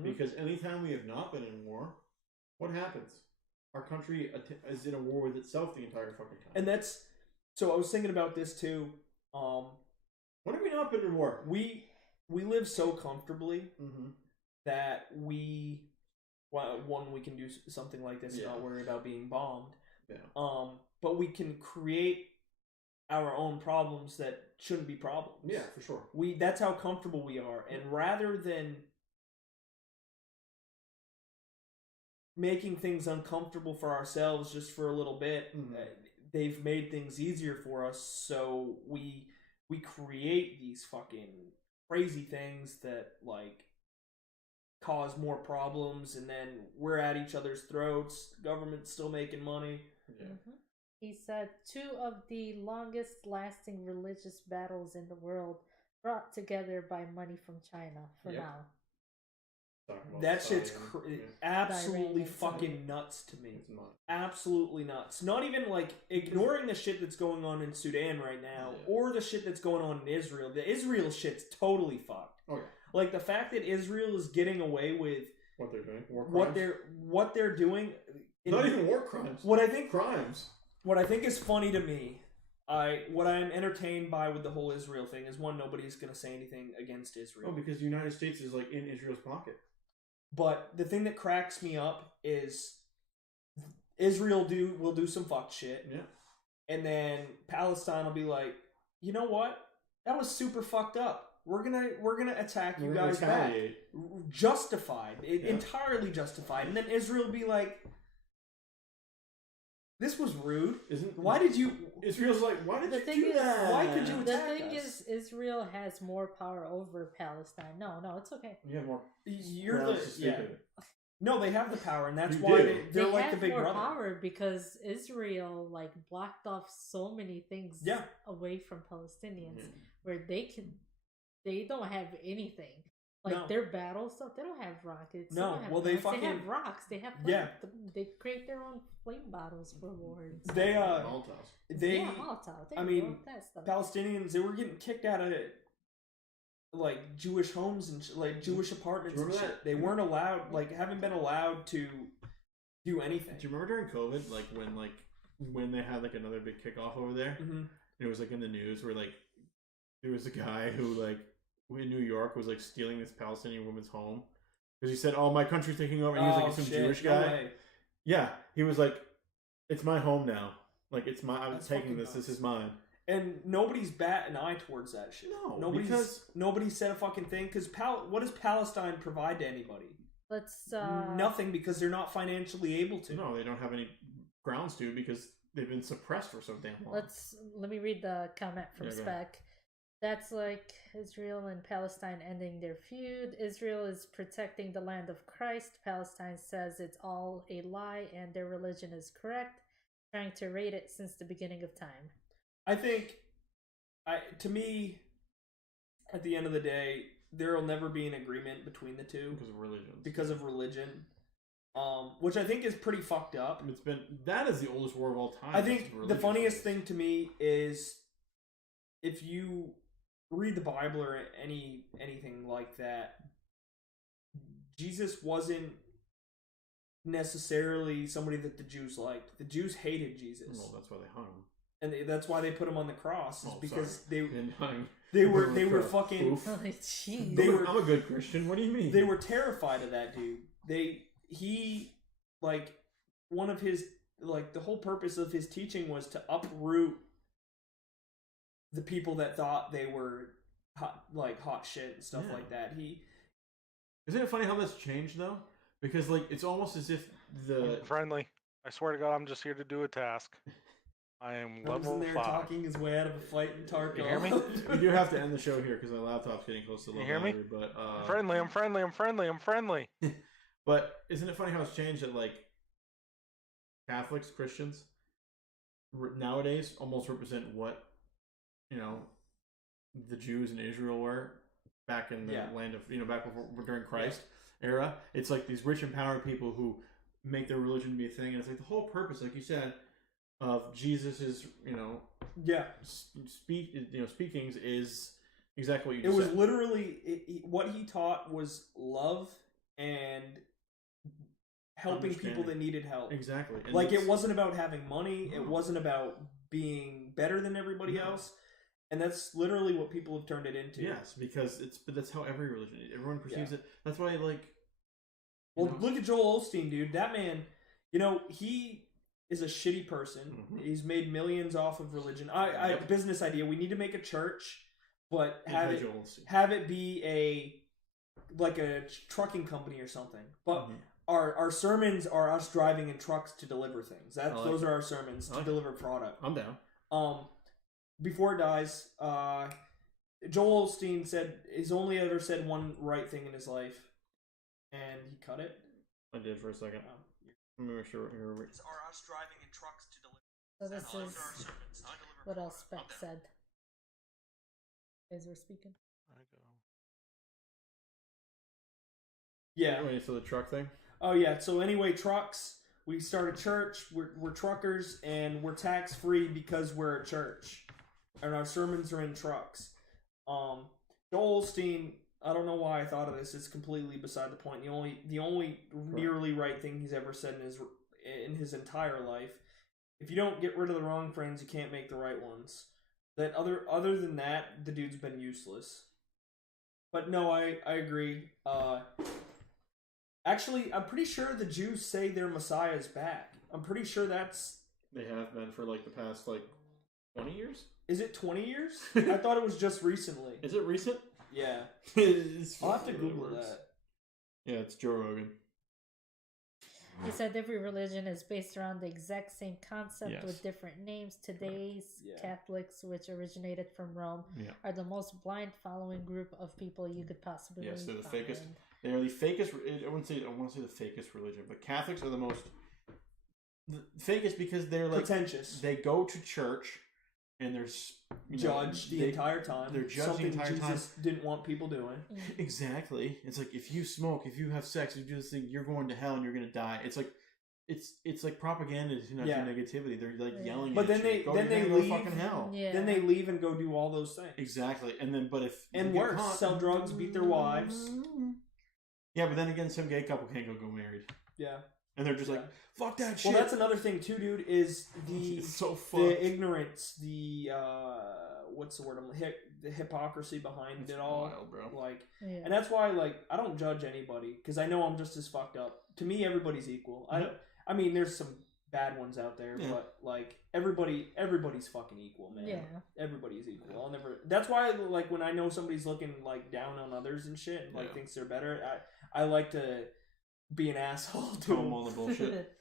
Because anytime we have not been in war, what happens? Our country is in a war with itself the entire fucking time. And that's... So I was thinking about this too. When have we not been in war? We live so comfortably that we can do something like this and not worry about being bombed. Yeah. But we can create our own problems that shouldn't be problems. Yeah, for sure. That's how comfortable we are. And rather than making things uncomfortable for ourselves just for a little bit, they've made things easier for us, so we create these fucking crazy things that like cause more problems, and then we're at each other's throats. The government's still making money. Yeah. He said 2 of the longest lasting religious battles in the world brought together by money from China for now. That shit's absolutely fucking nuts to me. Absolutely nuts. Not even like ignoring the shit that's going on in Sudan right now or the shit that's going on in Israel. The Israel shit's totally fucked. Okay. Like the fact that Israel is getting away with What they're doing? War crimes? what they're doing. Not even war crimes. What I think crimes. What I think is funny to me, what I'm entertained by with the whole Israel thing is, one, nobody's going to say anything against Israel. Oh, because the United States is like in Israel's pocket. But the thing that cracks me up is Israel will do some fuck shit. Yeah. And then Palestine will be like, you know what? That was super fucked up. We're gonna attack you guys back. Justified. Entirely justified. And then Israel will be like, this was rude. Why did you... Israel's like, why did you do that? Why could you attack The thing us? is, Israel has more power over Palestine. No, it's okay. You have more... You're the... Yeah. No, they have the power, and that's You why do. they're like the have big more brother. power because Israel like blocked off so many things away from Palestinians where they don't have anything. Like their battle stuff, they don't have rockets. No, they have rocks. They have they create their own flame bottles for wars. Molotov. I mean, that stuff. Palestinians, they were getting kicked out of like Jewish homes and like Jewish apartments and shit. They weren't allowed, haven't been allowed to do anything. Do you remember during COVID, when they had like another big kickoff over there? Mm-hmm. It was like in the news where like there was a guy who like in New York was like stealing this Palestinian woman's home because he said, "Oh, my country's taking over." And he was like some Jewish guy. No way. Yeah, he was like, "It's my home now. Like it's my. I'm taking this. Nuts. This is mine." And nobody's bat an eye towards that shit. No, nobody said a fucking thing. Because what does Palestine provide to anybody? Nothing, because they're not financially able to. No, they don't have any grounds to because they've been suppressed for so damn long. Let me read the comment from Spec. That's like Israel and Palestine ending their feud. Israel is protecting the land of Christ. Palestine says it's all a lie and their religion is correct, trying to raid it since the beginning of time. I think, to me, at the end of the day, there will never be an agreement between the two because of religion, which I think is pretty fucked up. That is the oldest war of all time. I think the funniest thing to me is if you read the Bible or anything like that, Jesus wasn't necessarily somebody that the Jews liked. The Jews hated Jesus. Well, that's why they hung him. And that's why they put him on the cross, because they were fucking. I'm a good Christian. What do you mean? They were terrified of that dude. One of his the whole purpose of his teaching was to uproot the people that thought they were hot shit and stuff like that. Isn't it funny how that's changed though? Because it's almost as if I'm friendly. I swear to God, I'm just here to do a task. I am level 5. Talking his way out of a fight in Tarkov. You hear me? We do have to end the show here because my laptop's getting close to low battery. You hear me? But I'm friendly. But isn't it funny how it's changed that Catholics, Christians nowadays almost represent what the Jews in Israel were back in the land of back before during Christ era. It's like these rich and powerful people who make their religion be a thing, and it's like the whole purpose, like you said, of Jesus's speakings is exactly what you just said. It was literally what he taught was love and helping people that needed help. Exactly. And it wasn't about having money. No. It wasn't about being better than everybody else. And that's literally what people have turned it into. Yes, because but that's how every religion is. Everyone perceives it. That's why look at Joel Osteen, dude. That man, he is a shitty person. Mm-hmm. He's made millions off of religion. Business idea. We need to make a church, but have it be a trucking company or something. But our sermons are us driving in trucks to deliver things. Those are our sermons to deliver product. I'm down. Before it dies, Joel Osteen said he's only ever said one right thing in his life, and he cut it. I did for a second. Let me make sure here. Are us driving in trucks to deliver? So this is what else Spec said. As we're speaking. Yeah. Anyway, so the truck thing. Oh yeah. So anyway, trucks. We start a church. We're truckers, and we're tax free because we're a church, and our sermons are in trucks. Joel Osteen I don't know why I thought of this. It's completely beside the point. The only nearly right thing he's ever said in his entire life. If you don't get rid of the wrong friends, you can't make the right ones. That other than that, the dude's been useless. But no, I agree. Actually, I'm pretty sure the Jews say their Messiah is back. I'm pretty sure that's... They have been for like the past 20 years? Is it 20 years? I thought it was just recently. Is it recent? Yeah. I'll have to Google that. Yeah, it's Joe Rogan. He said every religion is based around the exact same concept with different names. Today's Catholics, which originated from Rome, are the most blind following group of people you could possibly Yes, they're the find. fakest. They are the fakest. I want to say the fakest religion, but Catholics are the most fakest because they're like pretentious. They go to church and they're judged the entire time. They're judged the entire time. Jesus didn't want people doing. Exactly. It's like if you smoke, if you have sex, if you do this thing, you're going to hell and you're going to die. It's like propaganda to not do negativity. They're like yelling. But then they leave. Fucking hell. Yeah. Then they leave and go do all those things. Exactly. And then, but if worse, sell drugs, beat their wives. Yeah, but then again, some gay couple can't go get married. Yeah. And they're just like, fuck that shit. Well, that's another thing too, dude. Is the ignorance, the what's the word? The hypocrisy behind it all, wild, bro. Like, and that's why, I don't judge anybody because I know I'm just as fucked up. To me, everybody's equal. I mean, there's some bad ones out there, but everybody's fucking equal, man. Yeah, everybody's equal. I'll never. That's why, when I know somebody's looking down on others and shit, and thinks they're better, I like to be an asshole to them. All the bullshit.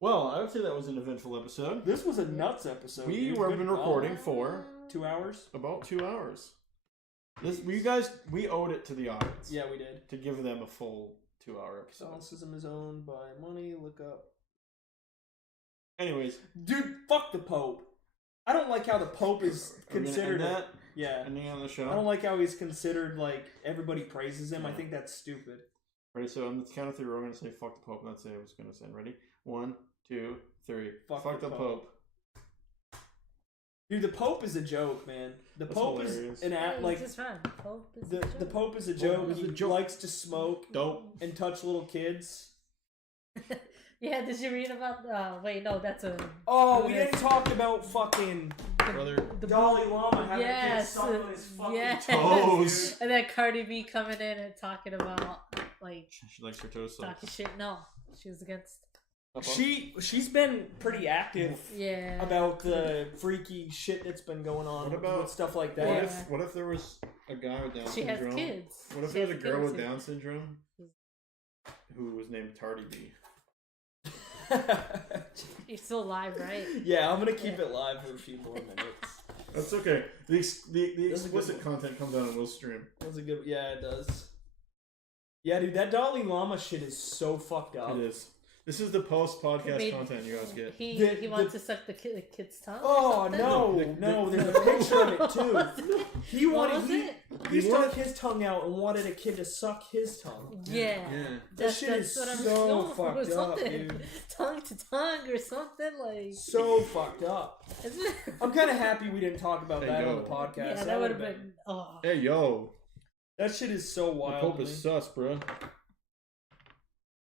Well, I would say that was an eventful episode. This was a nuts episode. We have been recording for 2 hours. About 2 hours. We owed it to the audience. Yeah, we did. To give them a full 2-hour episode. Catholicism is owned by money. Look up. Anyways, dude, fuck the Pope. I don't like how the Pope is considered. Ending on the show. I don't like how he's considered. Everybody praises him. I think that's stupid. Ready? So on the count of 3, we're gonna say "fuck the Pope." And that's it. I was gonna say, ready? 1, 2, 3. Fuck the Pope. Dude, the Pope is a joke, man. The That's Pope hilarious. is an act the Pope is a joke. He likes to smoke, and touch little kids. Yeah, did you read about? Wait, no, that's a. Oh, we didn't talk about fucking the Dalai Lama having a kid suck on his fucking toes. And then Cardi B coming in and talking about she likes her toes. Talking shit. No, she was against. She's been pretty active. Yeah. About the freaky shit that's been going on. What about with stuff like that? What if there was a guy with Down syndrome? She has kids. What if there was a girl with Down syndrome who was named Tardy B? You're still live, right? Yeah, I'm gonna keep it live for a few more minutes. That's okay. The explicit content comes out on Will's stream. That's a good. Yeah, it does. Yeah, dude, that Dalai Lama shit is so fucked up. It is. This is the post-podcast content you guys get. He wants to suck the kid's tongue. Oh no! There's a picture of it too. He stuck his tongue out and wanted a kid to suck his tongue. Yeah. That shit is so fucked up, dude. Tongue to tongue or something so fucked up. I'm kind of happy we didn't talk about that on the podcast. Yeah, that would have been. Oh. Hey yo. That shit is so wild. The Pope is sus, bro.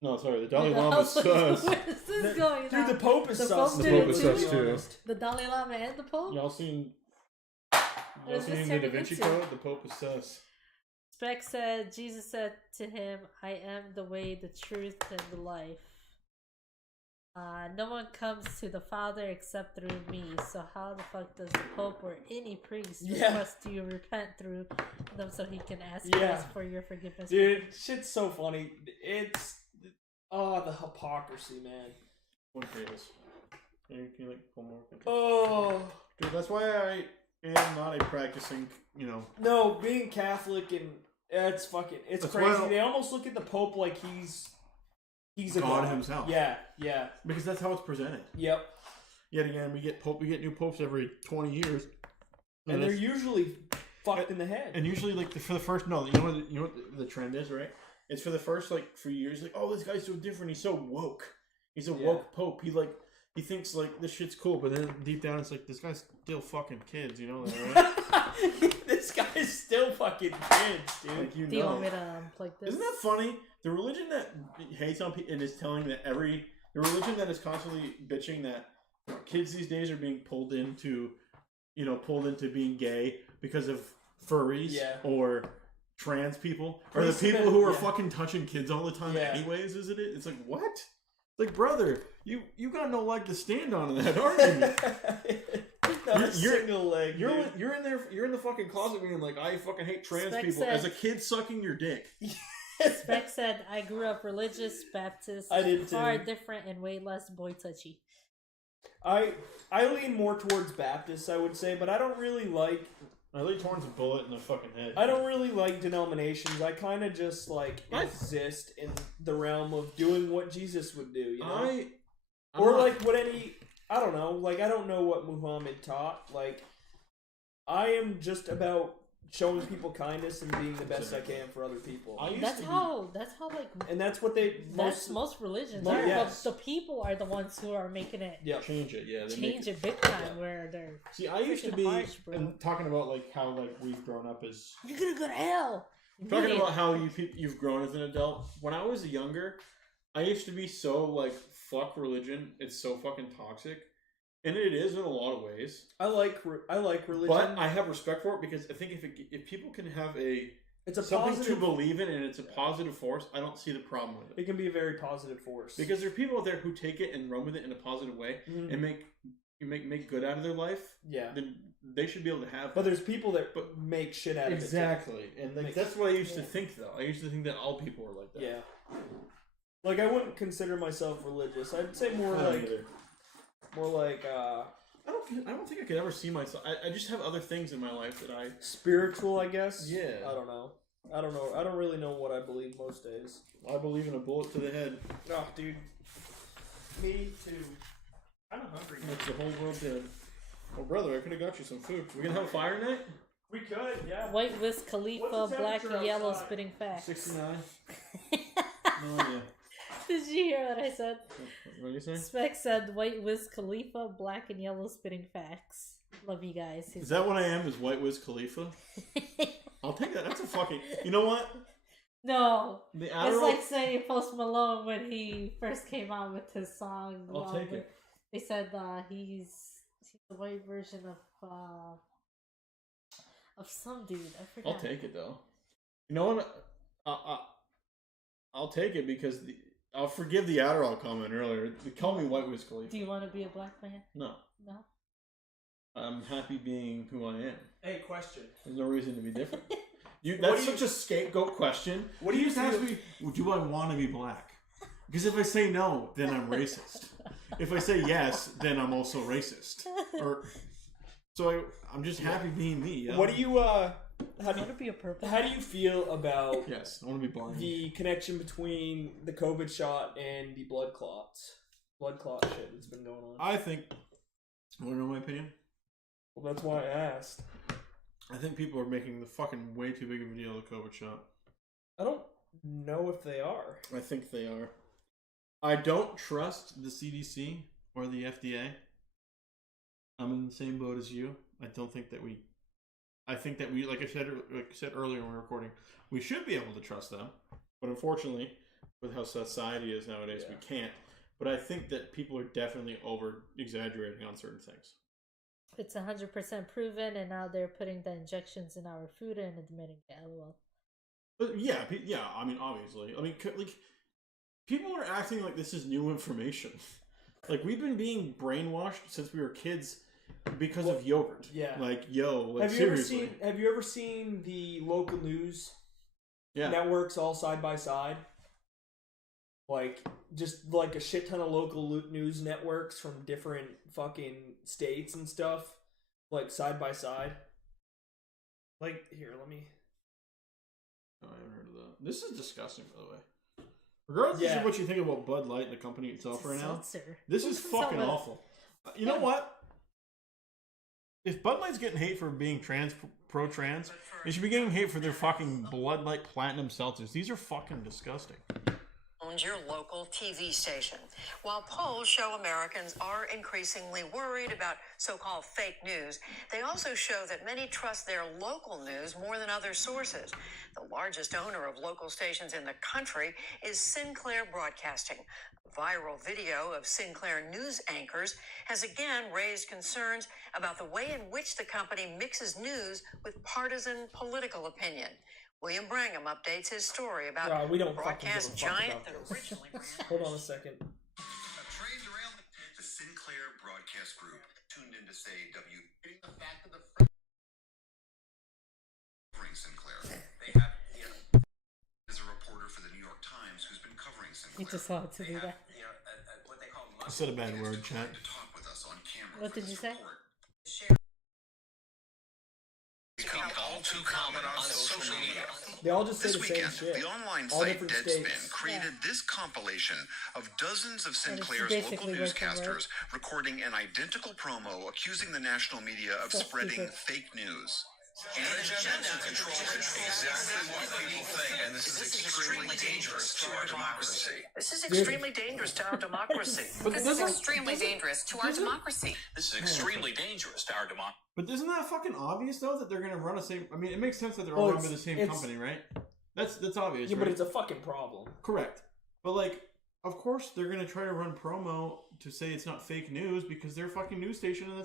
No, sorry, the Dalai Lama is sus. Dude, the Pope is sus. The Pope is sus too. The Dalai Lama and the Pope? Y'all seen the Da Vinci Code? The Pope is sus. Speck said, Jesus said to him, I am the way, the truth, and the life. No one comes to the Father except through me. So how the fuck does the Pope or any priest request you repent through them so he can ask you for your forgiveness? Dude, shit's so funny. It's the hypocrisy, man. One fails. Can you pull more? Oh, dude, that's why I am not a practicing. No, being Catholic and it's crazy. They almost look at the Pope like he's a God himself. Yeah. Because that's how it's presented. Yep. Yet again, we get new popes every 20 years, and they're usually fucked in the head. And usually, for the first, you know what the trend is, right? It's for the first few years, oh, this guy's so different. He's so woke. He's a woke pope. he thinks like this shit's cool, but then deep down it's like this guy's still fucking kids, you know that, right? This guy's still fucking kids, dude. Like, you Do you know. want me to unplug this? Isn't that funny? The religion that hates on people and is telling that the religion that is constantly bitching that kids these days are being pulled into being gay because of furries or trans people, or the people who are fucking touching kids all the time anyways, isn't it? It's like, what? Like, brother, you got no leg to stand on in that, aren't you? Single leg. You're in there. You're in the fucking closet being like, I fucking hate trans Spec people said- as a kid sucking your dick. Spec said, I grew up religious, Baptist, I did too. far different and way less boy touchy. I lean more towards Baptist, I would say, but I don't really like. I lean towards a bullet in the fucking head. I don't really like denominations. I kind of just like exist in the realm of doing what Jesus would do, you know? Like what I don't know. Like, I don't know what Muhammad taught. Like, I am just about showing people kindness and being the best I can for other people. That's how like, and that's what most religions Well, are. yes. But the people are the ones who are making it change it. Yeah, change it big time. Where they're I used to be harsh, bro. and talking about like how like we've grown up as You're gonna go to hell. talking about how you've grown as an adult. When I was younger, I used to be so like fuck religion. It's so fucking toxic. And it is in a lot of ways. I like religion, but I have respect for it because I think if people can have something to believe in and it's a positive force, I don't see the problem with it. It can be a very positive force because there are people out there who take it and run with it in a positive way and make good out of their life. Yeah, then they should be able to have. But there's people that make shit out of it. Exactly, and like, that's what I used to think. Though I used to think that all people were like that. Yeah, like I wouldn't consider myself religious. I'd say more like. More like, I don't think I could ever see myself. I just have other things in my life that I... Spiritual, I guess? Yeah. I don't know. I don't really know what I believe most days. I believe in a bullet to the head. Oh, dude. Me too. I'm hungry. Makes the whole world dead. Oh, brother, I could have got you some food. We gonna have a fire night? We could, yeah. White Wiz Khalifa, black and yellow, spitting facts. 69. No idea. Did you hear what I said? What are you saying? Spec said White Wiz Khalifa, black and yellow, spitting facts. Love you guys. Is that what I am? Is White Wiz Khalifa? I'll take that. That's a fucking... You know what? No. The It's like saying Post Malone when he first came out with his song. I'll take it. They said he's the white version of some dude. I forgot. I'll take it though. You know what? I'll take it because I'll forgive the Adderall comment earlier. They call me White Wiz Khalifa. Do you want to be a black man? No. No. I'm happy being who I am. Hey, question. There's no reason to be different. That's such a scapegoat question. What do you ask me? Do I want to be black? Because if I say no, then I'm racist. If I say yes, then I'm also racist. I'm just happy being me. Yeah? What do you how do you feel about Yes, I want to be blind. the connection between the COVID shot and the blood clot shit that's been going on? I think. Want to know my opinion? Well, that's why I asked. I think people are making the fucking way too big of a deal of the COVID shot. I don't know if they are. I think they are. I don't trust the CDC or the FDA. I'm in the same boat as you. I don't think that we... I think that we, like I said earlier when we were recording, we should be able to trust them. But unfortunately, with how society is nowadays, we can't. But I think that people are definitely over-exaggerating on certain things. It's 100% proven, and now they're putting the injections in our food and admitting it. LOL. But yeah. I mean, obviously, people are acting like this is new information. Like we've been being brainwashed since we were kids because of yogurt. Yeah. Seriously. Have you ever seen the local news networks all side by side? Like, just like a shit ton of local news networks from different fucking states and stuff, like side by side. Like, here, let me... Oh, I haven't heard of that. This is disgusting, by the way. Regardless of what you think about Bud Light, the company itself right now, this is fucking awful. You know what? If Bud Light's getting hate for being pro-trans, they should be getting hate for their fucking Bud Light Platinum seltzers. These are fucking disgusting. Only and your local TV station. While polls show Americans are increasingly worried about so-called fake news, they also show that many trust their local news more than other sources. The largest owner of local stations in the country is Sinclair Broadcasting. A viral video of Sinclair news anchors has again raised concerns about the way in which the company mixes news with partisan political opinion. William Brangham updates his story about we don't broadcast fucking give a fuck giant about that this. originally ran. Hold on a second. A train derailment. The Sinclair Broadcast Group tuned in to say getting the fact of the Sinclair. They have is a reporter for the New York Times who's been covering Sinclair. You just wanted to do that. What they call I said a bad word, chat. to talk with us on camera. What did you say? Become all too common on social media. They all just say This the same weekend, shit. the online All site different Deadspin states. created this compilation of dozens of Sinclair's basically local word for word. newscasters recording an identical promo accusing the national media of So spreading stupid. fake news. And agenda control is exactly what people think, and this is extremely dangerous to our democracy. This is extremely dangerous to our democracy. This is extremely dangerous to our democracy. This is extremely dangerous to our democracy. But isn't that fucking obvious though that they're gonna run the same? I mean, it makes sense that they're all run by the same company, right? That's obvious. Yeah, right? but it's a fucking problem. Correct. But like, of course they're gonna try to run promo to say it's not fake news because they're a fucking news station and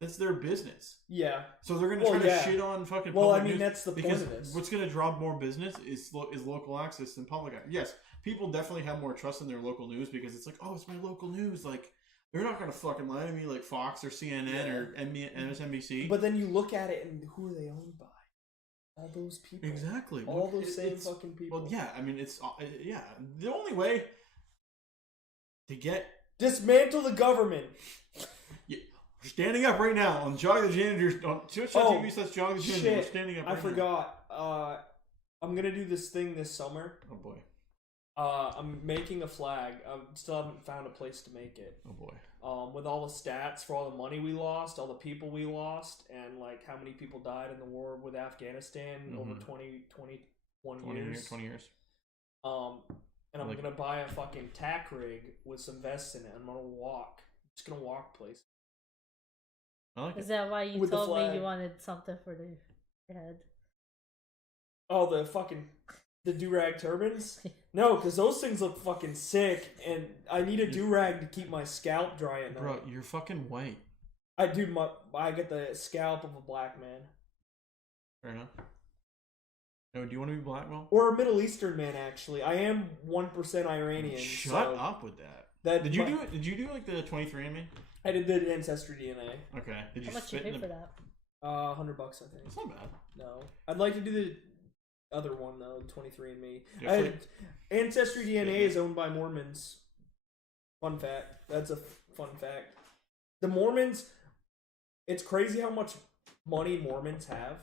that's their business. Yeah. So they're gonna try to shit on fucking. Well, public I mean, news that's the point because of this. what's gonna draw more business is local access than public access. Yes, people definitely have more trust in their local news because it's like, oh, it's my local news. Like, they're not gonna fucking lie to me like Fox or CNN or MSNBC. But then you look at it and who are they owned by? All those people. Exactly. All Well, those same fucking people. Well, yeah. I mean, it's yeah. The only way to get Dismantle the government. we're standing up right now on Jog the Janitor on Twitch.tv / Jog the Janitor. Shit. We're standing up. I Right now. forgot. I'm gonna do this thing this summer. Oh boy. I'm making a flag. I still haven't found a place to make it. Oh boy. With all the stats for all the money we lost, all the people we lost, and like how many people died in the war with Afghanistan over 21 years. 20 years. And I'm Like- gonna buy a fucking tack rig with some vests in it. I'm gonna walk. I'm just gonna walk places. I like Is it. that why you With the told me flag. you wanted something for your head? Oh, the do-rag turbans? No, because those things look fucking sick, and I need a do-rag to keep my scalp dry at night. Bro, you're fucking white. I get the scalp of a black man. Fair enough. No, do you want to be black, Will? Or a Middle Eastern man, actually. I am 1% Iranian. Shut so up with that. Did you do like the 23andMe? I did the Ancestry DNA. Okay. Did you How much you spit pay in for the... that? $100, I think. It's not bad. No. I'd like to do the other one, though, 23andMe. Yeah, Ancestry DNA is owned by Mormons. Fun fact. That's a fun fact. The Mormons, it's crazy how much money Mormons have.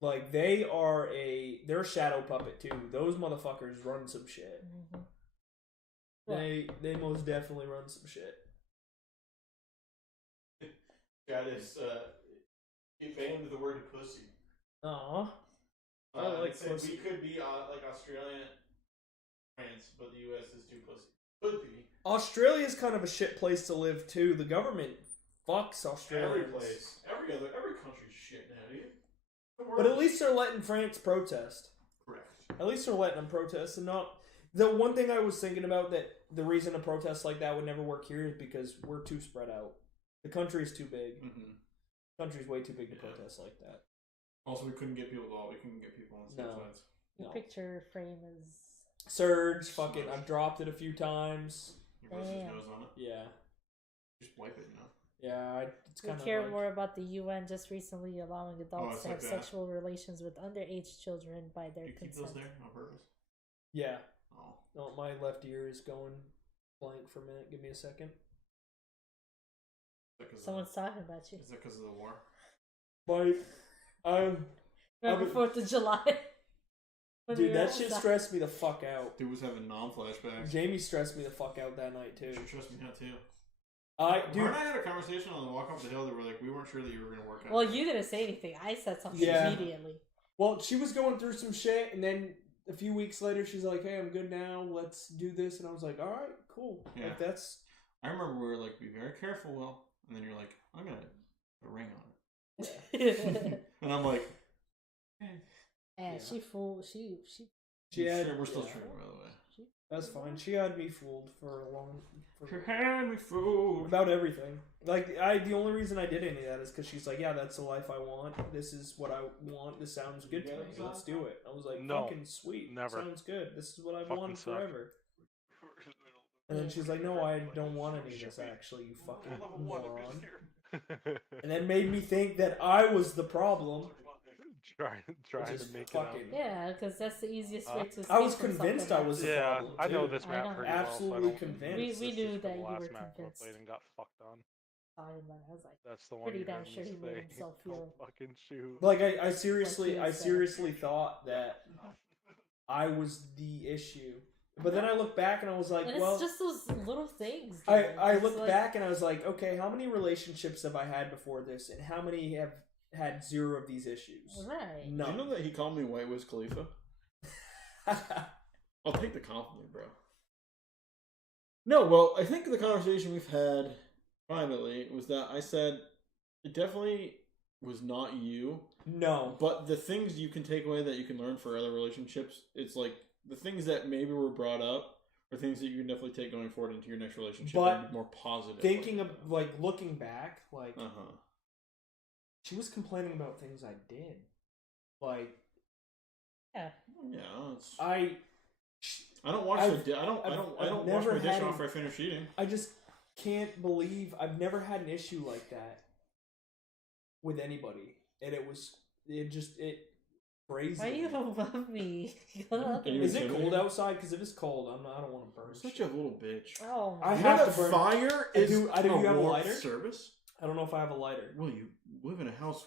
Like, they're a shadow puppet, too. Those motherfuckers run some shit. Mm-hmm. They most definitely run some shit. Got this, he banned the word pussy. Aw. I like pussy. We could be like Australia, France, but the U.S. is too pussy. Could be. Australia's kind of a shit place to live, too. The government fucks Australians. Every place. Every country's shit now, dude. But at least they're letting France protest. Correct. At least they're letting them protest and not... The one thing I was thinking about that the reason a protest like that would never work here is because we're too spread out. The country's too big. Mm-hmm. The country's way too big to protest like that. Also, we couldn't get people involved. We couldn't get people on the sides. Your picture frame is... Surge, fucking... I've dropped it a few times. You rest his nose on it. Yeah. Just wipe it, you know. Yeah, it's We kind of care like... more about the UN just recently allowing adults to like have that. sexual relations with underage children by their You keep consent. those there on purpose? Yeah. Oh. No, my left ear is going blank for a minute. Give me a second. Someone's talking about you. Is that because of the war? Remember 4th of July? When we Dude, were that shit outside? stressed me the fuck out. Dude was having non-flashbacks. Jamie stressed me the fuck out that night, too. She stressed me out, too. Dude, Her and I had a conversation on the walk up the hill that we weren't sure that you were going to work out. Well, you didn't say anything. I said something Yeah. immediately. Well, she was going through some shit, and then a few weeks later, she's like, "Hey, I'm good now. Let's do this." And I was like, "All right, cool." Yeah. Like that's. I remember we were like, "Be very careful, Will," and then you're like, "I'm gonna put a ring on it," and I'm like, And she fooled. She had. we're still training, by the way. That's fine. She had me fooled for a long. She had me fooled about everything. Like the only reason I did any of that is because she's like, "Yeah, that's the life I want. This is what I want. This sounds good to me. Let's do it." I was like, No, "Fucking sweet. never. Sounds good. This is what I've Fucking wanted suck. forever." And then she's like, "No, I don't want any of this. Actually, you fucking moron." And then made me think that I was the problem. Trying to make it fucking. up. Yeah, because that's the easiest way to. I was escape from convinced something. I was the Yeah, problem. I know too. this I map know. pretty well. Absolutely so I don't- convinced. We This knew is the that you last were map I convinced. played and got fucked on. I was like, That's the one. pretty you damn heard sure me he made say, himself "Don't feel. fucking shoot." Like I seriously Like you said. thought that I was the issue. But then I look back and I was like, and well, it's just those little things. I It's looked like- back and I was like, okay, how many relationships have I had before this, and how many have had zero of these issues? Right. No. Do you know that he called me White Wiz Khalifa? I'll take the compliment, bro. No, well, I think the conversation we've had privately was that I said it definitely was not you. No. But the things you can take away that you can learn for other relationships, it's like the things that maybe were brought up are things that you can definitely take going forward into your next relationship But and be more positive. Thinking of like looking back, like Uh-huh. she was complaining about things I did. Like Yeah. Yeah, it's, I don't wash I've- the I don't I've wash never my dish had off after I finish eating. I just can't believe I've never had an issue like that with anybody. And it crazy. Why you above me? Is it cold outside? Because if it's cold, I don't want to burn. Such a little bitch. Oh, I You have know to that burn. fire I is do. You have a warmth lighter? service. I don't know if I have a lighter. Well, you live in a house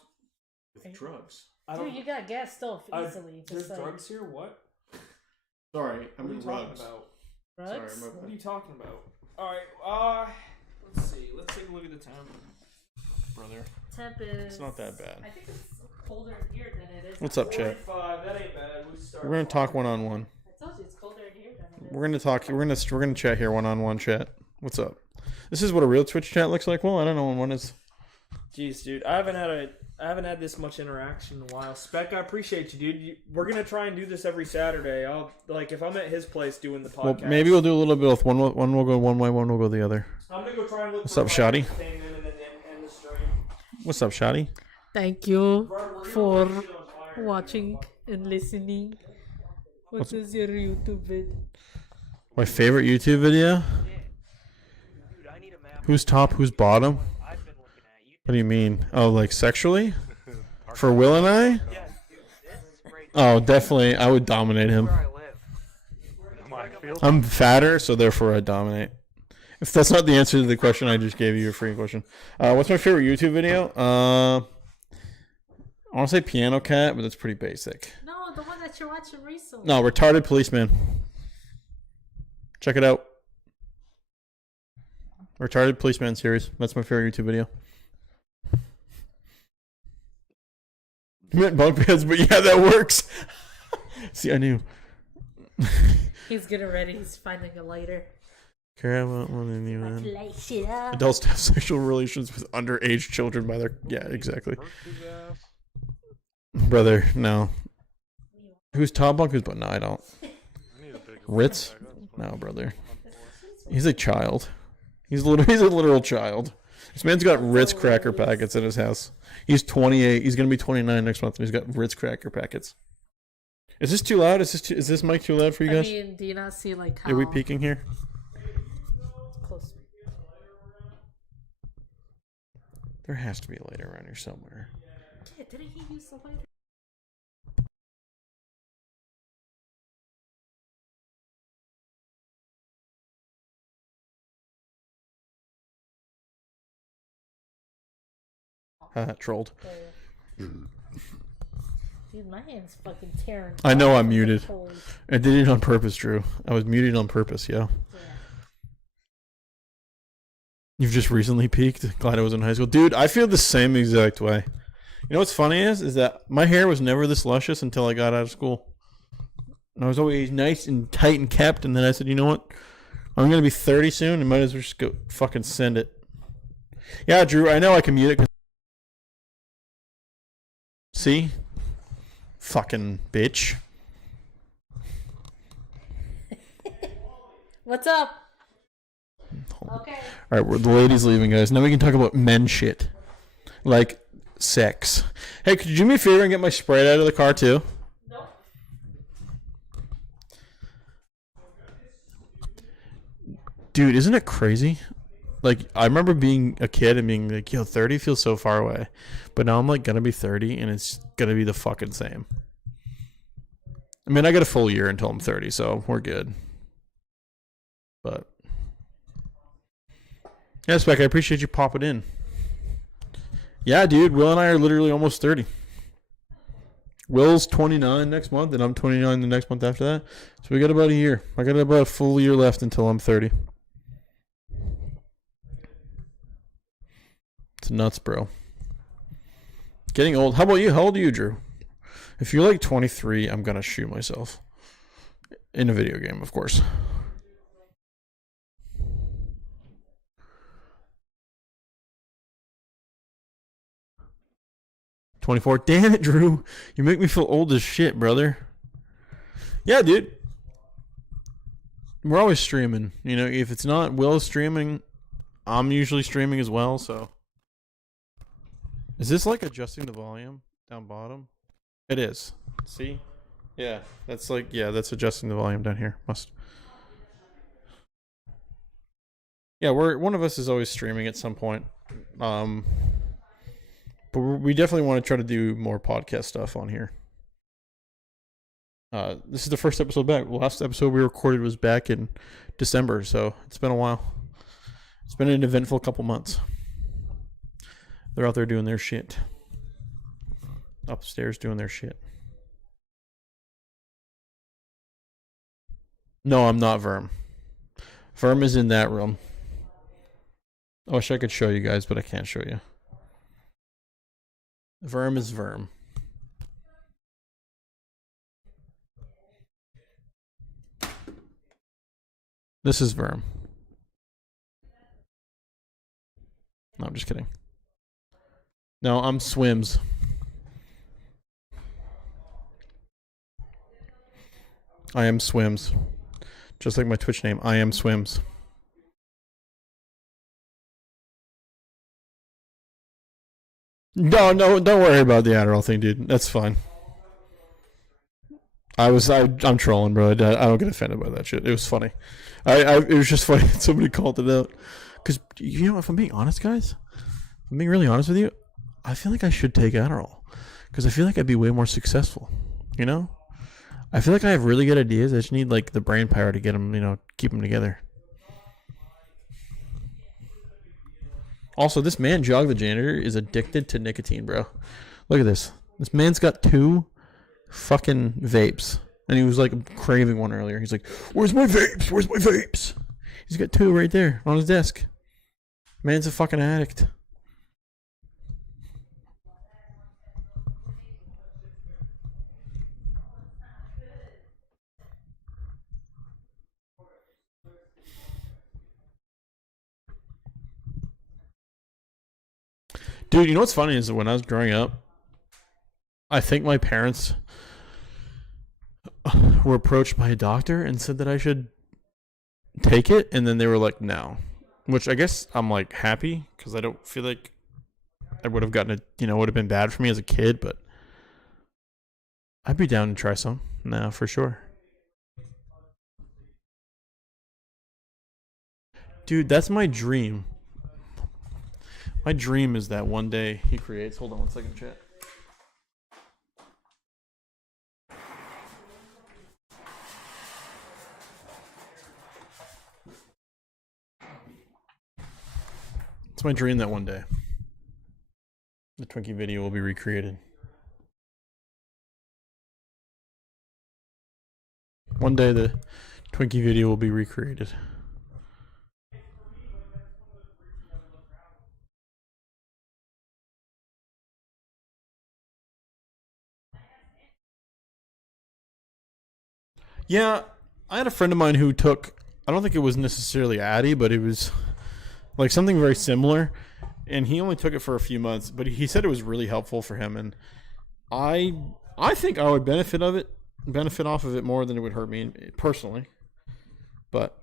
with drugs. I don't. dude, you got gas stove easily. There's Just like, drugs here. What? Sorry, I'm What are in you talking rugs. about? drugs? Sorry, What are you talking about? All right. Let's see. Let's take a look at the time, brother. Temp is. It's not that bad. I think it's colder in here than it is. What's up, chat? 45. That ain't bad. We started. We're gonna talk one-on-one. I told you it's colder in here than it is. We're gonna talk. We're gonna chat here one-on-one. Chat. What's up? This is what a real Twitch chat looks like. Well, I don't know when one is. Jeez, dude, I haven't had this much interaction in a while. Spec, I appreciate you, dude. We're gonna try and do this every Saturday. I'll if I'm at his place doing the podcast. Well, maybe we'll do a little bit of one. One will go one way. One will go the other. I'm gonna go try and look. What's for up, my Shotty? entertainment and then end the stream. What's up, Shotty? Thank you Bro, we're for gonna shit on fire. watching and listening. What is your YouTube vid? My favorite YouTube video. Who's top? Who's bottom? What do you mean? Oh, like sexually? For Will and I? Oh, definitely. I would dominate him. I'm fatter, so therefore I dominate. If that's not the answer to the question, I just gave you a free question. What's my favorite YouTube video? I want to say Piano Cat, but that's pretty basic. No, the one that you're watching recently. No, Retarded Policeman. Check it out. Retarded Policeman series. That's my favorite YouTube video. You meant bunk beds, but yeah, that works. See, I knew. He's getting ready. He's finding a lighter. Care about one of you, Let's man. light shit up. Adults have sexual relations with underage children by their... Yeah, exactly. Brother, no. Who's top bunk? Who's but no, I don't. Ritz? No, brother. He's a child. He's a literal child. This man's got Ritz cracker packets in his house. He's 28. He's gonna be 29 next month, and he's got Ritz cracker packets. Is this too loud? Is this mic too loud for you I guys? mean, do you not see like how Are we peeking here? close? There has to be a light around here somewhere. Yeah, didn't he use the lighter? Trolled. Dude, my hand's fucking tearing. I know off I'm from the muted. cold. I did it on purpose, Drew. I was muted on purpose, yo. Yeah. You've just recently peaked. Glad I was in high school. Dude, I feel the same exact way. You know what's funny is that my hair was never this luscious until I got out of school. And I was always nice and tight and kept. And then I said, you know what? I'm gonna be 30 soon, and might as well just go fucking send it. Yeah, Drew. I know I can mute it. See, fucking bitch. What's up? Okay. All right, the lady's leaving, guys. Now we can talk about men shit, like sex. Hey, could you do me a favor and get my Sprite out of the car too? Nope. Dude, isn't it crazy? Like, I remember being a kid and being like, yo, 30 feels so far away. But now I'm like gonna be 30 and it's gonna be the fucking same. I mean, I got a full year until I'm 30, so we're good. But yeah, Spec, I appreciate you popping in. Yeah, dude, Will and I are literally almost 30. Will's 29 next month, and I'm 29 the next month after that. So we got about a year. I got about a full year left until I'm 30. It's nuts, bro. Getting old. How about you? How old are you, Drew? If you're like 23, I'm gonna shoot myself. In a video game, of course. $24. Damn it, Drew. You make me feel old as shit, brother. Yeah, dude. We're always streaming. You know, if it's not Will streaming, I'm usually streaming as well, so. Is this like adjusting the volume down bottom? It is. See? Yeah, that's like, yeah, that's adjusting the volume down here. Must. Yeah, one of us is always streaming at some point. But we definitely want to try to do more podcast stuff on here. This is the first episode back. The last episode we recorded was back in December, so it's been a while. It's been an eventful couple months. They're out there doing their shit. Upstairs doing their shit. No, I'm not Verm. Verm is in that room. I wish I could show you guys, but I can't show you. Verm is Verm. This is Verm. No, I'm just kidding. No, I'm Swims. I am Swims. Just like my Twitch name, I am Swims. No, don't worry about the Adderall thing, dude. That's fine. I'm trolling, bro. I don't get offended by that shit. It was funny. It was just funny. Somebody called it out. Because, you know, if I'm being honest, guys, if I'm being really honest with you, I feel like I should take Adderall. Because I feel like I'd be way more successful. You know? I feel like I have really good ideas. I just need, like, the brain power to get them, you know, keep them together. Also, this man, Jog the Janitor, is addicted to nicotine, bro. Look at this. This man's got 2 fucking vapes. And he was, like, craving one earlier. He's like, where's my vapes? Where's my vapes? He's got 2 right there on his desk. Man's a fucking addict. Dude, you know what's funny is that when I was growing up, I think my parents were approached by a doctor and said that I should take it, and then they were like, no. Which I guess I'm like happy because I don't feel like I would have gotten it, you know, would have been bad for me as a kid, but I'd be down to try some now for sure. Dude, that's my dream. My dream is that one day he creates. Hold on one second, chat. It's my dream that one day the Twinkie video will be recreated. One day the Twinkie video will be recreated. Yeah, I had a friend of mine who took. I don't think it was necessarily Addy, but it was like something very similar, and he only took it for a few months. But he said it was really helpful for him, and I think I would benefit off of it more than it would hurt me personally. But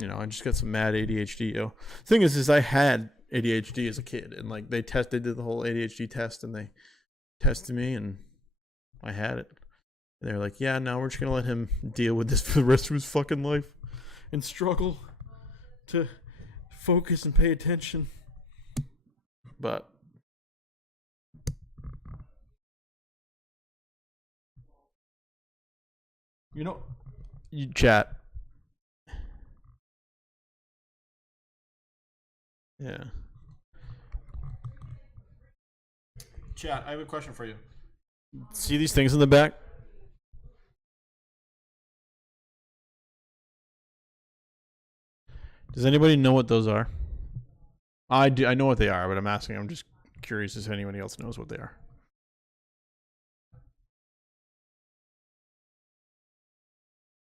I just got some mad ADHD. Yo, thing is I had ADHD as a kid, and like they did the whole ADHD test, and they tested me, and I had it. And they're like, yeah, now we're just gonna let him deal with this for the rest of his fucking life, and struggle to focus and pay attention. But you chat. Yeah. Chat, I have a question for you. See these things in the back? Does anybody know what those are? I do. I know what they are, but I'm asking. I'm just curious if anybody else knows what they are.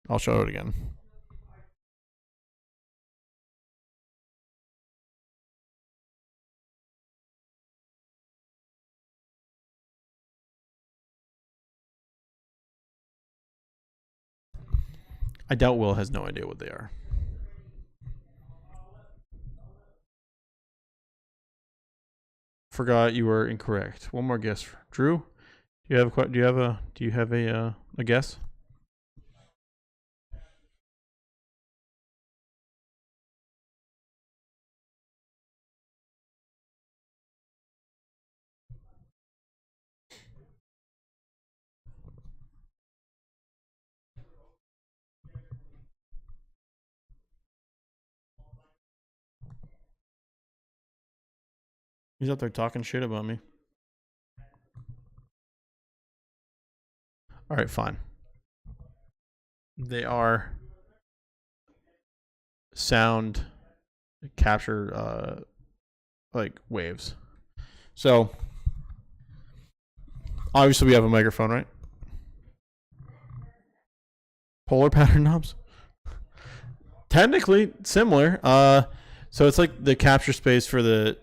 I'll show it again. I doubt Will has no idea what they are. Forgot you were incorrect. One more guess, Drew. Do you have a guess? He's out there talking shit about me. All right, fine. They are sound capture like waves. So obviously we have a microphone, right? Polar pattern knobs. Technically similar. So it's like the capture space for the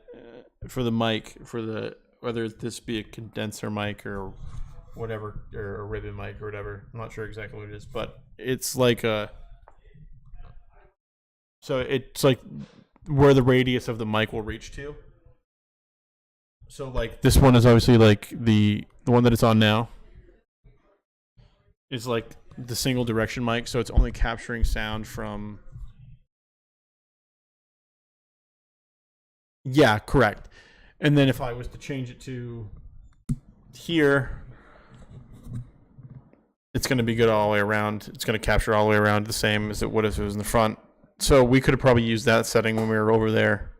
mic, for the whether this be a condenser mic or whatever, or a ribbon mic or whatever. I'm not sure exactly what it is, but it's like so it's like where the radius of the mic will reach to. So like this one is obviously like the one that it's on now is like the single direction mic, so it's only capturing sound from. Yeah, correct. And then if I was to change it to here, it's going to be good all the way around. It's going to capture all the way around the same as it would if it was in the front. So we could have probably used that setting when we were over there.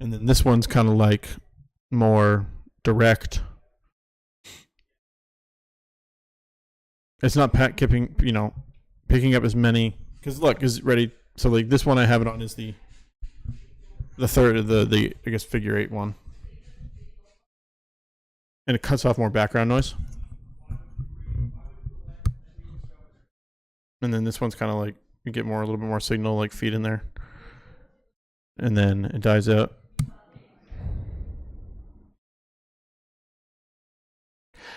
And then this one's kind of like more direct. It's not picking up as many. Because look, is it ready? So like this one I have it on is the third of the I guess figure 8 one. And it cuts off more background noise. And then this one's kind of like you get a little bit more signal like feed in there. And then it dies out.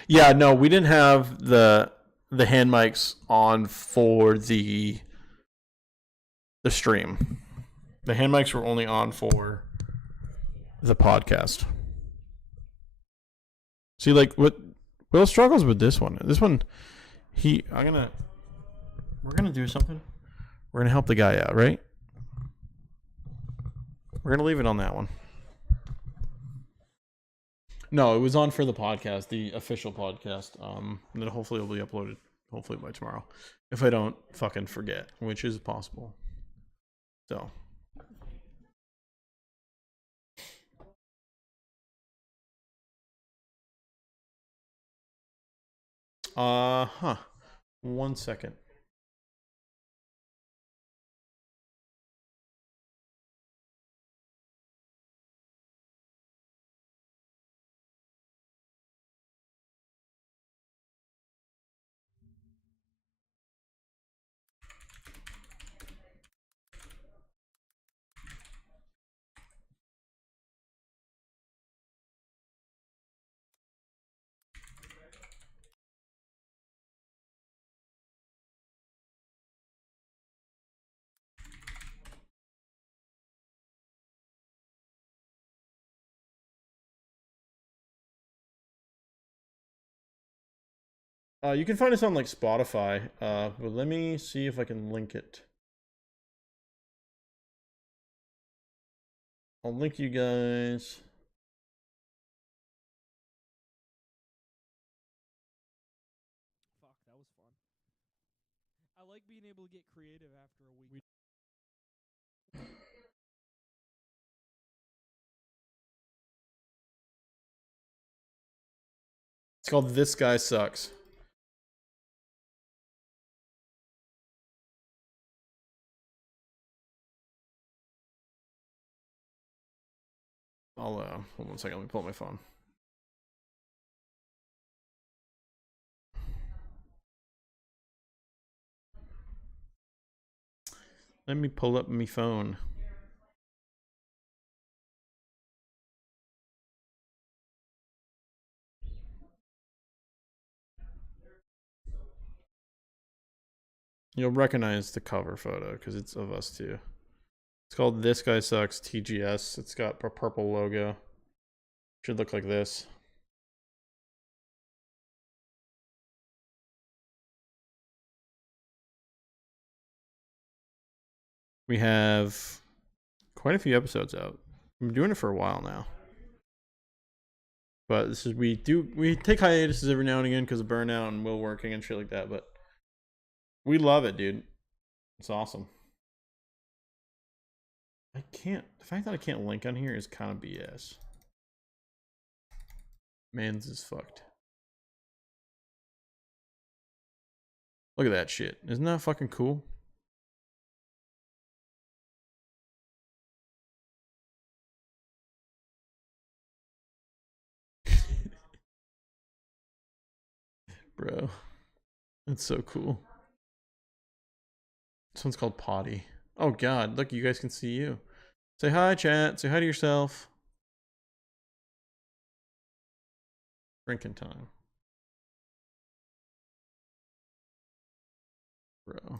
Yeah, no, we didn't have the hand mics on for the stream. The hand mics were only on for the podcast. See, like what Will struggles with this one. This one, we're gonna do something. We're gonna help the guy out, right? We're gonna leave it on that one. No, it was on for the podcast, the official podcast. That hopefully will be uploaded, hopefully by tomorrow, if I don't fucking forget, which is possible. So. Huh. 1 second. You can find us on like Spotify. But let me see if I can link it. I'll link you guys. Fuck, that was fun. I like being able to get creative after a week. It's called This Guy Sucks. I'll hold on a second. Let me pull up my phone. Let me pull up my phone. You'll recognize the cover photo because it's of us too. It's called This Guy Sucks TGS. It's got a purple logo. Should look like this. We have quite a few episodes out. We've been doing it for a while now. But this is we take hiatuses every now and again because of burnout and will working and shit like that, but we love it, dude. It's awesome. I can't. The fact that I can't link on here is kind of BS. Man's is fucked. Look at that shit. Isn't that fucking cool? Bro. That's so cool. This one's called Potty. Oh god, look, you guys can see you. Say hi, chat. Say hi to yourself. Drinking time. Bro.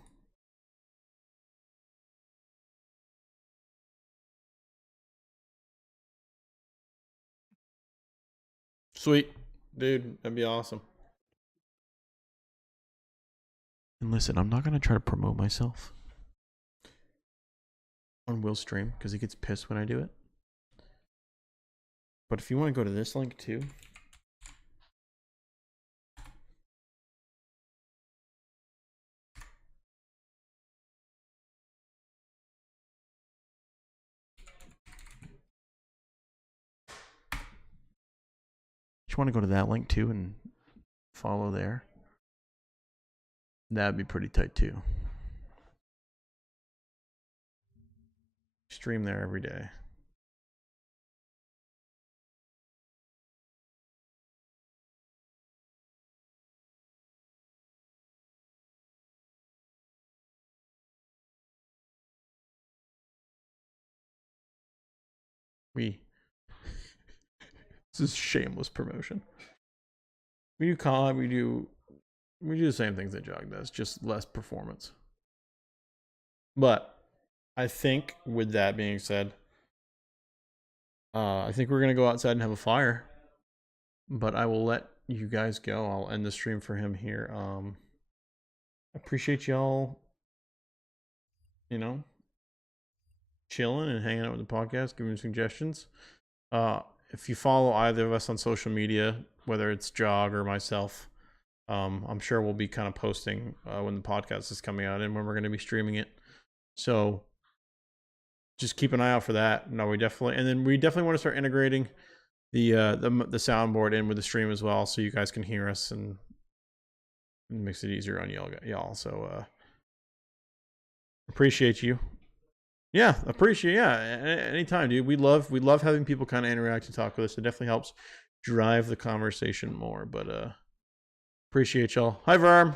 Sweet. Dude, that'd be awesome. And listen, I'm not going to try to promote myself on Will's stream because he gets pissed when I do it. But if you want to go to this link too. If you want to go to that link too and follow there. That'd be pretty tight too. Stream there every day. This is shameless promotion. We do COD, we do the same things that Jog does, just less performance. But I think with that being said, I think we're gonna go outside and have a fire. But I will let you guys go. I'll end the stream for him here. Appreciate y'all, you know, chilling and hanging out with the podcast, giving suggestions. If you follow either of us on social media, whether it's Jog or myself, I'm sure we'll be kind of posting when the podcast is coming out and when we're going to be streaming it. So just keep an eye out for that. No, we definitely want to start integrating the soundboard in with the stream as well, so you guys can hear us and it makes it easier on y'all. So appreciate you. Yeah, anytime, dude. We love having people kind of interact and talk with us. It definitely helps drive the conversation more. But appreciate y'all. Hi, Varm.